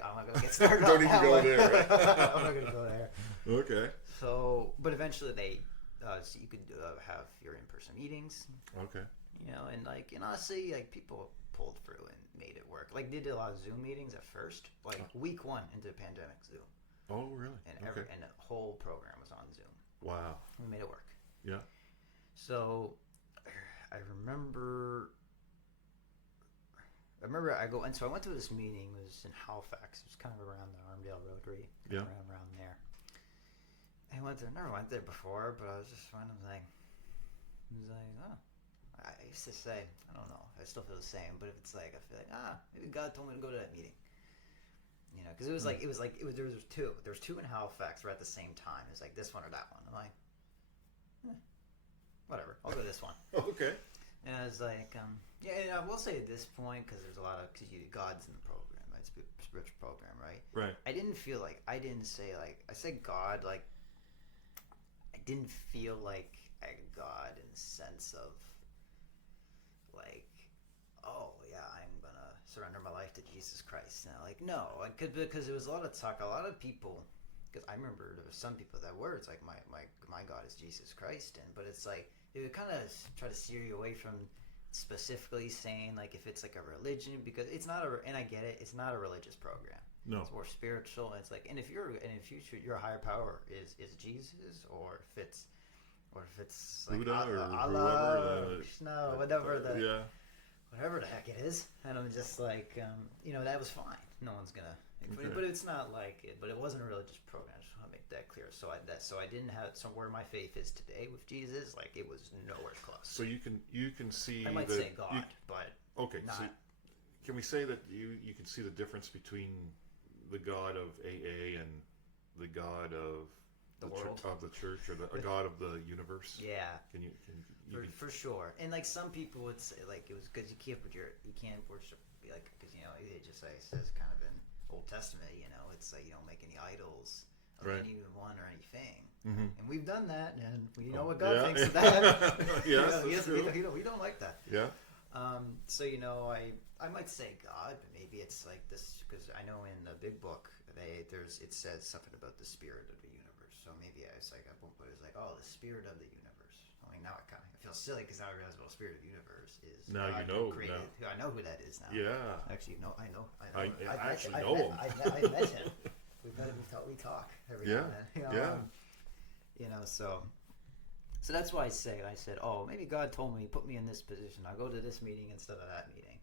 I'm not gonna get started. Don't even go there. Right? I'm not gonna go there. Okay. So, but eventually so you could have your in-person meetings. Okay. And honestly, like people pulled through and made it work. Like they did a lot of Zoom meetings at first, like week 1 into the pandemic, Zoom. Oh really? And and the whole program was on Zoom. Wow. We made it work. Yeah. So I remember I went to this meeting. It was in Halifax. It was kind of around the Armdale Rotary. Yeah. Around there. I never went there before, but I was just finding oh. I used to say, I don't know. I still feel the same, but if it's like, I feel like, maybe God told me to go to that meeting. Because there was two. There was two in Halifax right at the same time. It was like this one or that one. I'm like, whatever. I'll go to this one. Okay. And I was like, and I will say at this point, because there's a lot of, God's in the program, right? It's a spiritual program, right? Right. I didn't feel like, I said God, like, I didn't feel like I had God in the sense of, like, oh, yeah, I'm going to surrender my life to Jesus Christ. And no, because there was a lot of talk, a lot of people, because I remember there were some people that were, it's like, my God is Jesus Christ, but it's like, it would kind of try to steer you away from specifically saying like if it's like a religion, because it's not and I get it, it's not a religious program. No, it's more spiritual. And it's like, and if your higher power is Jesus, or if it's like Buddha or Allah, Krishna, whatever the heck it is, and I'm just like, that was fine. No one's gonna, but it's not like it. But it wasn't a religious program. I just want to make that clear. So I didn't have where my faith is today with Jesus. Like it was nowhere close. So you can see. I might say God, but okay. Not, so can we say that you can see the difference between the God of AA and the God of the world of the church, or a God of the universe? Yeah. Can you for sure. And like some people would say, like it was because you can't worship like because it just like says kind of in Old Testament, it's like you don't make any idols of anyone or anything. Mm-hmm. And we've done that, and we know what God thinks of that. Yes, we don't like that. Yeah. So I might say God, but maybe it's like this because I know in the Big Book it says something about the spirit of the universe. So maybe it's like at one point it's like, oh, the spirit of the universe. I mean, now I feel silly because now I realize what the spirit of the universe is. Now God you know. I know who that is now. Yeah. Actually, no, I know. I actually know him. I met him. We talk every now and then. So that's why I said, oh, maybe God told me, put me in this position. I'll go to this meeting instead of that meeting.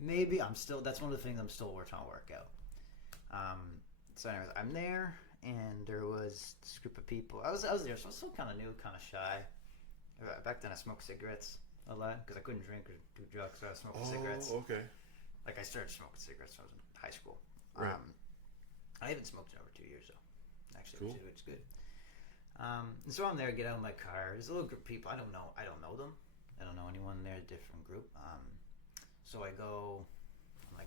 Maybe that's one of the things I'm still trying to work out. So anyways, I'm there, and there was this group of people. I was there, so I was still kind of new, kind of shy. Back then I smoked cigarettes a lot, because I couldn't drink or do drugs, so I was smoking cigarettes. Oh, okay. Like I started smoking cigarettes when I was in high school. Right. I haven't smoked in over 2 years, though. Actually, cool. which is good. And so I'm there, get out of my car. There's a little group of people. I don't know them. I don't know anyone there, different group. So I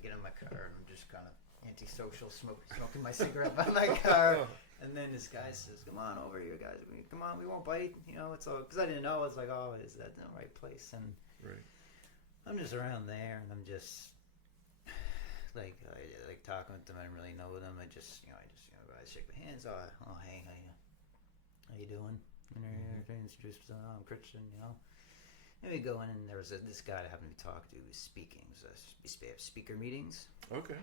get in my car, and I'm just kind of antisocial, smoking my cigarette by my car. And then this guy says, "Come on over here, guys. Come on, we won't bite. It's all," because I didn't know. It's like, oh, is that the right place? And I'm just around there, and I'm just like talking with them. I didn't really know them. I just I shake my hands. Oh, hey, how you doing? And they're introduced. I'm Christian, And we go in, and there was this guy that happened to be talking to who was speaking. So we have speaker meetings. Okay.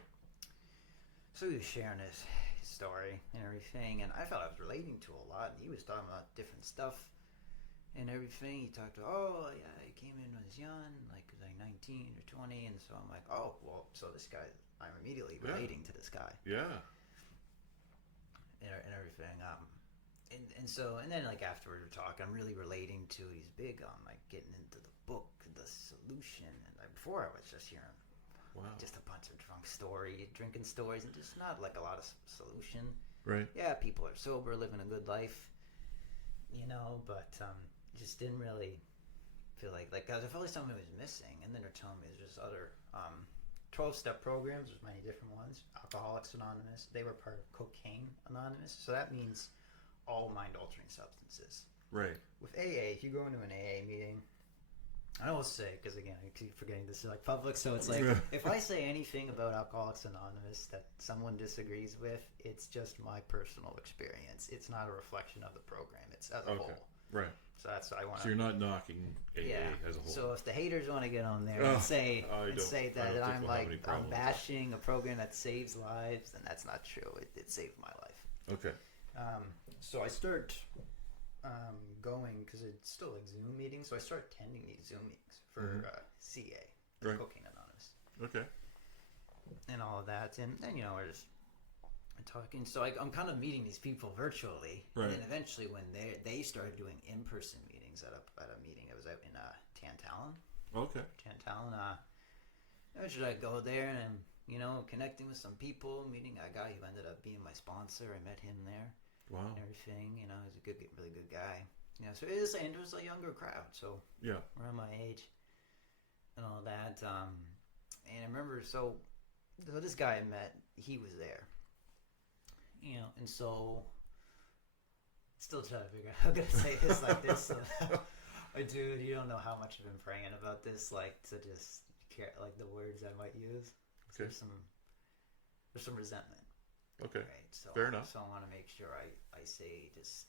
So he was sharing his story and everything, and I felt I was relating to a lot. And he was talking about different stuff and everything. He talked to, oh yeah, he came in when he was young, like 19 or 20, and so I'm like, oh well, so this guy, I'm immediately relating to this guy. Yeah. And everything. And then like afterwards we're talking, I'm really relating to. He's big on like getting into the book, the solution, and like, before I was just hearing. Wow. Just a bunch of drinking stories, and just not like a lot of solution. Right. Yeah, people are sober, living a good life, but just didn't really feel like I felt like something was missing. And then they're telling me there's just other 12-step programs. There's many different ones. Alcoholics Anonymous. They were part of Cocaine Anonymous, so that means all mind-altering substances. Right. With AA, if you go into an AA meeting. I will say, because again, I keep forgetting this is like public, so it's like, if I say anything about Alcoholics Anonymous that someone disagrees with, it's just my personal experience. It's not a reflection of the program. It's as a whole. Right. So that's what I want to... So you're not knocking AA as a whole. So if the haters want to get on there and say that I'm bashing a program that saves lives, then that's not true. It saved my life. Okay. So I start... going, because it's still like Zoom meetings, so I started attending these Zoom meetings for CA, Cocaine Anonymous. Okay. And all of that, and then we're just talking. So I'm kind of meeting these people virtually, right. And then eventually when they started doing in-person meetings at a meeting, I was out in Tantallon. Okay. Tantallon. Eventually I go there and I'm connecting with some people, meeting a guy who ended up being my sponsor. I met him there. Wow. And everything, he's a really good guy. So it was a younger crowd, so around my age and all that. And I remember, so this guy I met, he was there, and so still trying to figure out how I'm gonna say this like this. So, dude, you don't know how much I've been praying about this, like to just care, like the words I might use. Okay. There's some resentment. Okay. Right. So, fair enough. So I want to make sure I say just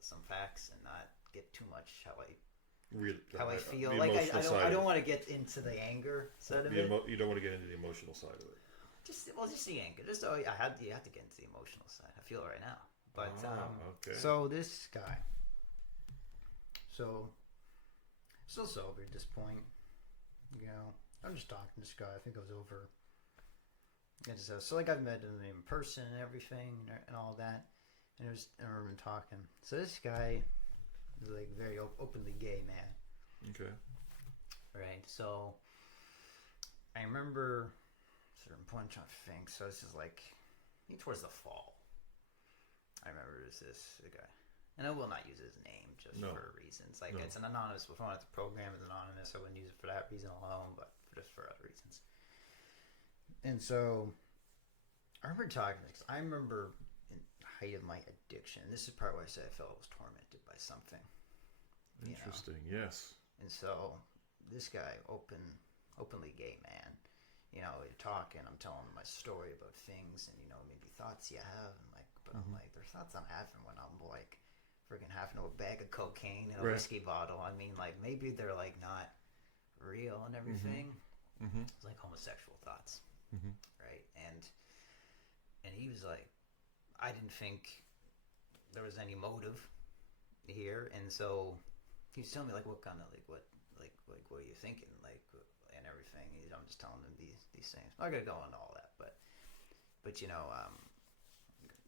some facts and not get too much how I feel. Like I don't want to get into the anger side of it. You don't want to get into the emotional side of it. Just the anger. Just you have to get into the emotional side. I feel it right now. But okay. So this guy. So still sober at this point. I'm just talking to this guy. I think I was over. So like I've met him in person and everything and all that, and I remember talking. So this guy is like very openly gay man. Okay. Right. So I remember a certain point I'm trying to think. So this is like towards the fall. I remember there's this guy, and I will not use his name just for reasons. Like it's an anonymous. Before the program is anonymous, I wouldn't use it for that reason alone, but just for other reasons. And so I remember talking because I remember in the height of my addiction. This is part where I said I felt I was tormented by something. Interesting. Yes. And so this guy, openly gay man, we're talking. I'm telling him my story about things and maybe thoughts you have. And I'm like, there's thoughts I'm having when I'm like freaking having a bag of cocaine and a whiskey bottle. I mean, like maybe they're like not real and everything. Mm-hmm. It's like homosexual thoughts. Mm-hmm. Right. And he was like, I didn't think there was any motive here. And so he was telling me like what kind of what are you thinking and everything. I'm just telling him these things. I'm not gonna go into all that, but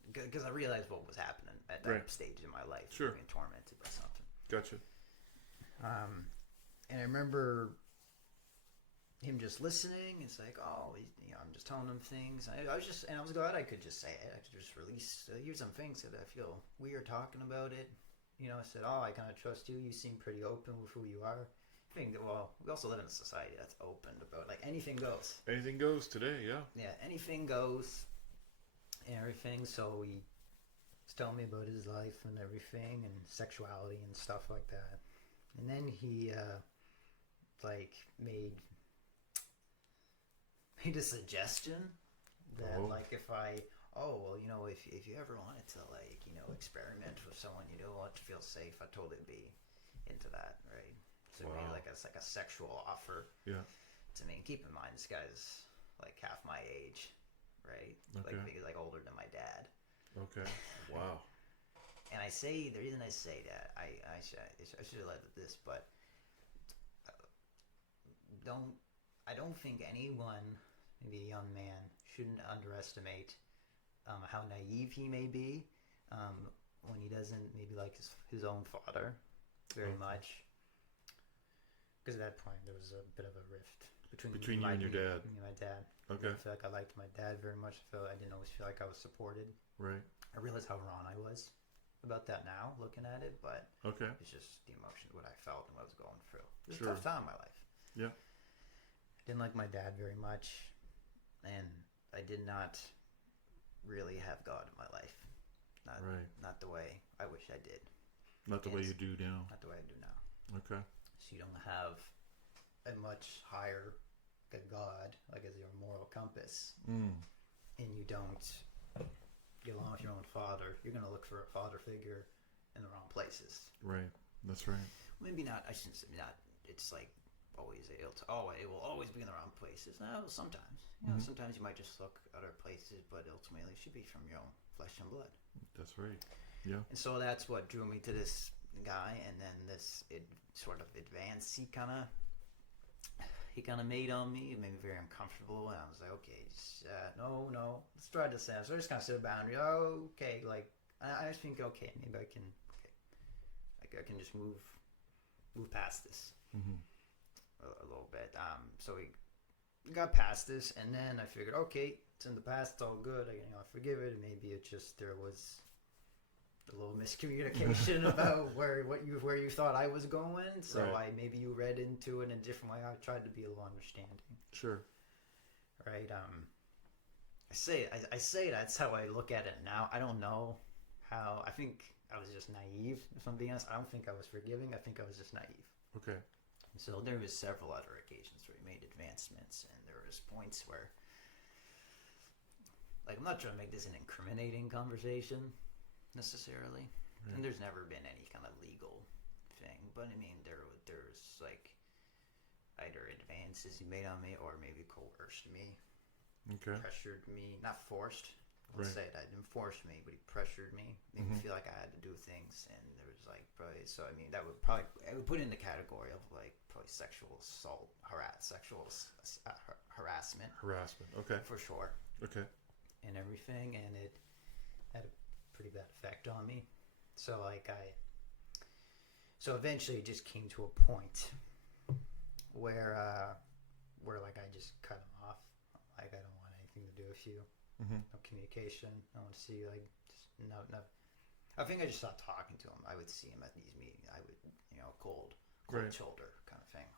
because I realized what was happening at that stage in my life. Sure. Being tormented by something. Gotcha. And I remember him just listening. It's like, I'm just telling him things. I was glad I could just say it. I could just release. Here's some things that I feel weird talking about it. I said, I kind of trust you. You seem pretty open with who you are. We also live in a society that's open about like anything goes. Anything goes today, yeah. Yeah, anything goes and everything. So he was telling me about his life and everything and sexuality and stuff like that. And then he made a suggestion that if I if you ever wanted to experiment with someone you don't want to feel safe, I'd totally be into that, right? So maybe it's like a sexual offer to me. And keep in mind, this guy's like half my age, right? Okay. Like older than my dad. Okay. Wow. And the reason I say that, I should have led with this, but I don't think anyone, maybe a young man, shouldn't underestimate how naive he may be when he doesn't maybe like his own father very much. Because at that point there was a bit of a rift between you and your dad. Me and my dad. Okay. I feel like I liked my dad very much. I didn't always feel like I was supported. Right. I realize how wrong I was about that now, looking at it, but okay, it's just the emotion, what I felt and what I was going through. It was Sure. a tough time in my life. Yeah. I didn't like my dad very much, and I did not really have God in my life. Not the way I wish I did. Not the way you do now. Not the way I do now. Okay. So you don't have a much higher God, like as your moral compass, and you don't get along with your own father. You're going to look for a father figure in the wrong places. Right. That's right. Maybe not. I shouldn't say not. It's like always. It will always be in the wrong places. No, sometimes. Sometimes you might just look other places, but ultimately it should be from your own flesh and blood. That's right. Yeah. And so that's what drew me to this guy, and then it sort of advanced. He kind of made on me. It made me very uncomfortable, and I was like, okay, no, let's try this out. So I just kind of set a boundary. Oh, okay, like I just think, okay, maybe I can just move past this a little bit. So we got past this, and then I figured, okay, it's in the past, it's all good. I forgive it. Maybe it just there was a little miscommunication about where you thought I was going. So right. Maybe you read into it in a different way. I tried to be a little understanding. Sure. Right. I say that's how I look at it now. I don't know how. I think I was just naive. If I'm being honest, I don't think I was forgiving. I think I was just naive. Okay. So there was several other occasions where we made advancements, and there was points where, like, I'm not trying to make this an incriminating conversation necessarily, and there's never been any kind of legal thing, but I mean there's like either advances he made on me or maybe coerced me, pressured me, not forced. Let's say that, didn't force me, but he pressured me, made me feel like I had to do things, and there was like probably, so I mean that would probably, I would put in the category of like probably sexual assault, harassment, okay, for sure, okay, and everything, and it had a pretty bad effect on me. So eventually it just came to a point where like I just cut him off. Like, I don't want anything to do with you. No communication. I want to see you, like, just no. I think I just stopped talking to him. I would see him at these meetings. I would, cold shoulder kind of thing.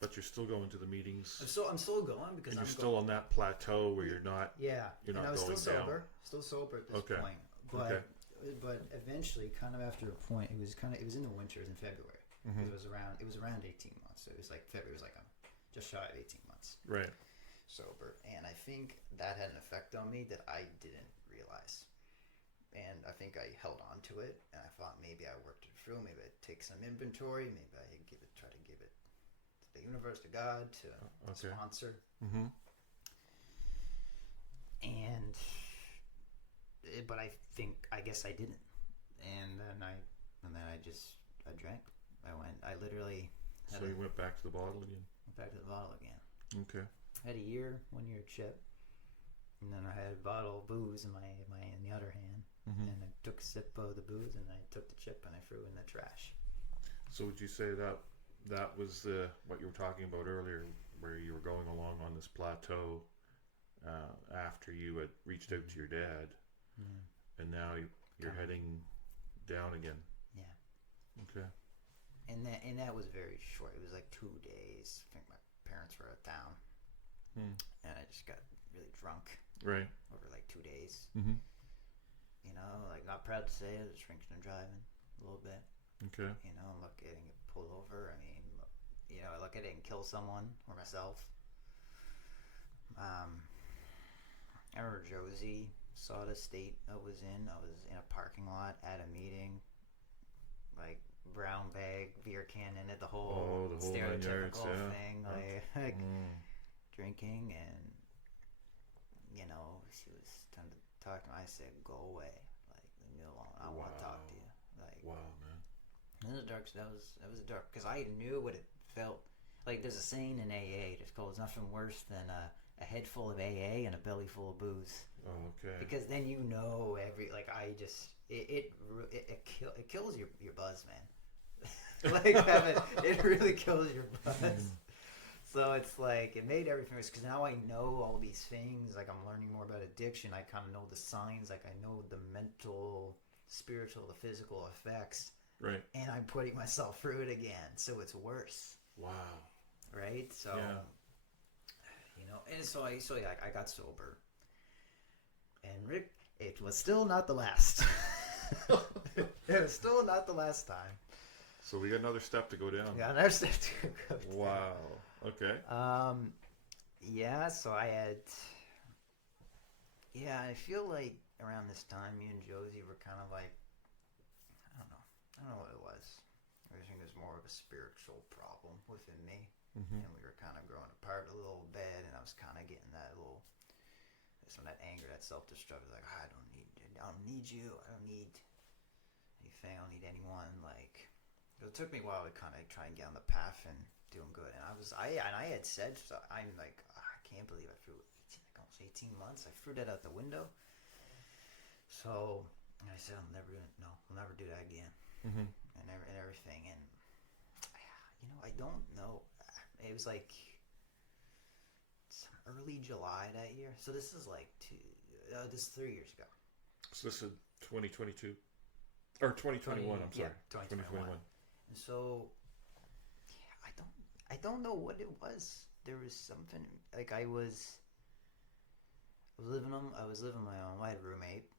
But you're still going to the meetings. I'm still going because you're still on that plateau where you're not. Yeah. You're not and I was going still sober. down. Still sober at this point. But eventually, kind of after a point, it was in the winters in February. It was around 18 months. So it was like February. It was like just shy of 18 months. Right. Sober, and I think that had an effect on me that I didn't realize, and I think I held on to it, and I thought maybe I worked it through, maybe I'd take some inventory, maybe I try to give it to the universe, to God, to a sponsor, but I guess I didn't, and then I drank. I literally. So you went back to the bottle again. Okay. I had a 1 year chip, and then I had a bottle of booze in the other hand, and I took a sip of the booze, and I took the chip and I threw it in the trash. So would you say that was what you were talking about earlier, where you were going along on this plateau after you had reached out to your dad, and now you're heading down again? Yeah. Okay. And that was very short. It was like 2 days. I think my parents were out of town. And I just got really drunk. Right. Over like 2 days. Like, not proud to say it, I was drinking and driving a little bit. Okay. Look, I didn't get pulled over. I mean, look, I didn't kill someone or myself. I remember Josie saw the state I was in. I was in a parking lot at a meeting, like, brown bag, beer can in it, the whole stereotypical thing, like drinking, and talk to me. I said, go away. Like, leave me alone. I don't want to talk to you. Like, wow, man. That was dark. That was a dark, because I knew what it felt like. There's a saying in AA. It's called, "There's nothing worse than a head full of AA and a belly full of booze." Oh, okay. Because then you know it kills your buzz, man. Like it really kills your buzz. So it's like, it made everything worse, because now I know all these things. Like, I'm learning more about addiction. I kind of know the signs. Like, I know the mental, spiritual, the physical effects. Right. And I'm putting myself through it again. So it's worse. Wow. Right? So, and so I got sober. And Rick, it was still not the last. It was still not the last time. So we got another step to go down. We got another step to go down. Wow. Okay. Yeah, so I had... Yeah, I feel like around this time, me and Josie were kind of like... I don't know what it was. I think it was more of a spiritual problem within me. Mm-hmm. And we were kind of growing apart a little bit, and I was kind of getting that little... Some of that anger, that self-destruct, like, I don't need you. I don't need anything. I don't need anyone. Like... It took me a while to kind of try and get on the path and doing good. And I had said, so I'm like, I can't believe I threw 18 months. I threw that out the window. So I said, we'll never do that again. Mm-hmm. And everything. And I don't know. It was like early July that year. So this is like this is 3 years ago. So this is 2022 or 2021. I'm sorry, 2021. And so, I don't know what it was. There was something, like I was living on my own. I had a roommate,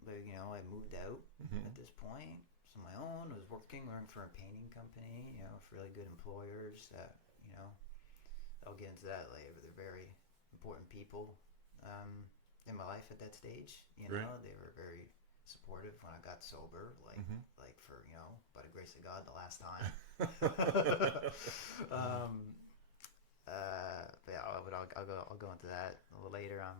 but I moved out at this point. So my own. I was working for a painting company, for really good employers that, I'll get into that later. They're very important people in my life at that stage. Right. They were very supportive when I got sober, like for by the grace of God, the last time. But yeah, I'll go into that a little later. I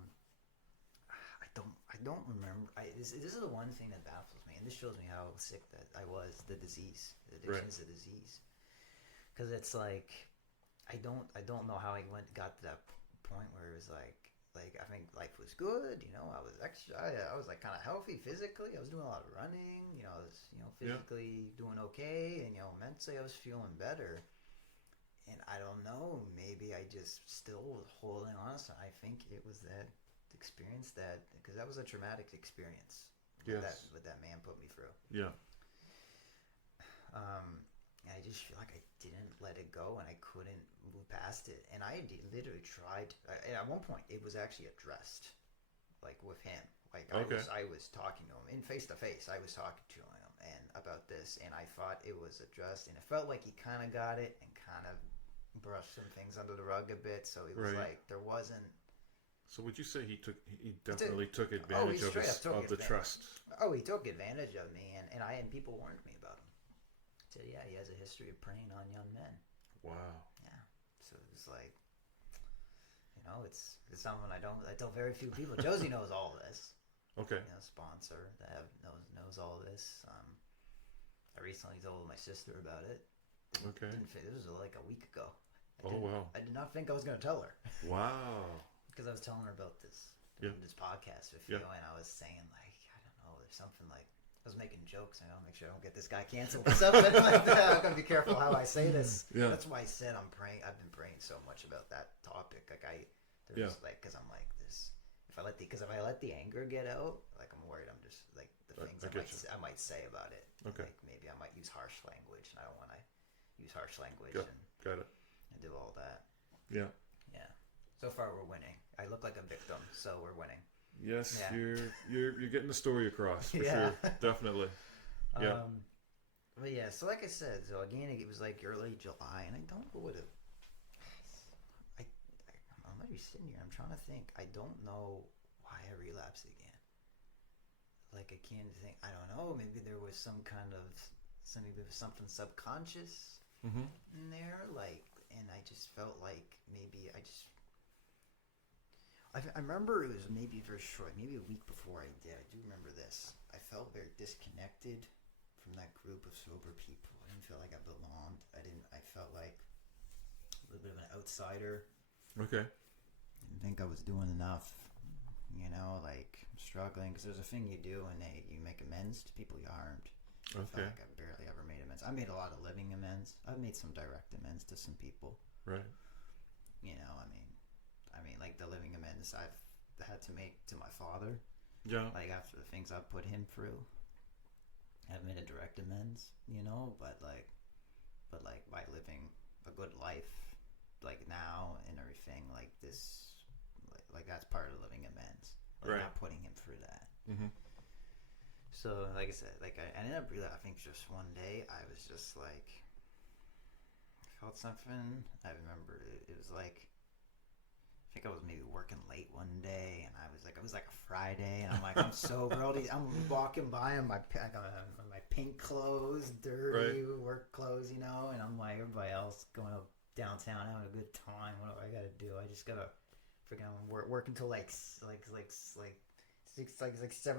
don't remember. This is the one thing that baffles me, and this shows me how sick that I was. The disease, the addiction is a disease, because it's like I don't know how I got to that point where it was like I think life was good, I was I was like kind of healthy physically. I was doing a lot of running, I was physically doing okay, and mentally I was feeling better. And I don't know, maybe I just still was holding on. So I think it was that experience, because that was a traumatic experience. Yes. What that man put me through. Yeah. And I just feel like I didn't let it go, and I couldn't move past it. And I literally tried. And at one point, it was actually addressed, like with him. Like I was talking to him in face to face. I was talking to him and about this, and I thought it was addressed, and it felt like he kind of got it and kind of brushed some things under the rug a bit. So it was like there wasn't. So would you say he definitely took advantage of the trust? Oh, he took advantage of me, and people warned me about him. Said, yeah, he has a history of preying on young men. Wow. Yeah. So it was like, it's something I tell very few people. Josie knows all this. Okay. Sponsor that knows all this. I recently told my sister about it. Okay. This was like a week ago. Wow. I did not think I was going to tell her. Wow. Because I was telling her about this podcast with you, and I was saying, like, I don't know, there's something like, I was making jokes. Make sure I don't get this guy canceled or something like that. I'm going to be careful how I say this. Yeah. That's why I said I'm praying. I've been praying so much about that topic. Like because I'm like this. If I let the anger get out, like I'm worried. I'm just like the things I might say about it. Okay. Like maybe I might use harsh language, and I don't want to use harsh language. Got it. And do all that. Yeah. Yeah. So far, we're winning. I look like a victim, so we're winning. Yes, yeah. you're getting the story across for sure, definitely. Yeah. But yeah, so like I said, so again, it was like early July, and I don't know what I'm gonna be sitting here. I'm trying to think. I don't know why I relapsed again. Like I can't think. I don't know. Maybe there was something subconscious in there, like, and I just felt like maybe I remember it was maybe very short, maybe a week before I did. I do remember this. I felt very disconnected from that group of sober people. I didn't feel like I belonged. I felt like a little bit of an outsider. Okay. I didn't think I was doing enough. You know, like I'm struggling because there's a thing you do and you make amends to people you harmed. I felt like I barely ever made amends. I made a lot of living amends. I've made some direct amends to some people. Right. You know, I mean, like the living amends I've had to make to my father. Yeah. Like after the things I've put him through, I've made a direct amends. You know, but by living a good life, like now and everything, like this, like that's part of living amends. Like not putting him through that. Mm-hmm. So, like I said, like I ended up really, I think just one day I was just like, I felt something. I remember it was like, I think I was maybe working late one day, and it was like a Friday, and I'm like, I'm sober. I'm walking by in my pink clothes, dirty work clothes, you know, and I'm like everybody else going up downtown having a good time. What do I gotta do? I just gotta freaking work until like 7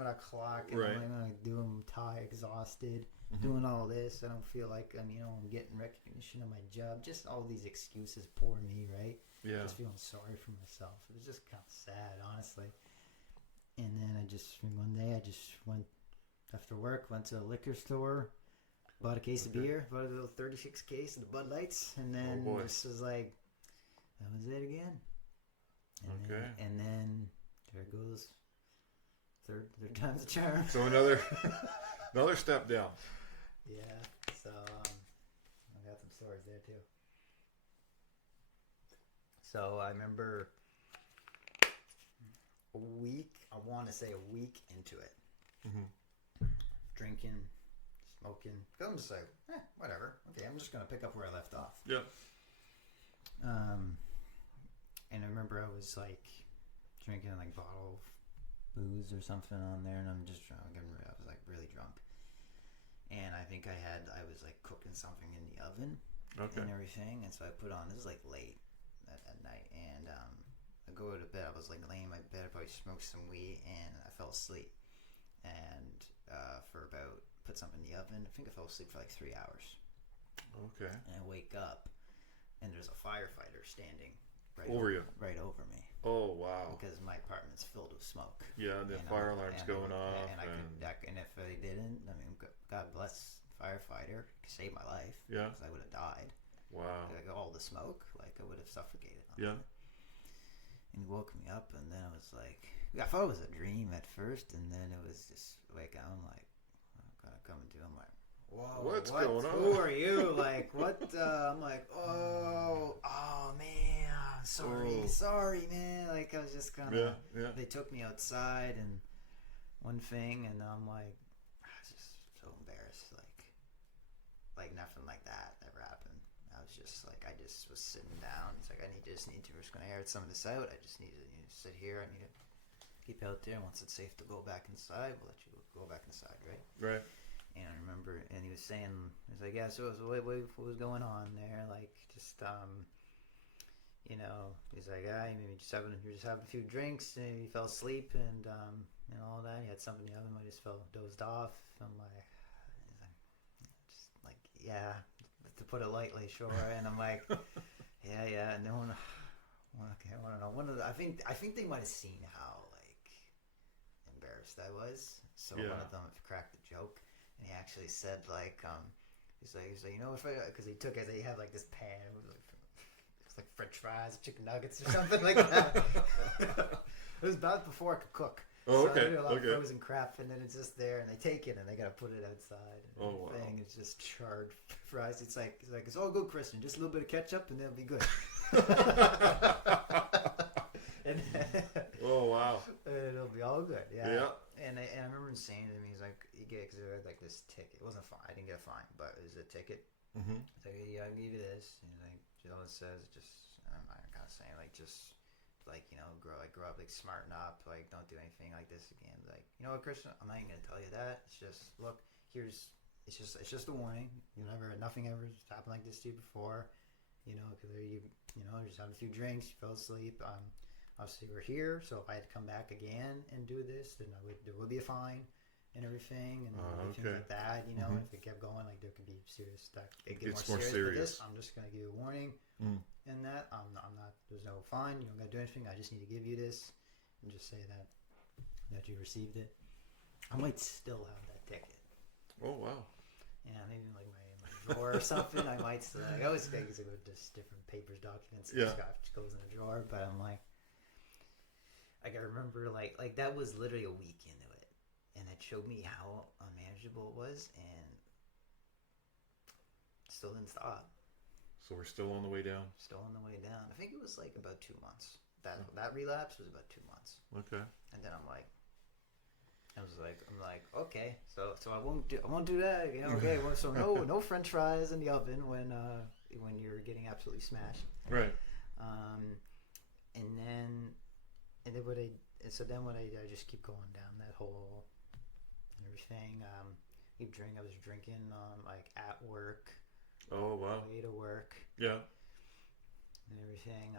o'clock, and I'm tired, exhausted, doing all this. I don't feel like I'm getting recognition of my job. Just all these excuses, poor me, right? Yeah. Just feeling sorry for myself. It was just kind of sad, honestly. And then one day I just went after work, went to a liquor store, bought a case of beer, bought a little 36 case of the Bud Lights, and then this was like, that was it again. And then there goes third time's a charm. So another step down. Yeah. So I got some stories there too. So I remember I want to say a week into it, drinking, smoking. Cause I'm just like, whatever. Okay, I'm just gonna pick up where I left off. Yeah. And I remember I was like drinking like bottle of booze or something on there, and I'm just drunk. I was like really drunk, and I think I was like cooking something in the oven and everything, and so I put on. This is like late at night, and I go to bed. I was like laying in my bed. I probably smoked some weed, and I fell asleep. And put something in the oven. I think I fell asleep for like 3 hours. Okay. And I wake up, and there's a firefighter standing right over me. Oh wow! Because my apartment's filled with smoke. Yeah, the fire alarm's going off. And if they didn't, I mean, God bless firefighter, saved my life. Yeah. Because I would have died. Wow. Like all the smoke, like I would have suffocated. Yeah. And he woke me up, and then I was like, I thought it was a dream at first, and then it was just like, I'm like, I'm gonna come into. I'm like, whoa, what's going on? Who are you? Like, what? I'm like, oh man, sorry, man. Like, I was just kind of. Yeah. They took me outside and one thing, and I'm like, I was just so embarrassed. Like nothing like that ever happened. I was just like, I just was sitting down. It's like, we're just gonna air some of this out. I just need to sit here. I need to keep out there. Once it's safe to go back inside, we'll let you go back inside, right? Right. And I remember, and he was saying, he was like, yeah, so what was going on there? Like, just, he's like, you're just having a few drinks, and he fell asleep, and all that. He had something in the oven, I just dozed off. I'm like, just like, yeah, to put it lightly, sure. And I'm like, yeah, and then I want to know. I think they might have seen how like embarrassed I was. So one of them cracked a joke, and he actually said like, he's like, if because he took it, he had like this pan. It was like French fries, chicken nuggets, or something like that. It was about before I could cook. Oh, so okay. I did a lot of frozen crap, and then it's just there, and they take it, and they gotta put it outside. And wow! It's just charred fries. It's like it's all good, Christian. Just a little bit of ketchup, and it'll be good. Oh wow! And it'll be all good. Yeah. Yeah. And I remember him saying to me, he's like, because he had like this ticket. It wasn't a fine. I didn't get a fine, but it was a ticket. Mm-hmm. He's like, yeah, I'll give you this. And he's like, all it says, just I'm kind of saying like just. Like, grow up, like, smarten up, like, don't do anything like this again. Like, you know what, Christian? I'm not even gonna tell you that. It's just, look, it's just a warning. Nothing ever happened like this to you before. Because you're just having a few drinks, you fell asleep. obviously we're here, so if I had to come back again and do this, then there would be a fine and everything, and things like that. You know, if it kept going, like there could be serious stuff. It gets more serious. For this, I'm just gonna give you a warning, and that I'm not. There's no fine. You don't gotta do anything. I just need to give you this, and just say that you received it. I might still have that ticket. Oh wow. Yeah, maybe like my drawer or something. I might still. I always think it's just different papers, documents. Yeah. Just goes in the drawer, but I'm like I remember like that was literally a week into it, and it showed me how unmanageable it was, and still didn't stop. So we're still on the way down. Still on the way down. I think it was like about 2 months. That relapse was about 2 months. Okay. And then I'm like, okay, so I won't do that. You know, okay, well, so no French fries in the oven when you're getting absolutely smashed. Right. When I just keep going down that hole and everything. I was drinking like at work. Oh wow. Way to work. Yeah. And everything.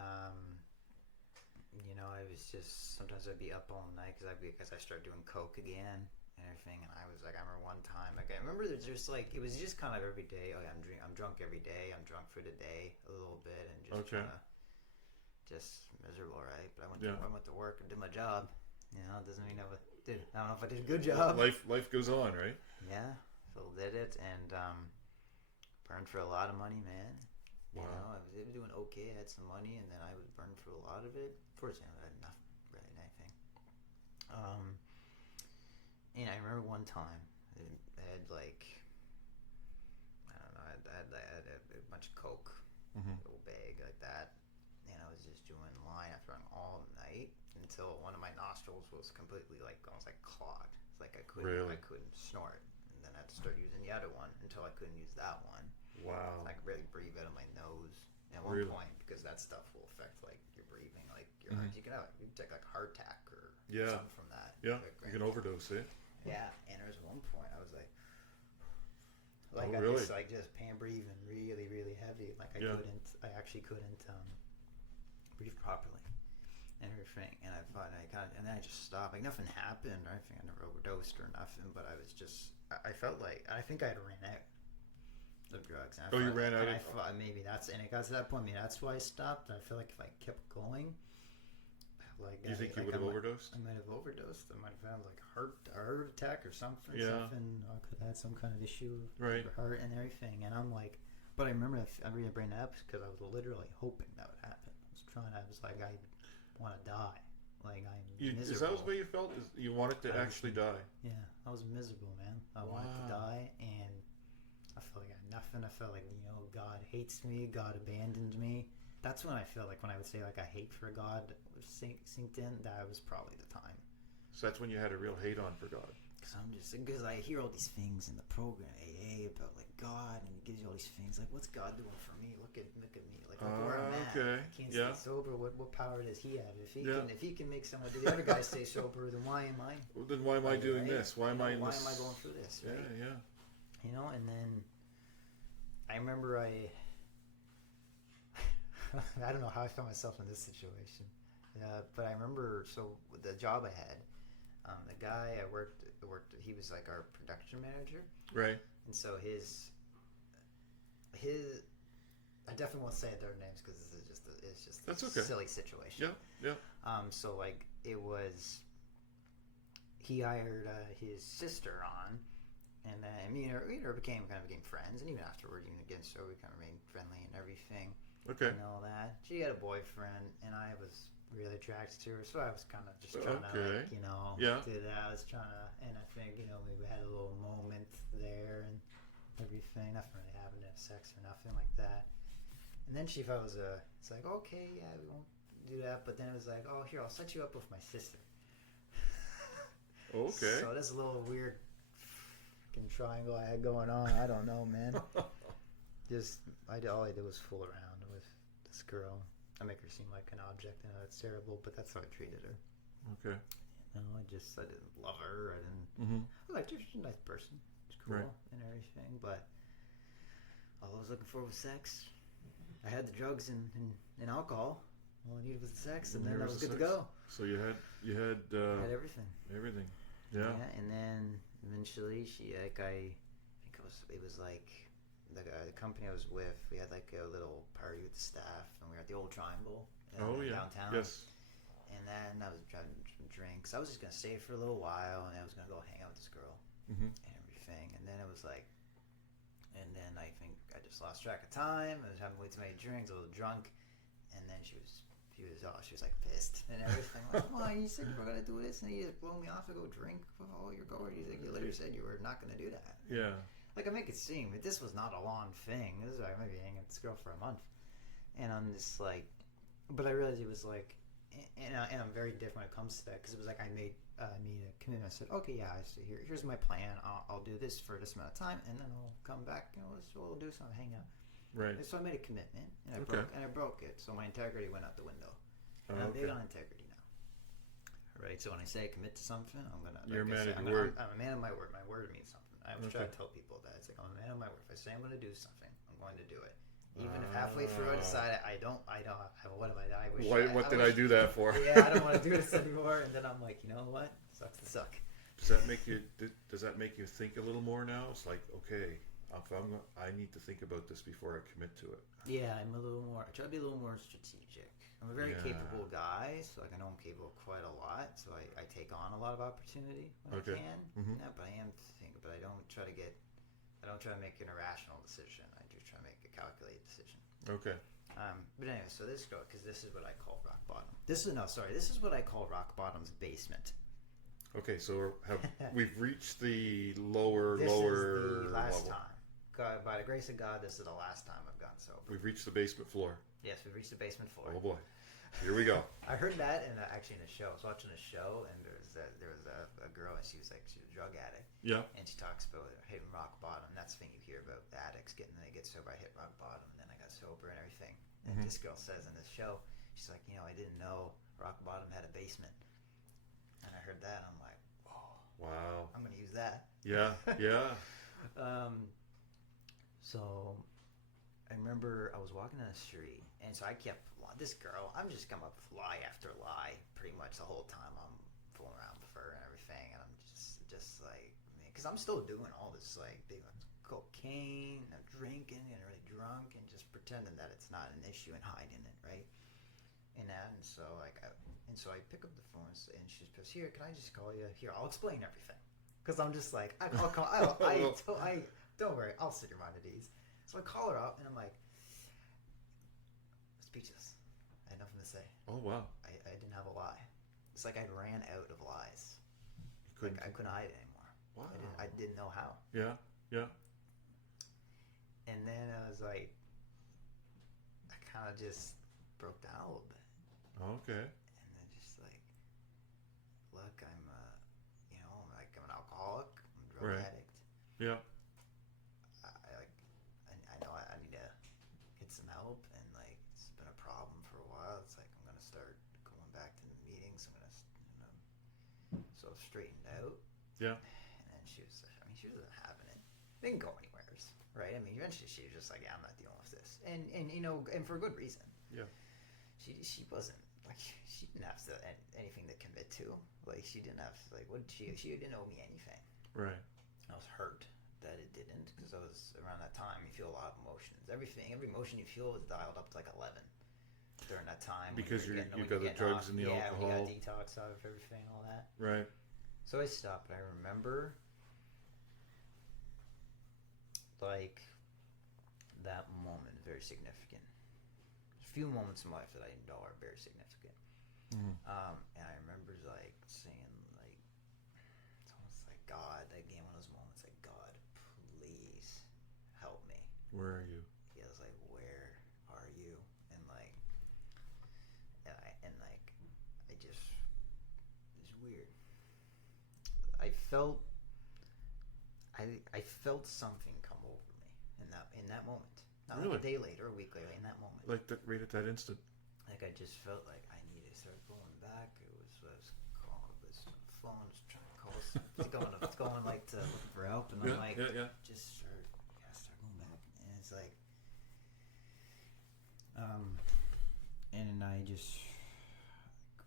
You know, I was just sometimes I'd be up all night because I started doing coke again and everything. And I was like, I remember one time, like I remember there's just like it was just kind of every day. Oh, yeah, I'm drunk every day. I'm drunk for the day a little bit and just miserable, right? But I went to work and did my job. You know, it doesn't mean I don't know if I did a good job. Life goes on, right? Yeah, Phil did it and burned for a lot of money, man. Wow. You know, I was doing okay. I had some money, and then I was burned for a lot of it. Fortunately, I had enough, really, anything. And I remember one time, I had like, I don't know, I had a bunch of coke, a little bag like that, and I was just doing line after line all night until one of my nostrils was completely like almost like clogged. It's like I couldn't snort, and then I had to start using the other one until I couldn't use that one. Wow. I could really breathe out of my nose at one point because that stuff will affect like your breathing, like your heart. You can take like a heart attack or something from that. Yeah, you can overdose it. Yeah, and there was one point I was like just pan breathing really, really heavy. Like I actually couldn't breathe properly and everything. And I thought and then I just stopped. Like nothing happened or anything. I never overdosed or nothing, but I was just, I felt like, I think I had ran out of drugs. You ran out? I thought maybe that's, and it got to that point. Maybe that's why I stopped. I feel like if I kept going, like you think you would have overdosed? I might have overdosed. I might have had like a heart attack or something. Yeah. Something. I could have had some kind of issue with the heart and everything. And I'm like, but I remember I really bring that up because I was literally hoping that would happen. I was like, I want to die. Like I'm miserable. Is that the way you felt? Is you wanted to actually die? Yeah, I was miserable, man. I wanted to die, and I felt like I had nothing. I felt like, you know, God hates me. God abandoned me. That's when I feel like when I would say like a hate for God sinked in. That was probably the time. So that's when you had a real hate on for God. Because I hear all these things in the program AA about like God, and it gives you all these things like, what's God doing for me? Look at me, like where I'm at. I can't stay sober. What power does He have? If He can make someone, the other guys stay sober, then why am I? Well, then why am I doing this? Why am I going through this? Right? Yeah. You know, and then I remember I don't know how I found myself in this situation, but I remember the job I had. The guy I worked, he was like our production manager. Right. And so his, I definitely won't say their names because it's just That's okay. Silly situation. Yeah. So like it was, he hired his sister on, and then me and her became friends, and even afterward, even again, so we kind of remained friendly and everything. Okay. And all that. She had a boyfriend, and I was really attracted to her, so I was kind of just trying to, do that. I was trying to, and I think, we had a little moment there and everything. Nothing really happened, to have sex or nothing like that. And then she thought it's like, okay, yeah, we won't do that. But then it was like, oh, here, I'll set you up with my sister. Okay. So there's a little weird fucking triangle I had going on. I don't know, man. All I did was fool around with this girl. I make her seem like an object, and that's terrible, but that's how I treated her. Okay. I didn't love her. I liked her. She's a nice person. She's cool and everything, but all I was looking for was sex. I had the drugs and alcohol. All I needed was the sex, and then I was good to go. So you had had everything. Everything. Yeah. And then eventually she like it was like the company I was with. We had like a little party with the staff, and we were at the Old Triangle downtown. Yes. And then I was driving some drinks. I was just gonna stay for a little while, and I was gonna go hang out with this girl and everything. And then it was like, and then I think I just lost track of time. I was having way too many drinks. I was drunk, and then she was like pissed and everything. Like, come on, you said you were gonna do this, and you just blow me off to go drink. Oh, you're going. You literally said you were not gonna do that. Yeah. Like, I make it seem that this was not a long thing. This is like maybe hanging with this girl for a month, and I'm just like, but I realized it was like, and I'm very different when it comes to that, because it was like I made a commitment. I said, okay, yeah, here's my plan. I'll do this for this amount of time, and then I'll come back. We'll do something, hang out. Right. So I made a commitment, and I broke it. So my integrity went out the window. And I'm big on integrity now. Right. So when I say I commit to something, I'm gonna. You're a man of your word. I'm a man of my word. My word means something. I always try to tell people that. It's like, I'm a man of my word. If I say I'm going to do something, I'm going to do it. Even if halfway through I decide I don't. What am I? What did I do that for? Yeah, I don't want to do this anymore. And then I'm like, you know what? Sucks to suck. Does that make you think a little more now? It's like, okay, I need to think about this before I commit to it. Yeah, I try to be a little more strategic. I'm a very capable guy, so like I know I'm capable of quite a lot. So I take on a lot of opportunity when I can. Yeah, but I don't try to make an irrational decision. I do try to make a calculated decision. Okay. But anyway, so this girl, because this is what I call rock bottom. This is what I call rock bottom's basement. Okay, so we've reached the lower This is the last level. time. God, by the grace of God, this is the last time I've gone sober. We've reached the basement floor. Yes, we've reached the basement floor. Oh boy, here we go. I heard that actually in a show. I was watching a show, and there was a girl, and she was a drug addict. Yeah. And she talks about hitting rock bottom. That's the thing you hear about addicts they get sober. I hit rock bottom, and then I got sober and everything. And this girl says in this show, she's like, I didn't know rock bottom had a basement. And I heard that, and I'm like, oh, wow, I'm gonna use that. Yeah, yeah. So I remember I was walking down the street, and so I kept this girl. I'm just coming up with lie after lie, pretty much the whole time I'm fooling around with her and everything, and I'm just like, because I'm still doing all this like big cocaine, and drinking, and really drunk, and just pretending that it's not an issue and hiding it, right? And so I pick up the phone, and she's pissed. Here, can I just call you? Here, I'll explain everything, because I'm just like, I'll call. Don't worry, I'll sit your mind at ease. So I call her up, and I'm like, speechless. I had nothing to say. Oh, wow. I didn't have a lie. It's like I ran out of lies. I couldn't hide it anymore. Wow. I didn't know how. Yeah, yeah. And then I was like, I kind of just broke down a little bit. Okay. And then just like, look, I'm an alcoholic. I'm a drug addict. Yeah. I need to get some help, and like it's been a problem for a while. It's like I'm gonna start going back to the meetings. I'm gonna so straightened out. Yeah. And then she wasn't having it. They didn't go anywhere, right? I mean, eventually she was just like, yeah, I'm not dealing with this, and and for a good reason. Yeah. She wasn't like, she didn't have anything to commit to. Like she didn't have she didn't owe me anything. Right. I was hurt that it didn't, because I was around that time. You feel a lot of emotions. Every emotion you feel is dialed up to like 11 during that time. Because you got the drugs and the alcohol. Yeah, you got detox out of everything, all that. Right. So I stopped, and I remember like that moment, very significant. There's a few moments in life that I know are very significant. Mm-hmm. And I remember like saying like, it's almost like God, that game, one of those moments like, God, please help me. Where are you? Yeah, I was like, where are you? And like, I just, it's weird. I felt something come over me in that moment. Not really? Like a day later, a week later, in that moment. Like right at that instant. Like I just felt like I needed to start going back. I was calling this phone, just trying to call. It's going like to look for help, and I'm like, just start going back. And it's like, and I just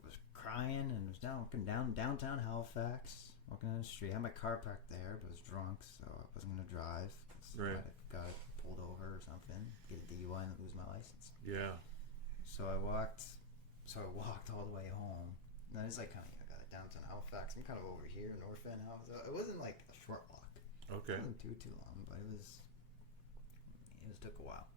was crying and was walking downtown Halifax, walking down the street. I had my car parked there, but I was drunk, so I wasn't gonna drive. Right. I got pulled over or something, get a DUI and lose my license. Yeah. So I walked all the way home. And I was like, kind of, I got downtown Halifax. I'm kind of over here, North End House. It wasn't like a short walk. Okay. It wasn't too long, but it took a while.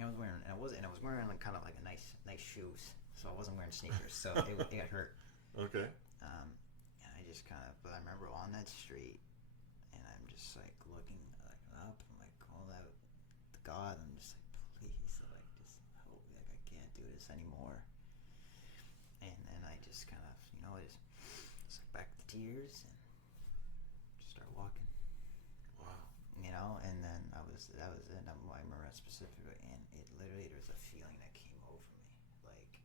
And I was wearing like kind of like a nice shoes. So I wasn't wearing sneakers, so it got hurt. Okay. And I just kind of, but I remember on that street, and I'm just like looking like up, and like called out to God, and I'm just like, please, like just help me, like I can't do this anymore. And then I just kind of, I just like back the tears and just start walking. Wow. And then that was it. I remember that specifically, and it literally, there was a feeling that came over me, like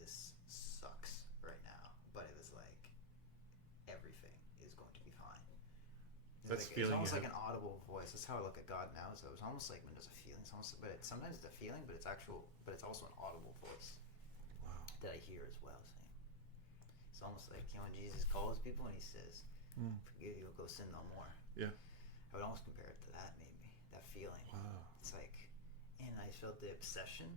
this sucks right now, but it was like everything is going to be fine. That's like, feeling. It's almost like an audible voice. That's how I look at God now. So it's almost like when there's a feeling, sometimes it's a feeling, but it's also an audible voice. Wow. That I hear as well. Saying, it's almost like when Jesus calls people and he says, "Forgive you, go sin no more." Yeah. I would almost compare it to that, maybe that feeling. Wow. It's like, and I felt the obsession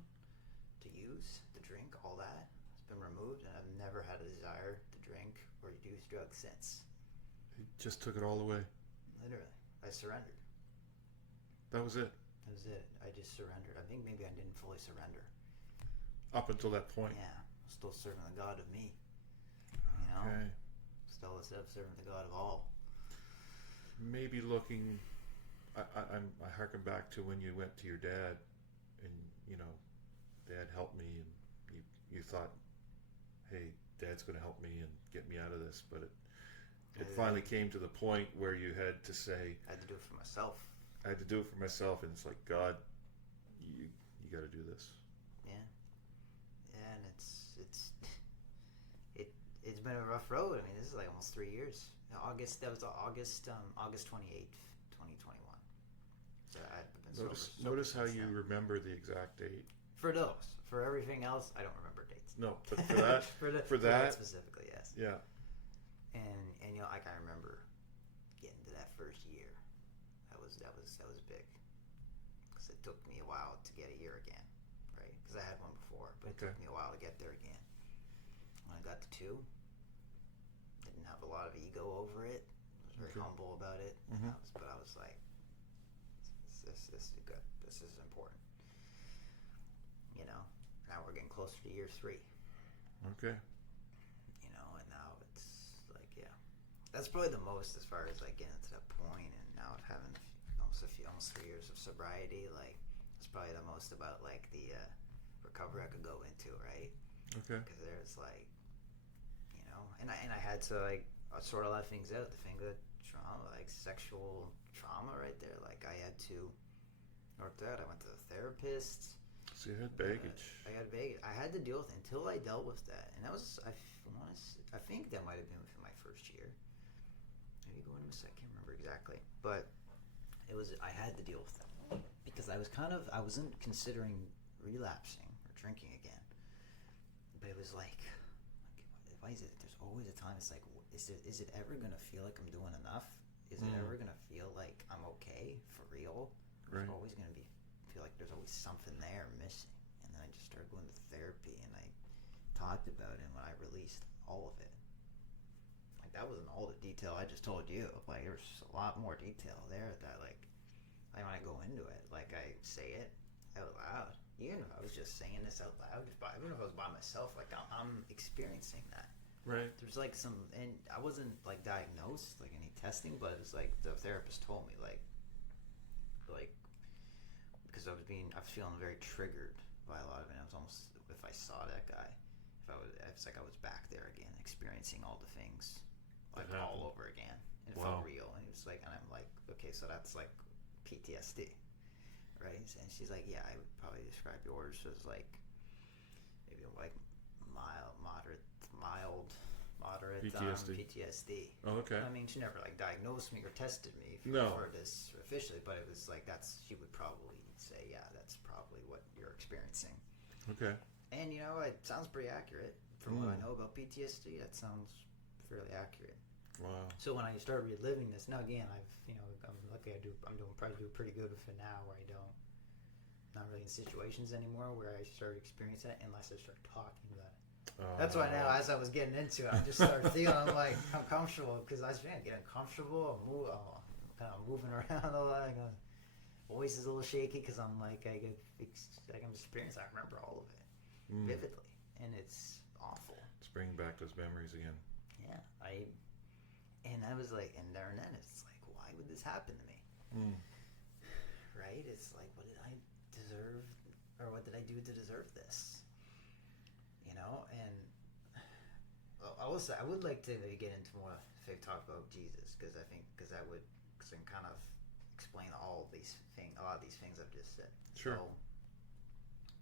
to use, to drink, all that has been removed, and I've never had a desire to drink or use drugs since. He just took it all away. Literally, I surrendered. That was it. That was it. I just surrendered. I think maybe I didn't fully surrender. Up until that point. Yeah, still serving the God of me. Okay. Still serving the God of all. Maybe looking, I harken back to when you went to your dad, and Dad helped me, and you thought, hey, Dad's going to help me and get me out of this, but it finally came to the point where you had to say, I had to do it for myself. I had to do it for myself, and it's like, God, you got to do this. And it's been a rough road. I mean, this is like almost 3 years. August 28th, 2021. So I've been Notice how you remember the exact date. For everything else, I don't remember dates. No, but for that, for that specifically, yes. Yeah. And like I remember getting to that first year. That was big. Because it took me a while to get a year again, right? Because I had one before, but it took me a while to get there again. When I got to 2, didn't have a lot of ego over it. I was very humble about it. Mm-hmm. But I was like, this is good. This is important. Now we're getting closer to year 3. Okay. And now it's like, yeah. That's probably the most as far as like getting to that point, and now having almost 3 years of sobriety, like it's probably the most about like the recovery I could go into, right? Okay. Because there's like, and I had to like sort a lot of things out. The thing with trauma, like sexual trauma, right there. Like I had to work that. I went to the therapist. So you had baggage. I had baggage. I had to deal with it until I dealt with that, and that was I think that might have been within my first year. Maybe go into I can't remember exactly, but it was. I had to deal with that because I wasn't considering relapsing or drinking again, but it was like why is it? There's always a time. It's like, is it ever gonna feel like I'm doing enough? Is it ever gonna feel like I'm okay for real? Right. It's always gonna feel like there's always something there missing. And then I just started going to therapy, and I talked about it. And when I released all of it, like that wasn't all the detail I just told you. Like there's a lot more detail there that like when I go into it, like I say it out loud. Even if I was just saying this out loud, even if I was by myself, like I'm experiencing that. Right. There's like and I wasn't like diagnosed, like any testing, but it was like the therapist told me, like because I was feeling very triggered by a lot of it. I was almost, if I saw that guy, it's like I was back there again, experiencing all the things like all over again, and it felt real. And it was like, and I'm like, okay, so that's like PTSD. Right, and she's like, yeah, I would probably describe yours as like maybe like moderate PTSD. Oh, okay. I mean, she never like diagnosed me or tested me for this officially, but it was like she would probably say, yeah, that's probably what you're experiencing. Okay. And it sounds pretty accurate from what I know about PTSD. That sounds fairly accurate. Wow. So when I start reliving this, now again, I'm lucky. I'm probably doing pretty good with it now, where I don't, not really in situations anymore where I start experiencing it unless I start talking about it. That's why now, as I was getting into it, I just started feeling like uncomfortable because I was getting uncomfortable. I'm kind of moving around a lot. My voice is a little shaky because I'm like I'm experiencing. I remember all of it vividly, and it's awful. It's bringing back those memories again. Yeah, and I was like, and then it's like, why would this happen to me? Right? It's like, what did I deserve, or what did I do to deserve this? And I will say, I would like to get into more talk about Jesus, because I can kind of explain a lot of these things I've just said. Sure. So,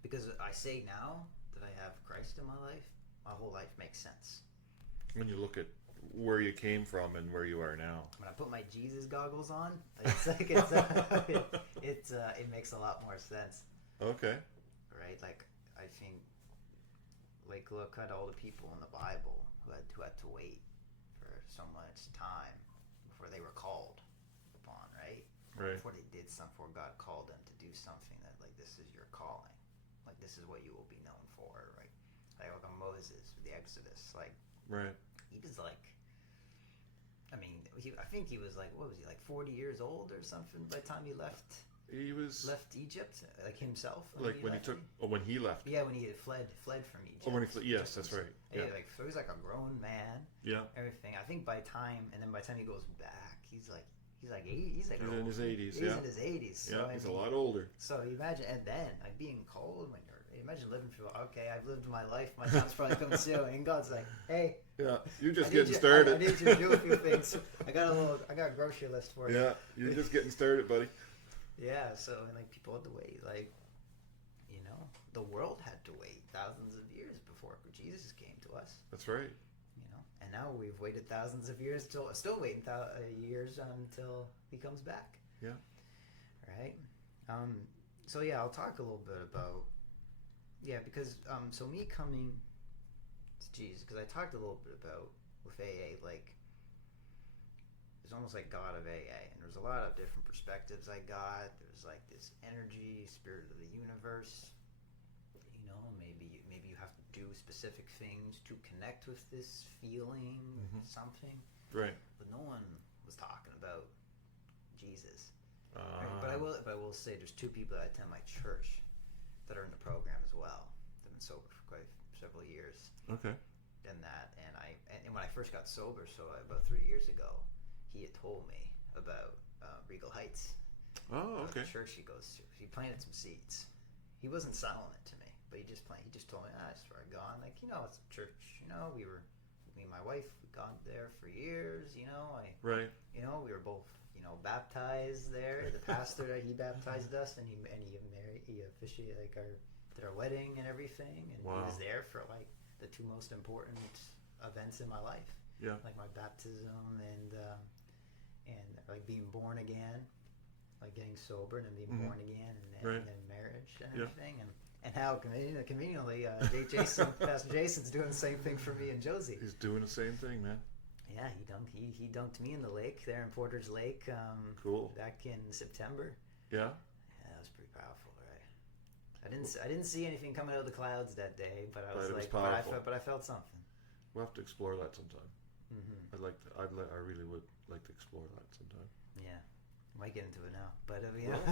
because I say now that I have Christ in my life, my whole life makes sense. When you look at where you came from and where you are now. When I put my Jesus goggles on, it's like it makes a lot more sense. Okay. Right? Like, I think, look at all the people in the Bible who had to wait for so much time before they were called upon, right? Right. Before they did something, before God called them to do something that, like, this is your calling. Like, this is what you will be known for, right? Like Moses with the Exodus. Like, right. He was like, I think he was like, what was he, like 40 years old or something by the time he left? He left Egypt, like himself. When he left. Yeah, when he had fled from Egypt. Oh, when he fled. Yes, that's right. Yeah. So he's like a grown man. Yeah. Everything. I think by the time he goes back, he's like 80. He's in his 80s. He's in his 80s. So yeah, he's a lot older. So you imagine, and then being cold when imagine living through. Okay, I've lived my life. My time's probably coming soon. And God's like, hey. Yeah, you're just getting started. I need you to do a few things. I got a grocery list for you. Yeah, you're just getting started, buddy. Yeah, so people had to wait. The world had to wait thousands of years before Jesus came to us. That's right. And now we've waited thousands of years still waiting years until he comes back. Yeah. Right. So yeah, I'll talk a little bit about because so me coming to Jesus, because I talked a little bit about with AA, like it's almost like God of AA, and there's a lot of different perspectives I got. There's like this energy, spirit of the universe. Maybe you have to do specific things to connect with this feeling, something. Right. But no one was talking about Jesus. Right? But I will say there's two people that attend my church that are in the program as well. They've been sober for quite several years. Okay. And when I first got sober, so about 3 years ago, he had told me about Regal Heights. Oh, okay. The church he goes to. He planted some seeds. He wasn't selling it to me, but he just told me, I just started going, like, it's a church, me and my wife, we've gone there for years, Right. We were both, baptized there. The pastor, he baptized us, and he officiated, did our wedding and everything, and wow. He was there for, the two most important events in my life. Yeah. Like my baptism and being born again, like getting sober and then being born again, and then marriage and everything, and how conveniently Pastor Jason's doing the same thing for me and Josie. He's doing the same thing, man. Yeah, he dunked me in the lake there in Porter's Lake. Cool. Back in September. Yeah. Yeah, that was pretty powerful, right? I didn't see anything coming out of the clouds that day, but I felt something. We'll have to explore that sometime. Mm-hmm. I really would like to explore that sometime. Yeah, I might get into it now, but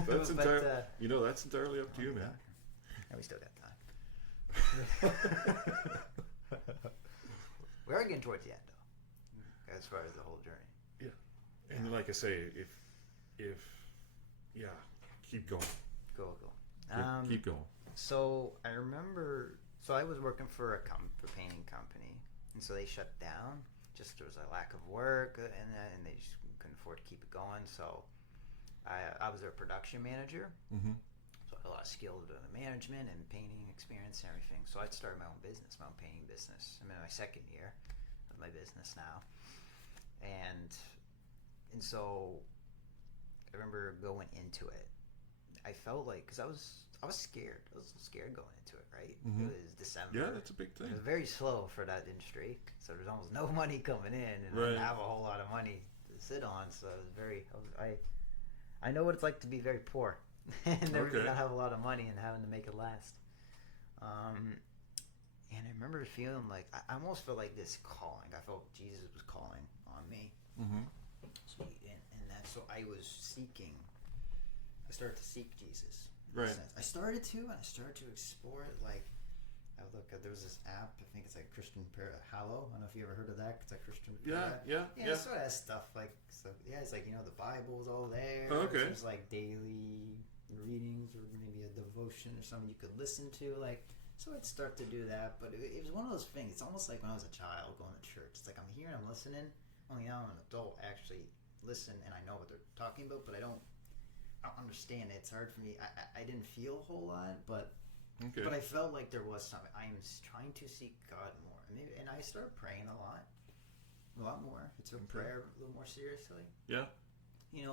that's that's entirely up to you, man. Yeah, we still got time. We are getting towards the end, though, as far as the whole journey. Yeah, and like I say, if keep going. Go. Keep going. So I remember. So I was working for a painting company, and so they shut down. Just there was a lack of work, and they just couldn't afford to keep it going. So I was their production manager. Mm-hmm. So I had a lot of skills in management and painting experience and everything. So I started my own business, my own painting business. I'm in my second year of my business now, and so I remember going into it I felt like, because I was scared. I was scared going into it, right? Mm-hmm. It was December. Yeah, that's a big thing. It was very slow for that industry, so there's almost no money coming in, and I Right. didn't have a whole lot of money to sit on. So it was I know what it's like to be very poor and never not have a lot of money and having to make it last. And I remember feeling like I almost felt like this calling. I felt Jesus was calling on me. Mm-hmm. And that's so I was seeking. I started to seek Jesus. Right. I started to, and I started to explore it. Like, there was this app. I think it's like Christian Hallow. I don't know if you ever heard of that. It's like Christian. Yeah. It sort of has stuff like so. Yeah, it's like the Bible's all there. Oh, okay. There's like daily readings or maybe a devotion or something you could listen to. Like, so I'd start to do that. But it was one of those things. It's almost like when I was a child going to church. It's like I'm here and I'm listening. Only now I'm an adult. I actually listen and I know what they're talking about, but I don't understand it. It's hard for me. I didn't feel a whole lot, but I felt like there was something. I am trying to seek God more, and I started praying a lot more. It's a prayer a little more seriously. Yeah.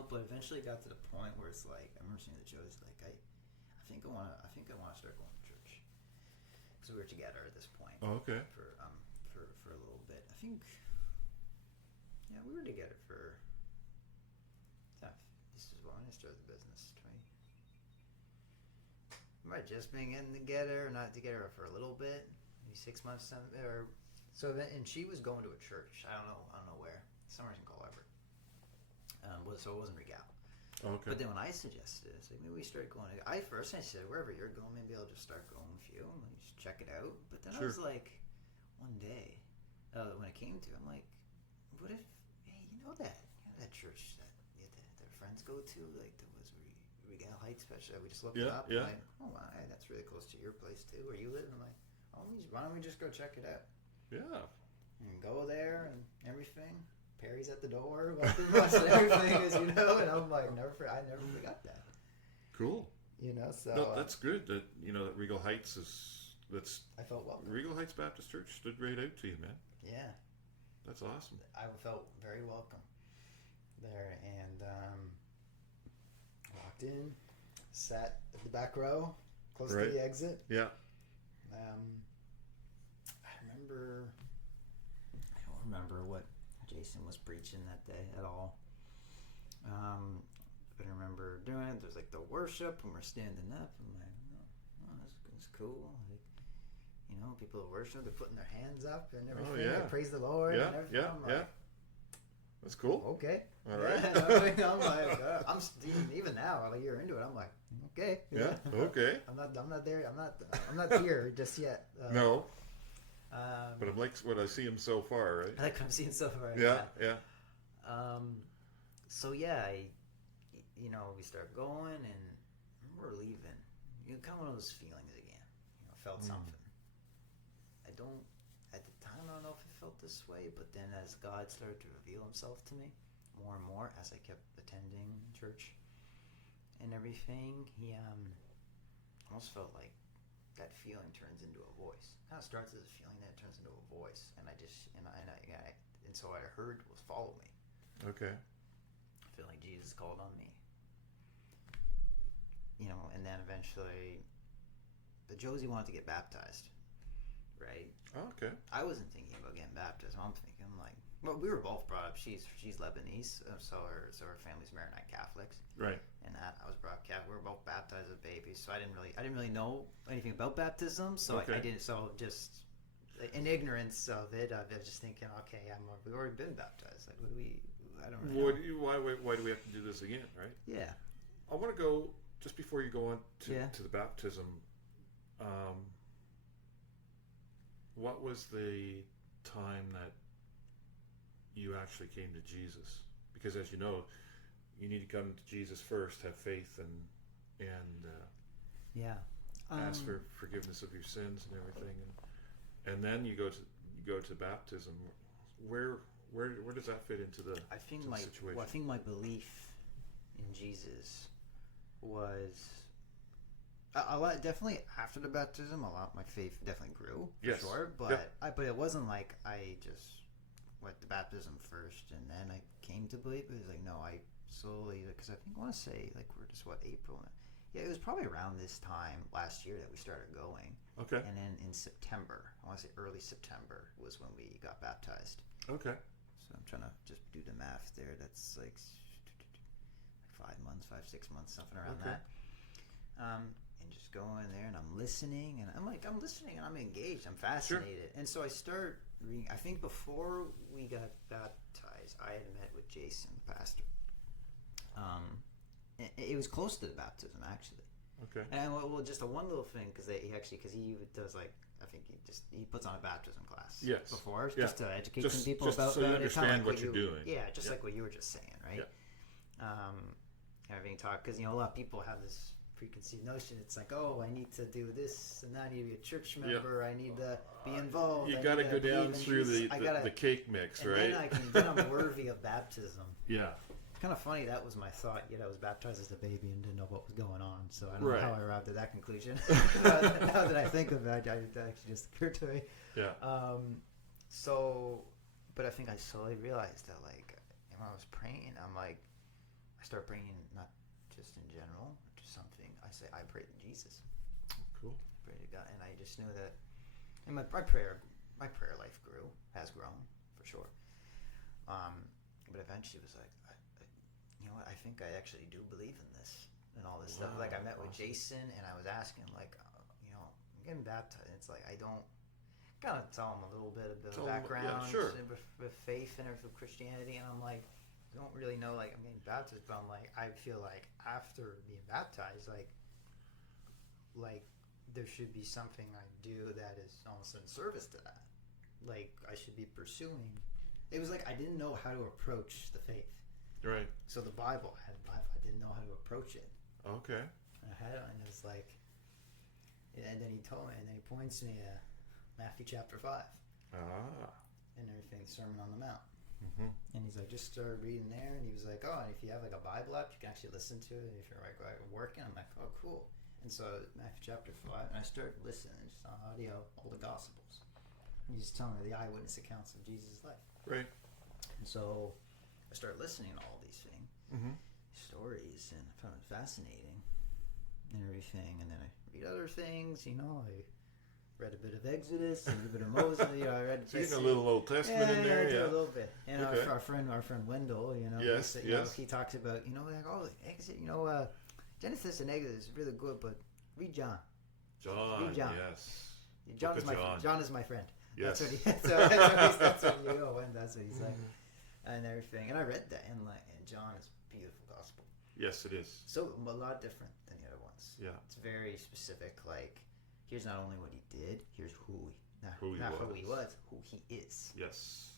But eventually it got to the point where it's like I remember saying to Josie, like I think I want to start going to church because we were together at this point. Oh, okay. For a little bit, I think. Yeah, we were together for. This is when I started the business. Might just being in together, or not together for a little bit, maybe 6 months, or so. And she was going to a church. I don't know where. Somewhere in Culver. So it wasn't Regal. Okay. But then when I suggested it, so maybe we started going. I said, wherever you're going, maybe I'll just start going with you and just check it out. But then I was like, one day, when it came to, I'm like, what if, hey, that church that their friends go to, like there was Regal Heights, especially. We just looked it up. Yeah. And like, oh my, that's really close to your place too, where you live. And I'm like, why don't we just go check it out? Yeah. And go there and everything. Perry's at the door, everything is, and I'm like, I never forgot that. Cool. So no, that's good. That that Regal Heights I felt welcome. Regal Heights Baptist Church stood right out to you, man. Yeah. That's awesome. I felt very welcome there, and walked in, sat at the back row, close to the exit. Yeah. I don't remember what Jason was preaching that day at all. But I remember doing it. There's like the worship, and we're standing up. I'm like, that's cool. Like, people at worship, they're putting their hands up and everything. Oh, yeah. They praise the Lord and everything. Yeah. That's cool. Okay. All right. Yeah, I'm like, even now, a year into it, I'm like, okay. Yeah. Okay. I'm not there. I'm not here just yet. No. But I'm like what I see him so far, right? I like what I'm seeing so far. Yeah. So yeah, we start going, and we're leaving. Kind of one of those feelings again. Felt something. At the time, I don't know if it felt this way, but then as God started to reveal Himself to me more and more as I kept attending church and everything, He almost felt like that feeling turns into a voice. It kind of starts as a feeling, then it turns into a voice, and so what I heard was follow me. Okay. I feel like Jesus called on me. And then eventually, Josie wanted to get baptized, right? Oh, okay. I wasn't thinking about getting baptized. I'm thinking like, well, we were both brought up. She's Lebanese, so her family's Maronite Catholics, right? And that I was brought up Catholic. We were both baptized as babies, so I didn't really know anything about baptism. So I didn't. So just in ignorance of it, I was just thinking, okay, we've already been baptized. Like, I don't know. Why do we have to do this again, right? Yeah. I want to go just before you go on to the baptism. What was the time that you actually came to Jesus? Because as you know, you need to come to Jesus first, have faith, and ask for forgiveness of your sins and everything, and then you go to baptism. Where does that fit into the situation? I think my belief in Jesus was a lot. Definitely after the baptism, my faith definitely grew, for sure. But but it wasn't like I just went to baptism first and then I came to believe. It was like, no, I slowly, because I want to say like we're just April. Yeah, it was probably around this time last year that we started going. Okay. And then in September, I want to say early September, was when we got baptized. Okay. So I'm trying to just do the math there. That's like 5 months, 6 months, something around that. And just go in there, and I'm listening, and I'm listening, and I'm engaged. I'm fascinated. Sure. And so I start reading. I think before we got baptized, I had met with Jason, the pastor. It was close to the baptism, actually. Okay. And well, just a one little thing, because he does like, I think he puts on a baptism class. Yes. Before, just to educate some people just about so you it. understand Like what you're doing. Yeah, just like what you were just saying, right? Yeah. Everything talk, because a lot of people have this preconceived notion. It's like, oh, I need to do this and that. I need to be a church member. I need to be involved. You got to go down through the cake mix, right? Then I'm worthy of baptism. Yeah. Kind of funny, that was my thought. Yet I was baptized as a baby and didn't know what was going on, so I don't know how I arrived at that conclusion. Now that I think of it, it actually just occurred to me. Yeah. But I think I slowly realized that, like, when I was praying, I'm like, I start praying not just in general, just something. I pray to Jesus. Cool. Pray to God, and I just knew that. And my prayer life has grown for sure. But eventually it was like, you know what? I think I actually do believe in this and all this stuff. Like, I met with Jason, and I was asking, like, I'm getting baptized. It's like, I don't kind of tell him a little bit of the background with faith and with Christianity, and I'm like, I don't really know, like, I'm getting baptized, but I'm like, I feel like after being baptized, like there should be something I do that is almost in service to that. Like, I should be pursuing. It was like I didn't know how to approach the faith. Right. So I had the Bible. I didn't know how to approach it. Okay. And it was like, and then he told me, and then he points me to Matthew chapter 5. And everything, Sermon on the Mount. Mm-hmm. And he's like, just start reading there. And he was like, and if you have like a Bible app, you can actually listen to it. And if you're like working, I'm like, oh, cool. And so Matthew chapter 5, and I started listening just on audio, all the Gospels. And he's telling me the eyewitness accounts of Jesus' life. Right. And so I started listening to all these things, stories, and I found it fascinating and everything. And then I read other things, I read a bit of Exodus, and a bit of Moses. I read a little Old Testament in there. Yeah, a little bit. And our friend Wendell, yes. He talks about, Exodus, Genesis and Exodus is really good, but read John. John. Yes. John is my friend. Yes. That's what he's like. And everything, and I read that, and John is a beautiful gospel. Yes, it is. So a lot different than the other ones. Yeah, it's very specific. Like, here's not only what he did, here's who he was, who he is. Yes.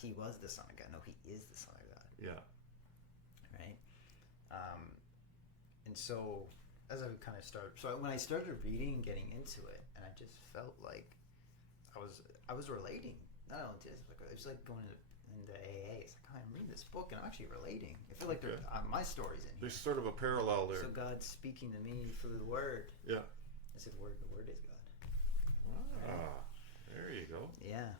He was the Son of God. No, he is the Son of God. Yeah. Right. And so as I kind of when I started reading and getting into it, and I just felt like I was relating. Not only to this, it was like going into AA. It's like, I'm reading this book and I'm actually relating. I feel like my story's in here. There's sort of a parallel there. So God's speaking to me through the Word. Yeah. I said, the Word is God. Ah, there you go. Yeah.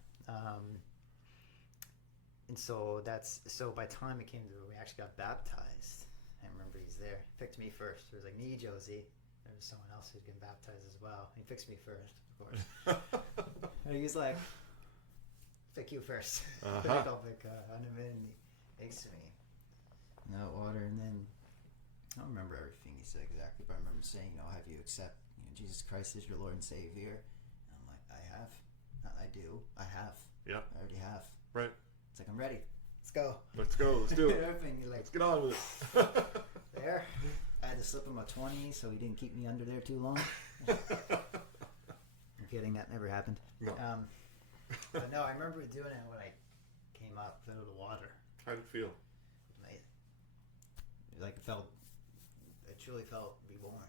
And so by the time it came to we actually got baptized, I remember he's there. He picked me first. It was like me, Josie. There was someone else who's getting baptized as well. He picks me first, of course. And he was like, pick you first. I'll pick on him, and he picks me. No water, and then I don't remember everything he said exactly, but I remember saying, have you accept Jesus Christ as your Lord and Savior? And I'm like, I have. I do. I have. Yeah. I already have. Right. It's like, I'm ready. Let's go. Let's do it. Let's get on with it. There. I had to slip him a 20 so he didn't keep me under there too long. I'm kidding. That never happened. No. But no, I remember doing it when I came up out of the water. How did it feel? Amazing. I truly felt reborn.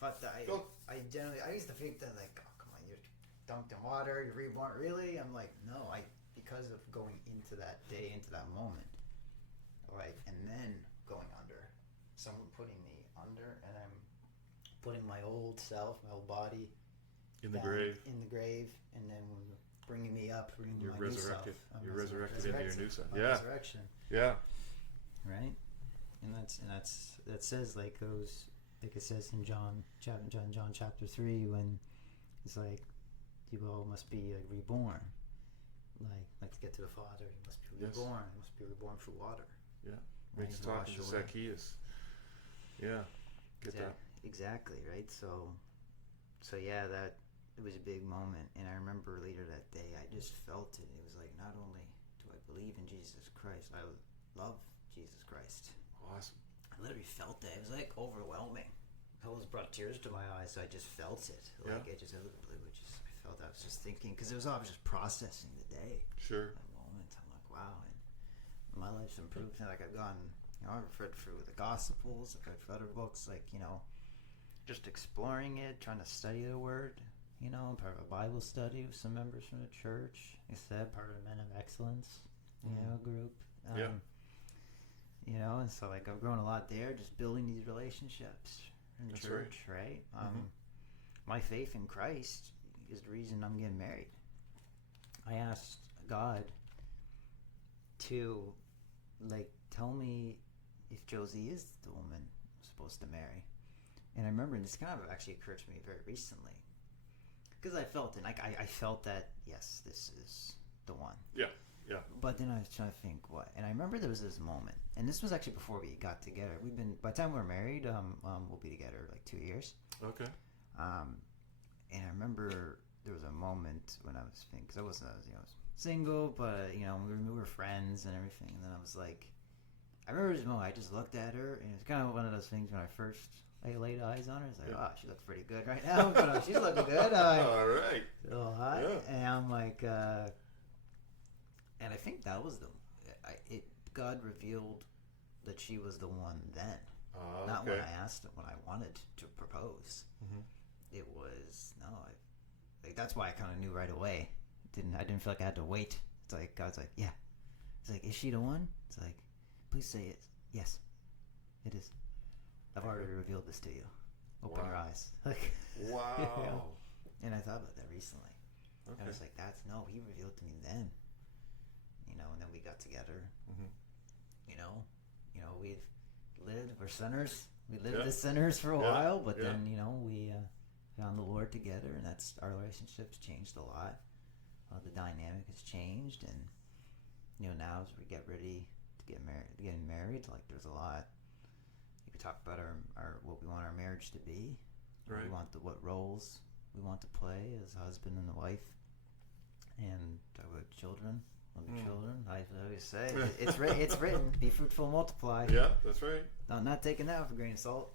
I thought that I used to think that, like, oh, come on, you're dunked in water, you're reborn. Really? I'm like, no, because of going into that day, into that moment, right, and then going under, someone putting me under, and I'm putting my old self, my old body in the grave, and then bringing me up, bringing you're my resurrected. new self. You're resurrected into your new self. Yeah. Resurrection. Yeah. Right, and that says, like, those like it says in John chapter 3, when it's like, you all must be like reborn. Like to get to the Father, you must be reborn. You must be reborn through water. Yeah. When he's talking to Zacchaeus. Yeah. Get that. Exactly, right? So yeah, that it was a big moment. And I remember later that day, I just felt it. It was like, not only do I believe in Jesus Christ, I love Jesus Christ. Awesome. I literally felt that. It was like overwhelming. It almost brought tears to my eyes, so I just felt it. Like I felt, I was just thinking, because I was just processing the day. Sure. That moment, I'm like, wow. And my life's improved. And like I've gone, I've read through the Gospels, I've read through other books, like, just exploring it, trying to study the Word. Part of a Bible study with some members from the church. Like I said, part of the Men of Excellence, group. And so like I've grown a lot there, just building these relationships in the church, right? My faith in Christ is the reason I'm getting married. I asked God to tell me if Josie is the woman I'm supposed to marry. And I remember this kind of actually occurred to me very recently, because I felt it. I felt that, yes, this is the one. Yeah. Yeah. But then I was trying to think what, and I remember there was this moment, and this was actually before we got together. By the time we were married, we'll be together like 2 years. Okay. And I remember there was a moment when I was thinking, because I was single, but we were friends and everything. And then I was like, I remember this moment. I just looked at her, and it's kind of one of those things when I first laid eyes on her. It's like, oh, she looks pretty good right now. But she's looking good. All right. A little hot. Yeah. And I'm like, and I think that was God revealed that she was the one then. Not when I asked him, when I wanted to propose. Mm-hmm. It was, that's why I kind of knew right away. I didn't feel like I had to wait. It's like, God's like, yeah. It's like, is she the one? It's like, please say it. Yes, it is. I've already revealed this to you. Open your eyes. Wow. And I thought about that recently. Okay. I was like, he revealed to me then. And then we got together. Mm-hmm. We're sinners. We lived as sinners for a while, but then, we found the Lord together, and that's, our relationship's changed a lot. The dynamic has changed, and, now as we get ready to getting married, like, there's a lot. You could talk about our what we want our marriage to be. Right. What roles we want to play as husband and a wife, and talk about children. Children, I always say it's written, be fruitful, multiply. Yeah, that's right. I'm not taking that with a grain of salt.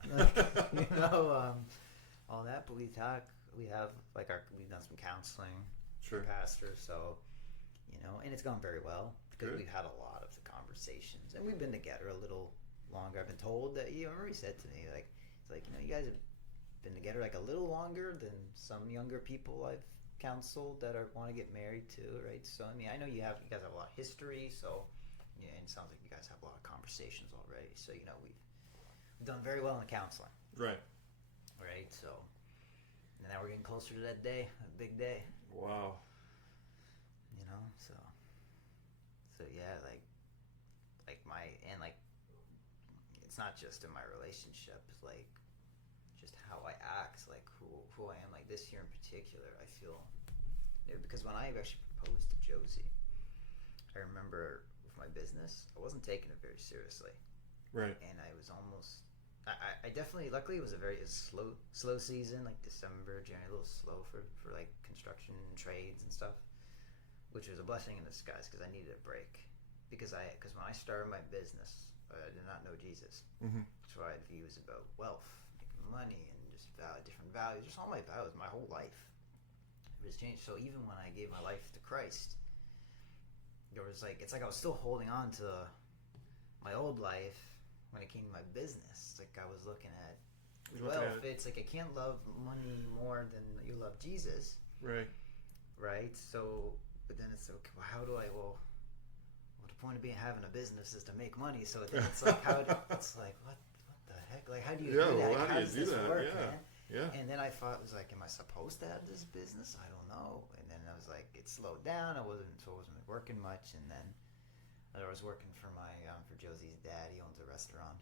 All that. But we've done some counseling. Sure. Pastors, so and it's gone very well because we've had a lot of the conversations, and we've been together a little longer. I've been told that he said to me you guys have been together like a little longer than some younger people I've counseled that want to get married too, right? So I know you guys have a lot of history, so and it sounds like you guys have a lot of conversations already. So we've done very well in the counseling, right? So and now we're getting closer to that day, a big day. Wow. So yeah, it's not just in my relationship, like just how I act, like who I am. Like this year in particular, I feel because when I actually proposed to Josie, I remember with my business, I wasn't taking it very seriously, right? And I was almost, I definitely, luckily it was a very slow season, like December, January, a little slow for like construction and trades and stuff, which was a blessing in disguise because I needed a break. Because when I started my business, I did not know Jesus. Mm-hmm. So I had views about wealth, making money, and just different values, just all my values, my whole life. It was changed. So even when I gave my life to Christ, there was it's like I was still holding on to my old life when it came to my business. Like I was looking at wealth. It's like I can't love money more than you love Jesus. Right. Right. So, but then it's okay. Well, how do I? Well, the point of having a business is to make money. So then it's like it's like what the heck? Like how do you do that? Well, how does this work, man? Yeah. And then I thought, it was like, am I supposed to have this business? I don't know. And then I was like, it slowed down. I wasn't working much. And then I was working for for Josie's dad. He owns a restaurant.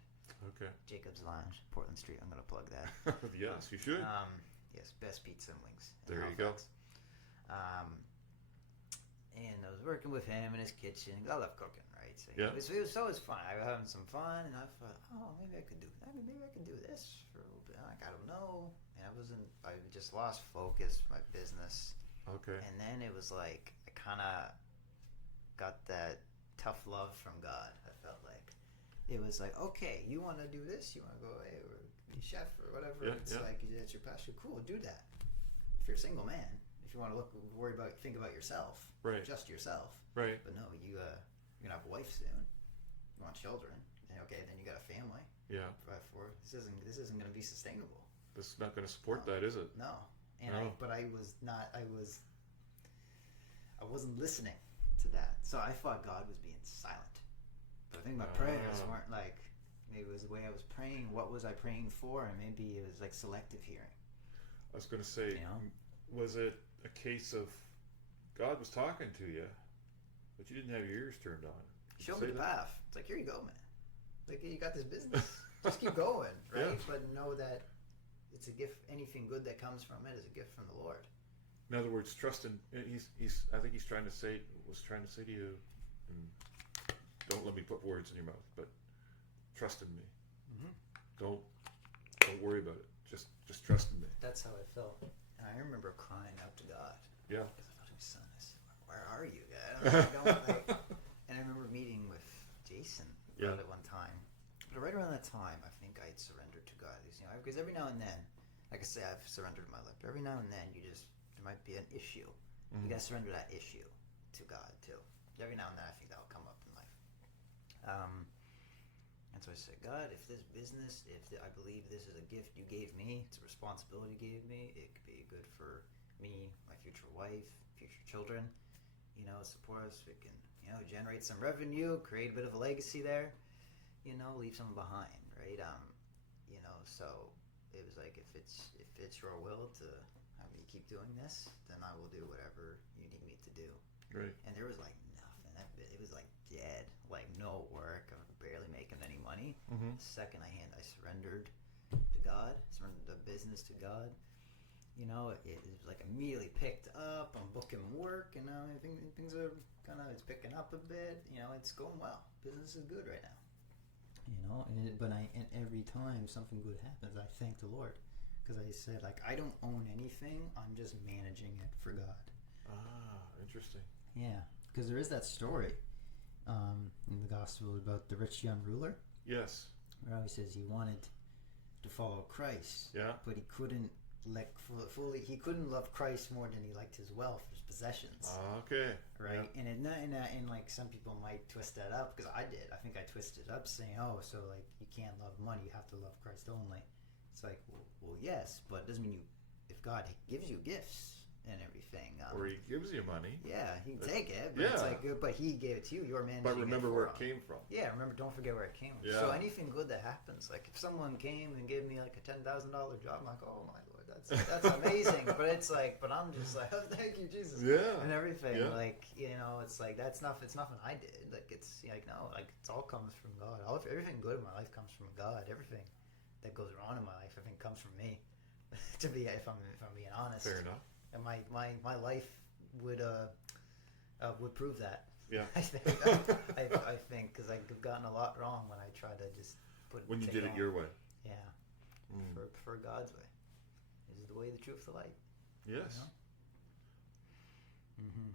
Okay. Jacob's Lounge, Portland Street. I'm going to plug that. Yes, you should. Yes, best pizza and wings. There you go. And I was working with him in his kitchen. I love cooking, right? So yeah. It was always fun. I was having some fun, and I thought, oh, maybe I could do that. Maybe I could do this for a little bit. Like, I don't know. And I just lost focus, my business. Okay. And then it was like, I kind of got that tough love from God. I felt like it was like, okay, you want to do this? You want to go away or be chef or whatever? Yeah, it's like, that's your passion. Cool, do that. If you're a single man, if you want to think about yourself, right? Just yourself, right? But no, you're gonna have a wife soon. You want children? And okay, then you got a family. Yeah. This isn't gonna be sustainable. This is not gonna support that, is it? No. And no. I wasn't listening to that. So I thought God was being silent. But I think my prayers weren't like, maybe it was the way I was praying. What was I praying for? And maybe it was like selective hearing. I was going to say, was it a case of God was talking to you, but you didn't have your ears turned on? Show me the path. It's like, here you go, man. Like, you got this business. Just keep going, right? Yeah. But know that it's a gift. Anything good that comes from it is a gift from the Lord. In other words, trust in. I think he's trying to say to you, and don't let me put words in your mouth, but trust in me. Mm-hmm. Don't worry about it. Just trust in me. That's how I felt. And I remember crying out to God. Yeah. Because I thought, my son, where are you, God? And I remember meeting with Jason at one time. But right around that time, I think I had surrendered to God. Because every now and then, like I say, I've surrendered my life. But every now and then, there might be an issue. Mm-hmm. You got to surrender that issue to God too. Every now and then, I think that will come up in life. And so I said, God, if this business, I believe this is a gift you gave me, it's a responsibility you gave me, it could be good for me, my future wife, future children, support us, we can, generate some revenue, create a bit of a legacy there, leave something behind, right? So it was like, if it's your will to have me keep doing this, then I will do whatever you need me to do. Right. And there was like nothing. It was like dead, like no work. I was barely making any money. Mm-hmm. The second I surrendered to God, surrendered the business to God. It was like immediately picked up. I'm booking work, and now I think things are it's picking up a bit. It's going well. Business is good right now. And every time something good happens, I thank the Lord, because I said, like, I don't own anything. I'm just managing it for God. Ah, interesting. Yeah, because there is that story in the gospel about the rich young ruler. Yes. Where he says he wanted to follow Christ. Yeah. But he couldn't he couldn't love Christ more than he liked his wealth, his possessions. Okay. Right. Yeah. And like some people might twist that up, because I did. I think I twisted it up saying, oh, so like you can't love money, you have to love Christ only. It's like, well, yes, but it doesn't mean if God gives you gifts and everything, or he gives you money. Yeah, he can take it, but it's like, but he gave it to you. You're managing. But remember where it came from. Yeah, don't forget where it came from. Yeah. So anything good that happens, like if someone came and gave me like a $10,000 job, I'm like, oh my Lord, that's amazing. But it's like, but I'm just like, oh, thank you, Jesus. Yeah. And everything, yeah. like, it's like it's nothing I did. Like it's like, no, like it all comes from God. Everything good in my life comes from God. Everything that goes wrong in my life, I think, comes from me. if I'm being honest. Fair enough. And my life would prove that. Yeah. I think because I've gotten a lot wrong when I try to just put. When you did it your way. Yeah. For God's way. This is the way, the truth, the light. Yes. Mm-hmm.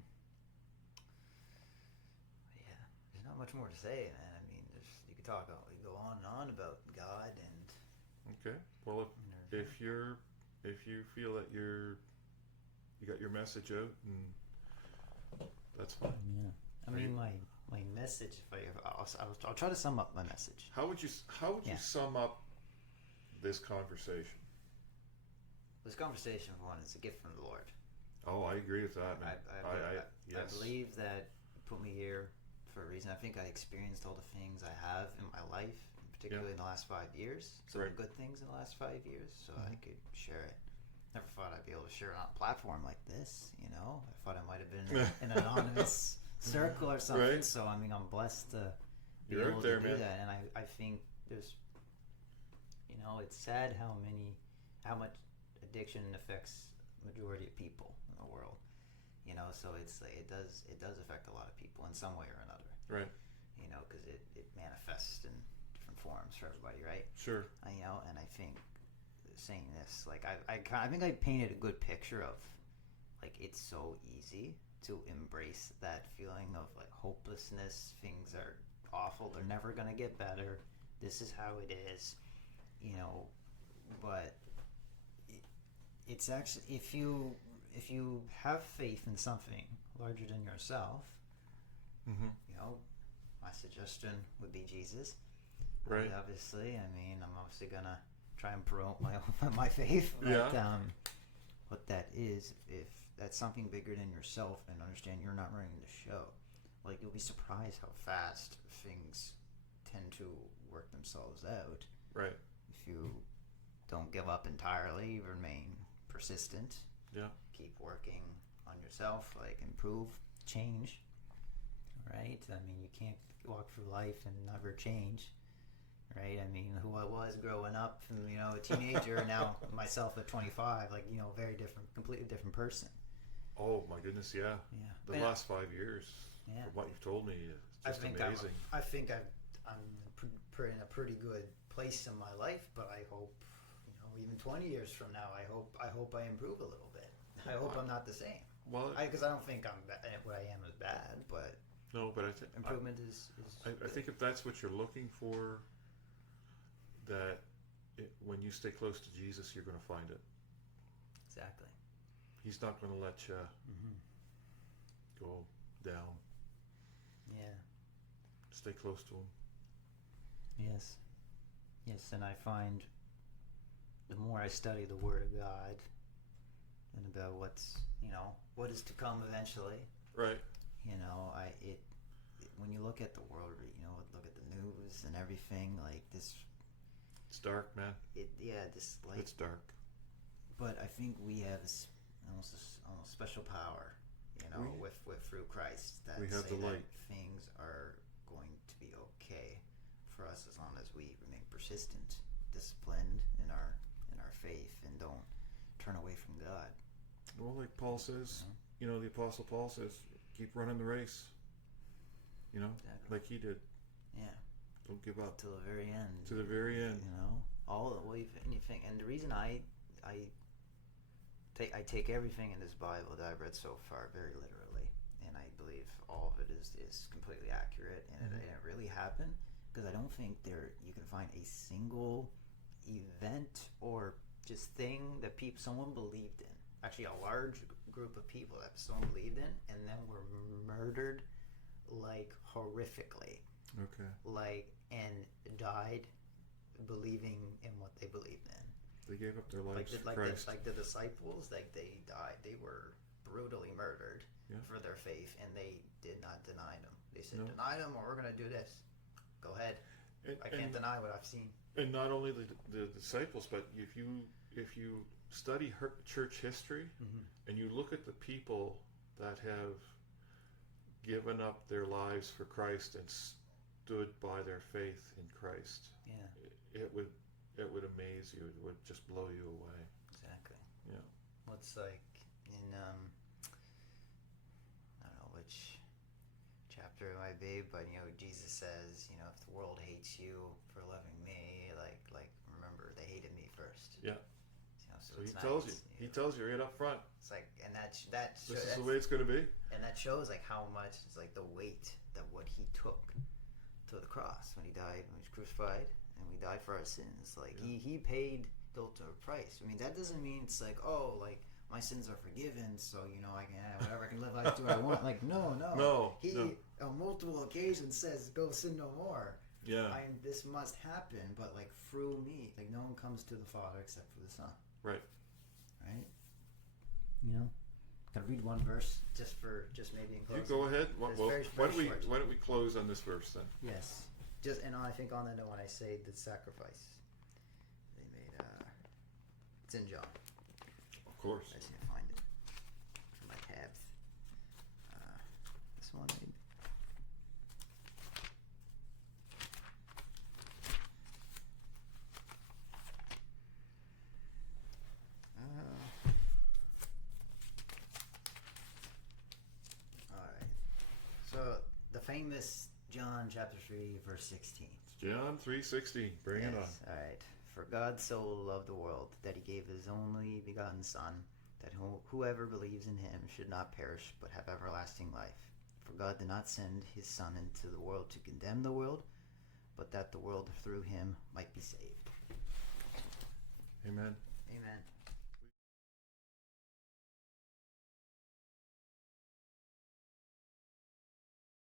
Yeah. There's not much more to say, man. I mean, you could go on and on about God and. Okay. Well, if you feel that you got your message out, and that's fine. Yeah. I mean, my message. I'll try to sum up my message. How would you sum up this conversation? This conversation, for one, is a gift from the Lord. Oh, I agree with that, man. I believe that you put me here for a reason. I think I experienced all the things I have in my life, particularly in the last 5 years. Some good things in the last 5 years, so I could share it. Never thought I'd be able to share it on a platform like this. I thought I might have been in an anonymous circle or something. Right. So I mean, I'm blessed to be able to do that, and I think there's it's sad how much addiction affects majority of people in the world. So it's like it does affect a lot of people in some way or another. Right. Because it manifests in different forms for everybody, right? Sure. And I think saying this, like I think I painted a good picture of, like, it's so easy to embrace that feeling of like hopelessness. Things are awful. They're never gonna get better. This is how it is, But it's actually, if you have faith in something larger than yourself, mm-hmm. My suggestion would be Jesus. Right. Obviously, I'm obviously gonna try and promote my faith. But, yeah. What that is, if that's something bigger than yourself, and understand you're not running the show, like, you'll be surprised how fast things tend to work themselves out. Right. If you don't give up entirely, remain persistent. Yeah. Keep working on yourself, like improve, change. Right? You can't walk through life and never change. Right? Who I was growing up, from, a teenager, now myself at 25, like, very different, completely different person. Oh my goodness, yeah. Yeah. The last 5 years, from what you've told me, is just amazing. I think I'm in a pretty good place in my life, but I hope, even 20 years from now, I hope I improve a little bit. I hope I'm not the same. Well, because I don't think what I am is bad, but no, but I think improvement is I think if that's what you're looking for, that when you stay close to Jesus, you're going to find it. Exactly. He's not going to let you go down. Yeah. Stay close to him. Yes. Yes, and I find the more I study the Word of God and about what's, what is to come eventually. Right. When you look at the world, look at the news and everything, like this. It's dark, man. It's dark. But I think we have almost special power, with through Christ, that we have the light. Things are going to be okay for us as long as we remain persistent, disciplined in our faith, and don't turn away from God. Well, like Paul says, the Apostle Paul says, keep running the race. Exactly. Like he did. Yeah. Don't give up. To the very end. To the very end. All the way, anything. And the reason I take everything in this Bible that I've read so far very literally, and I believe all of it is completely accurate, and it really happened, because I don't think you can find a single event or just thing that someone believed in. Actually, a large group of people that someone believed in, and then were murdered, like, horrifically. Okay. And died believing in what they believed in. They gave up their lives for Christ. Like the disciples, they died. They were brutally murdered for their faith, and they did not deny them. They said, deny them, or we're going to do this. Go ahead. I can't deny what I've seen. And not only the disciples, but if you study church history, and you look at the people that have given up their lives for Christ and stood by their faith in Christ, it would amaze you. It would just blow you away. Exactly. Yeah. Well, it's like in I don't know which chapter it might be, but Jesus says, if the world hates you for loving me, like remember they hated me first. Yeah. So he tells you. He tells you right up front. It's like, and this is the way it's going to be. And that shows like how much it's like the weight that what he took to the cross when he died, when he was crucified, and we died for our sins. Like he paid the ultimate price. That doesn't mean it's like, oh, like my sins are forgiven, so I can whatever I can live life do what I want. Like no. He on multiple occasions says, "Go sin no more." Yeah. This must happen, but like through me, like no one comes to the Father except for the Son. Right. Can I read one verse just maybe in closing? You go ahead. Why don't we close on this verse then? Yes. And I think on that note, when I say the sacrifice, they made. It's in John. Of course. I just need to find it in my tabs. This one maybe. chapter 3, verse 16. John 3:16. Bring it on. All right. For God so loved the world that he gave his only begotten Son, that whoever believes in him should not perish but have everlasting life. For God did not send his Son into the world to condemn the world, but that the world through him might be saved. Amen. Amen.